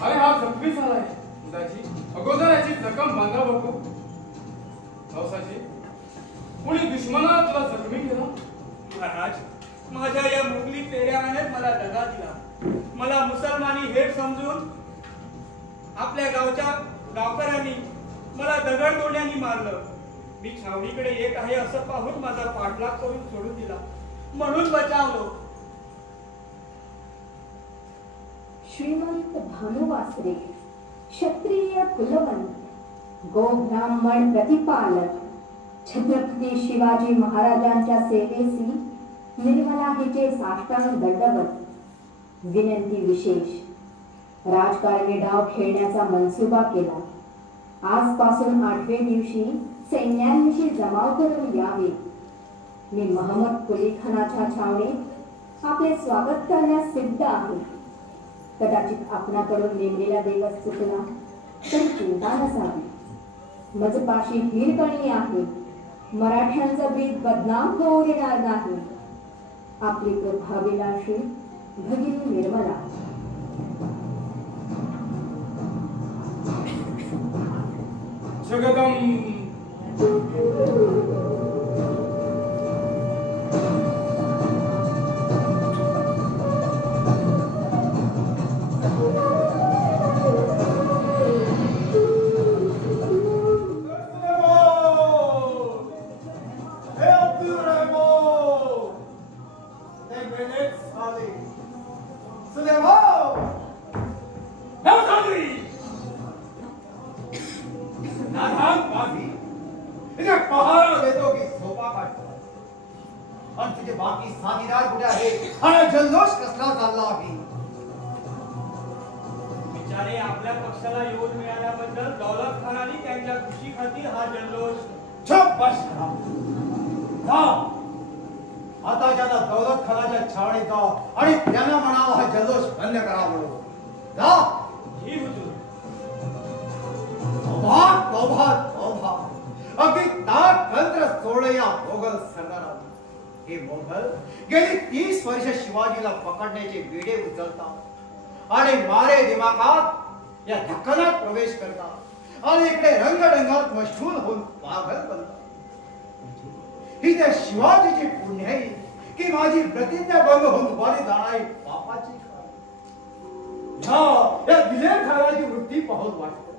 अरे हा जखमी झालाय. उदाजी अगोदर याची जखम बांधा बघू. नवसाची कोणी दुश्मनाला तुला जखमी केला. महाराज, माझ्या या मुघली पेऱ्याने मला दगा दिला. मला मुसलमानी हेट समजून आपल्या गावच्या गावकऱ्यांनी मला दगडगोट्याने मारलं. मी छावणीकडे येत आहे असं पाहून माझा पाठलाग करून सोडून दिला, म्हणून बचावलो. श्रीमंत भानुवासरे, क्षत्रिय कुलवंत, गोब्राह्मण प्रतिपालक, छत्रपती शिवाजी महाराजांच्या सेवेसी निर्मला हिचे साष्टांग दंडवत. विनंती विशेष. राजकारणी डाव खेळण्याचा मनसुबा केला. आजपासून 8व्या दिवशी सैन्यांशी जमाव करून यावे. मी महमद कुली खानाच्या छावणीत आपले स्वागत करण्यास सिद्ध आहे. कदाचित आपणाकडून नेमलेला दिवस चुकला तरी चिंता नसावी. मजपाशी हिरकणी आहे. मराठ्यांचा ब्रीद बदनाम होऊ देणार नाही. आपली प्रभाविलाशी भगिनी निर्मला. जगदंब बाकी साथीदार कुठे आहे आणि जल्लोष कसला चालला आहे. बिचारे आपल्या पक्षाला येऊन मिळाल्याबद्दल दौलत खानाने त्यांच्या खुशी खातीर हा जल्लोष. चुप बस. आता ज्याला दौलत खानाच्या छावणीत जाऊ आणि त्यांना म्हणावं हा जल्लोष बंद करावं. जी हुजूर. अगदी ताक तंत्र सोडलं या मोगल सरदारांनी. हे मोगल गेली 30 वर्ष शिवाजीला पकडण्याचे वेडे उचलतात आणि मारे दिमागात या धक्कनात प्रवेश करतात आणि इकडे रंगढंगात मशगूल होऊन पागल बनतात. ही त्या शिवाजीची पुण्य आहे की माझी प्रतिज्ञा भंग होऊन उभारी जाणारी पापाची. या दिलेर खानाची वृत्ती पाहून वाटते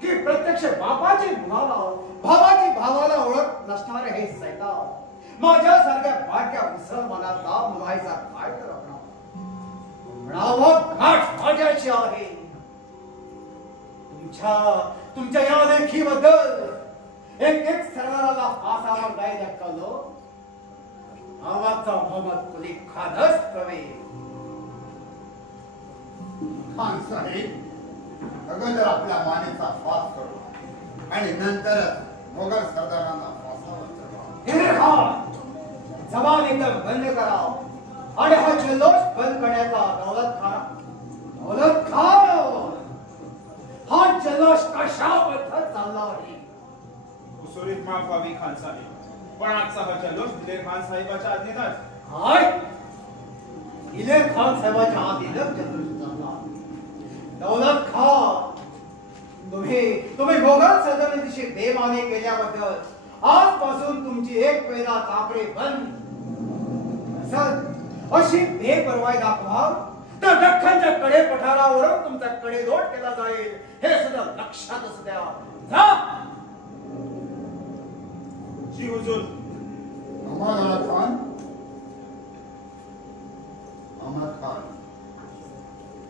की प्रत्यक्ष बापाची मुलाला भावाची भावाला ओळख नसणारे हे सैतान माझ्यासारख्या भाग्या मुसलमानाचा मुलायचा काय करणार. घाट माझ्याशी आहे. तुमच्या या लेखीबद्दल एक सरदाराला फासावर जायला कळलो. आवाजचा मोहम्मद कुली खानच प्रवे. खान साहेब अगोदर आपल्या मानेचा फास करू आणि नंतर मोगल सरदारांना फासावर चढवा. जबान एकदम बंद करा आणि हा जल्लोष बंद करण्याचा दौलत खान हा जल्लोष कशाबद्दल चालला आहे. सुरेश माफ व्हावी खान साहेब, पण आजचा हा जल्लोष दिलेर खान साहेबाच्या आज्ञेतच. हाय, दिलेर खान साहेबाच्या आज्ञेतच जल्लोष चालला. दौलत खान, तुम्ही मोगल सल्तनतीशी बेमानी केल्याबद्दल आजपासून तुमची एक पेला चाकरी बंद. अशी बेपरवाई दाखवाल तर दख्खनच्या कडे पठारावरून तुमचा कडेलोट केला जाईल हे सुद्धा लक्षात असू द्या. जी हुजूर. अहमद खान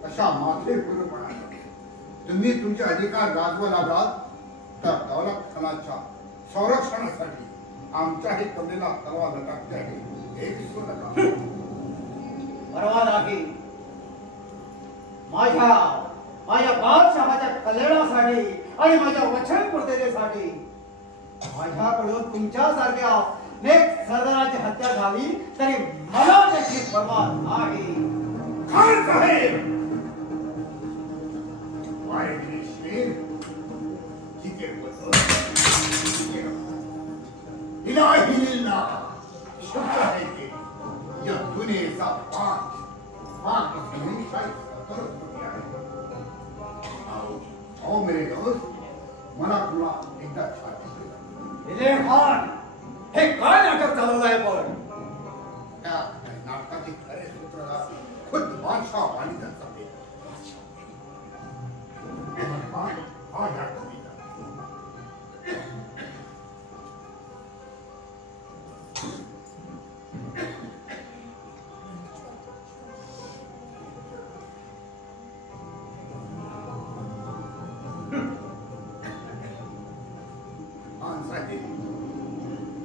अशा माथेपुरपणाने तुम्ही तुमचे अधिकार गाजवू लागाल त्या दौलत खानाच्या संरक्षणासाठी आमच्याही कमरेला तलवार लटकते आहे. एक विसरू नका. परवा नाही. माझ्या बादशहाच्या कल्याणासाठी आणि माझ्या वचनपूर्ततेसाठी माझ्याकडून तुमच्यासारख्या नेक सरदाराची हत्या झाली तरी मला त्याची पर्वा नाही. खान साहेब वाईट ठीक इलाहीला शुक्र है कि यह दुनिया का पाक हमेशा सतर्क हो गया है. आओ मेरे दोस्त मला तुला एकदा छाती दिलेर खान हे काय नाटक चालवलं आहे पण त्या नाटकाचे खरे सूत्रधार खुद बादशाह वाली त्यांचा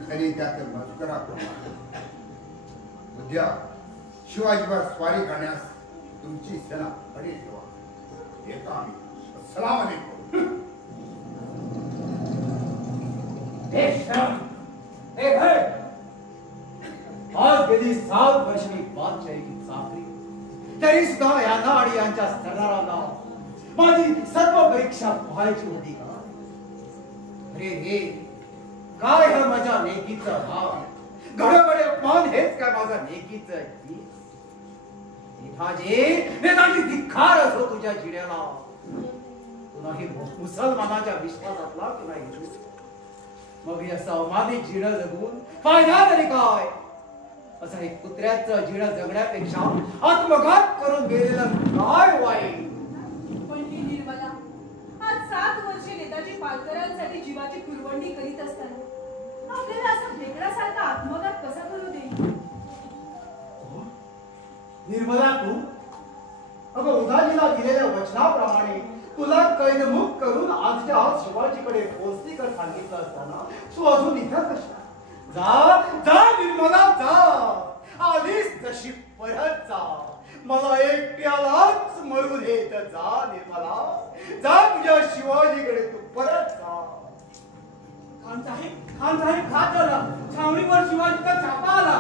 खरी त्यात मजकुरा उद्या शिवाजीवर स्वारी करण्यास तुमची सेना खरी ठेवा. येतो आम्ही. अस्सलाम वालेकुम. आज गेली 7 वर्ष मी बादशाहीची चाकरी तरी सुद्धा यांना आणि यांच्या सरदारांना माझी सर्व परीक्षा व्हायची होती का? अरे हे काय हा माझ्या नेकीचा भाव घडबडे अपमान हेच काय माझा नेकीचा नेताजी धिक्कार असो तुझ्या जिड्याला. तू नाही मुसलमानाच्या विश्वासातला की नाही. मग या अवमानित जिड जगून फायदा तरी काय? असं हे कुत्र्याचं जिड जगण्यापेक्षा आत्मघात करून गेलेलं काय वाईट. पण ही निर्मला आज 7 वर्षे नेताजी पालकरांसाठी जीवाची कुरवंडी करीत असताना आपल्याला असा भेकडासारखा आत्मघात कसा करू देईल? निर्मला तू अगं उदाजीला दिलेल्या वचनाप्रमाणे तुला कैदमुक्त करून आजच्या आज शिवाजीकडे पोहोचली कर सांगितलं असताना तू अजून इथं कशा? जा जा निर्मला जा. आधीच तशी परत जा. मला एकट्यालाच मरून येत जा निर्मला. जा तुझ्या शिवाजीकडे तू परत जा. खान साहेब घात झाला. छावणीवर शिवाजीचा छापा आला.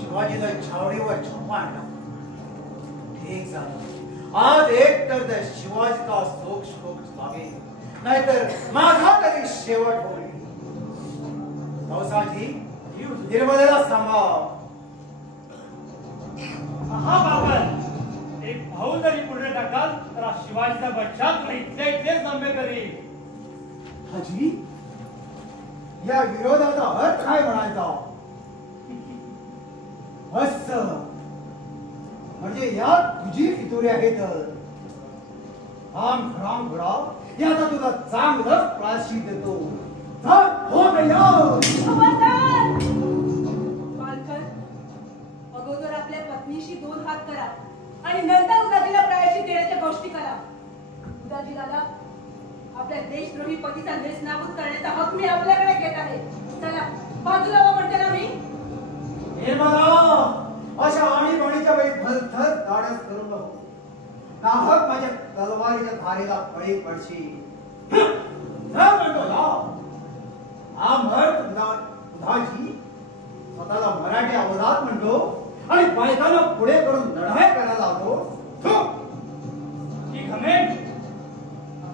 शिवाजीला छावणीवर छापा आणला. ठीक झालं. आज एक तर त्या शिवाजीचा शोक लागेल नाहीतर माझा तरी शेवट होईल. नवसाजी निर्मलेला सांगा. हा बाबा एक भाऊ जरी पुढे टाकाल तर शिवाजीचा बच्चा इथलेच नंबे करील. हाजी या विरोधाचा अर्थ काय म्हणायचा? म्हणजे यात तुझी फितुरी आहे तर राम घोडा याचा तुला चांगलं प्रायश्चित्त देतो. अगोदर आपल्या पत्नीशी 2 हात करा आणि नंतर उदाजीला प्रायश्चित्त देण्याच्या गोष्टी करा. उदाजी दादा आपल्या देशद्रोही पतीचा नेस्तनाबूत करण्याचा हक्क मी आपल्याकडे घेत आहे. चला बाजूला म्हणते ना मी. अशा आणीबाणीच्या वेळी भलथर धाडस करू नको. नाहक माझ्या तलवारीच्या धारेला बळी पडशील. हा उदाजी स्वतःला मराठी अवधात म्हणतो आणि बायकांना पुढे करून लढाई करायला लावतो. ठीक हमे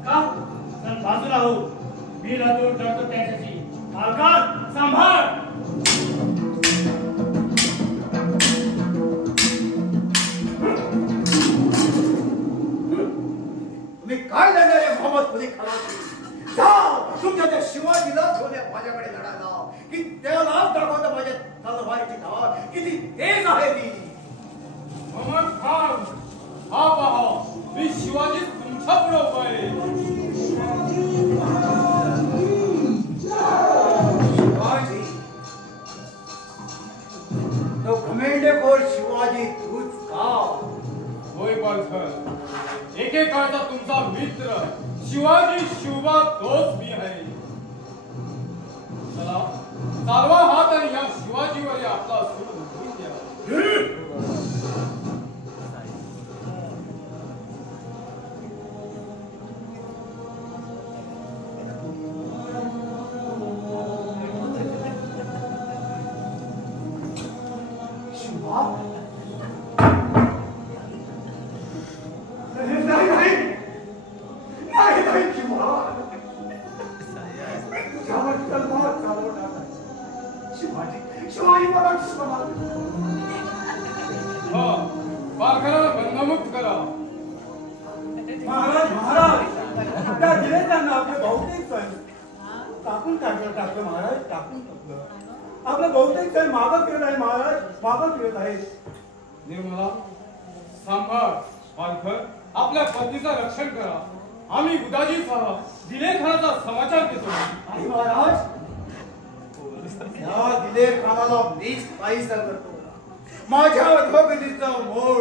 का चल बाजूला हो. मी लढतो त्याच्याशी. मालकात सांभाळ. तुम्ही काय लढणारे मोहम्मद कुली खानाची? जा तुमच्या त्या शिवाजीला ठेवल्या माझ्याकडे लढायला की त्यालाच दाखवतं माझ्या तलवारीची धार किती तेज आहे ती. मोहम्मद खान हा पहा मी शिवाजी तुमच्या पुढे उभा आहे. शिवाजी तो घमेंडेखोर शिवाजी तूच का? होय पालखन एक काळचा तुमचा मित्र शिवाजी शिवबा तोच मी आहे. चला चालवा हात आणि या शिवाजीवर आपला सूड उठवून द्या. बंधमुक्त करा. महाराज महाराज त्या दिलेल्यांना आपले बहुतेक सण टाकून टाकलं महाराज, टाकून टाकलं. आपलं बहुतेक सण मागं फिरत आहे महाराज, मागं फिरत आहे. निर्मला सांभाळ पालखर, आपल्या पत्नीचं रक्षण करा. आम्ही उदाजीसह दिलेखानाचा समाचार देतो. आणि महाराज या दिलेखानाला मीच पायीचा करतो. माझ्या अधोगतीचा मूळ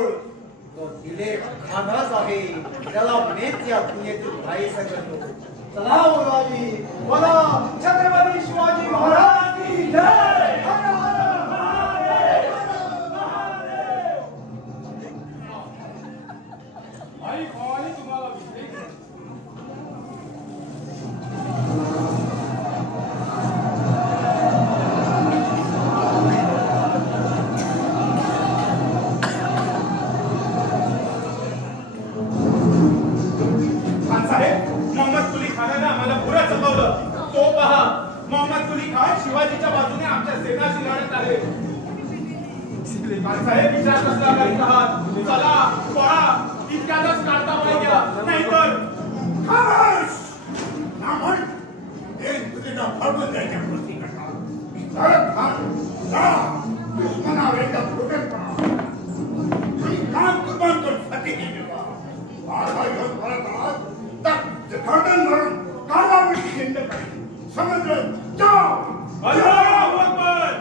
तो दिलेखानाच आहे. त्याला मीच या दुनियेतून पायीचा करतो. चला उदाजी, बोला छत्रपती शिवाजी महाराज की जय. आई भवानी तुम्हाला विजयी करेल. शिवाजीच्या बाजूने आमच्या सेनाशी लढत आहे. साहेब विचार कसला करीत आहात? चला पळा, इतक्यातच काढता पाहिजे, नाहीतर खामोश! नामन, हे तुझीला फडवून द्यायच्या कृती करणार. सरळ खान, जा, दुश्मनाविरुद्ध फुटेलपणा आणि काम कुर्बान करून फतेही मिळवा. बाळगा योग परत आहात, तर जखडण म्हणून काळावरती खिंड करेल. समजलं? जाओ! अल्लाहू अकबर.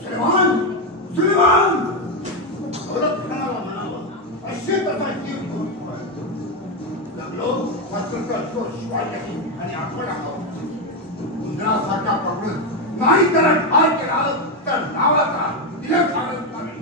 सुलेमान, सुलेमान, औरत खानाला म्हणावा, असे तसा जीव घेऊन लागलो पत्रकार तो शिवाजी आणि आपण आहोत. उंदरासारखा पकडून नाही तर ठार केला तर नावाचा दिलं सांगत नाही.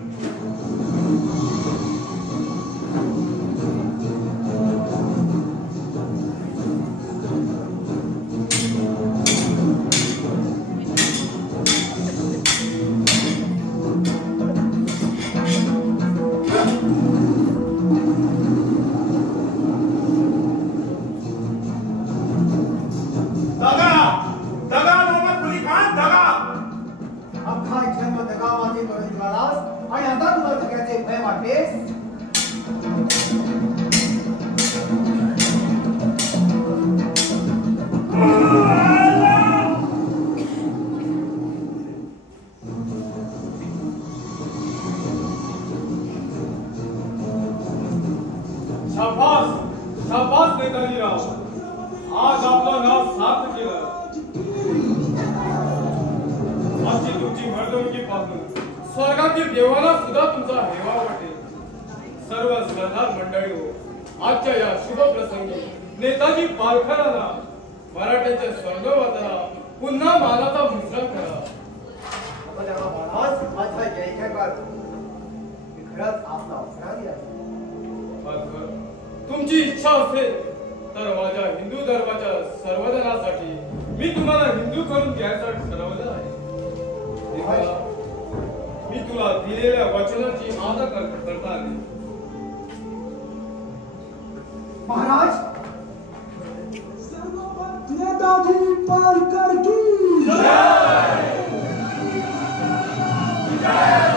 आणि आता तुला सगळ्याचे भय वाटतेस. शाबास शाबास नेताजीराव, आज आपलं नाव सार्थ केलं. आजची तुमची मर्दवकी पाहून स्वर्गातील देवाला सुद्धा तुमचा हेवा वाटेल. सर्व श्रद्धार मंडळी हो, आजच्या या शुभ प्रसंगी नेताजी पालखरांना मराठ्यांच्या स्वर्गवाताला पुन्हा मानाचा मुद्रा करा. माझा जय जयकार. खरंच आपला अपराधी आहे. तुमची इच्छा असेल तर माझ्या हिंदू धर्माच्या संवर्धनासाठी मी तुम्हाला हिंदू करून घ्यायचं ठरवलं आहे. मी तुला दिलेल्या वचनाची आदर करता आली. महाराज नेताजी पालकर की जय.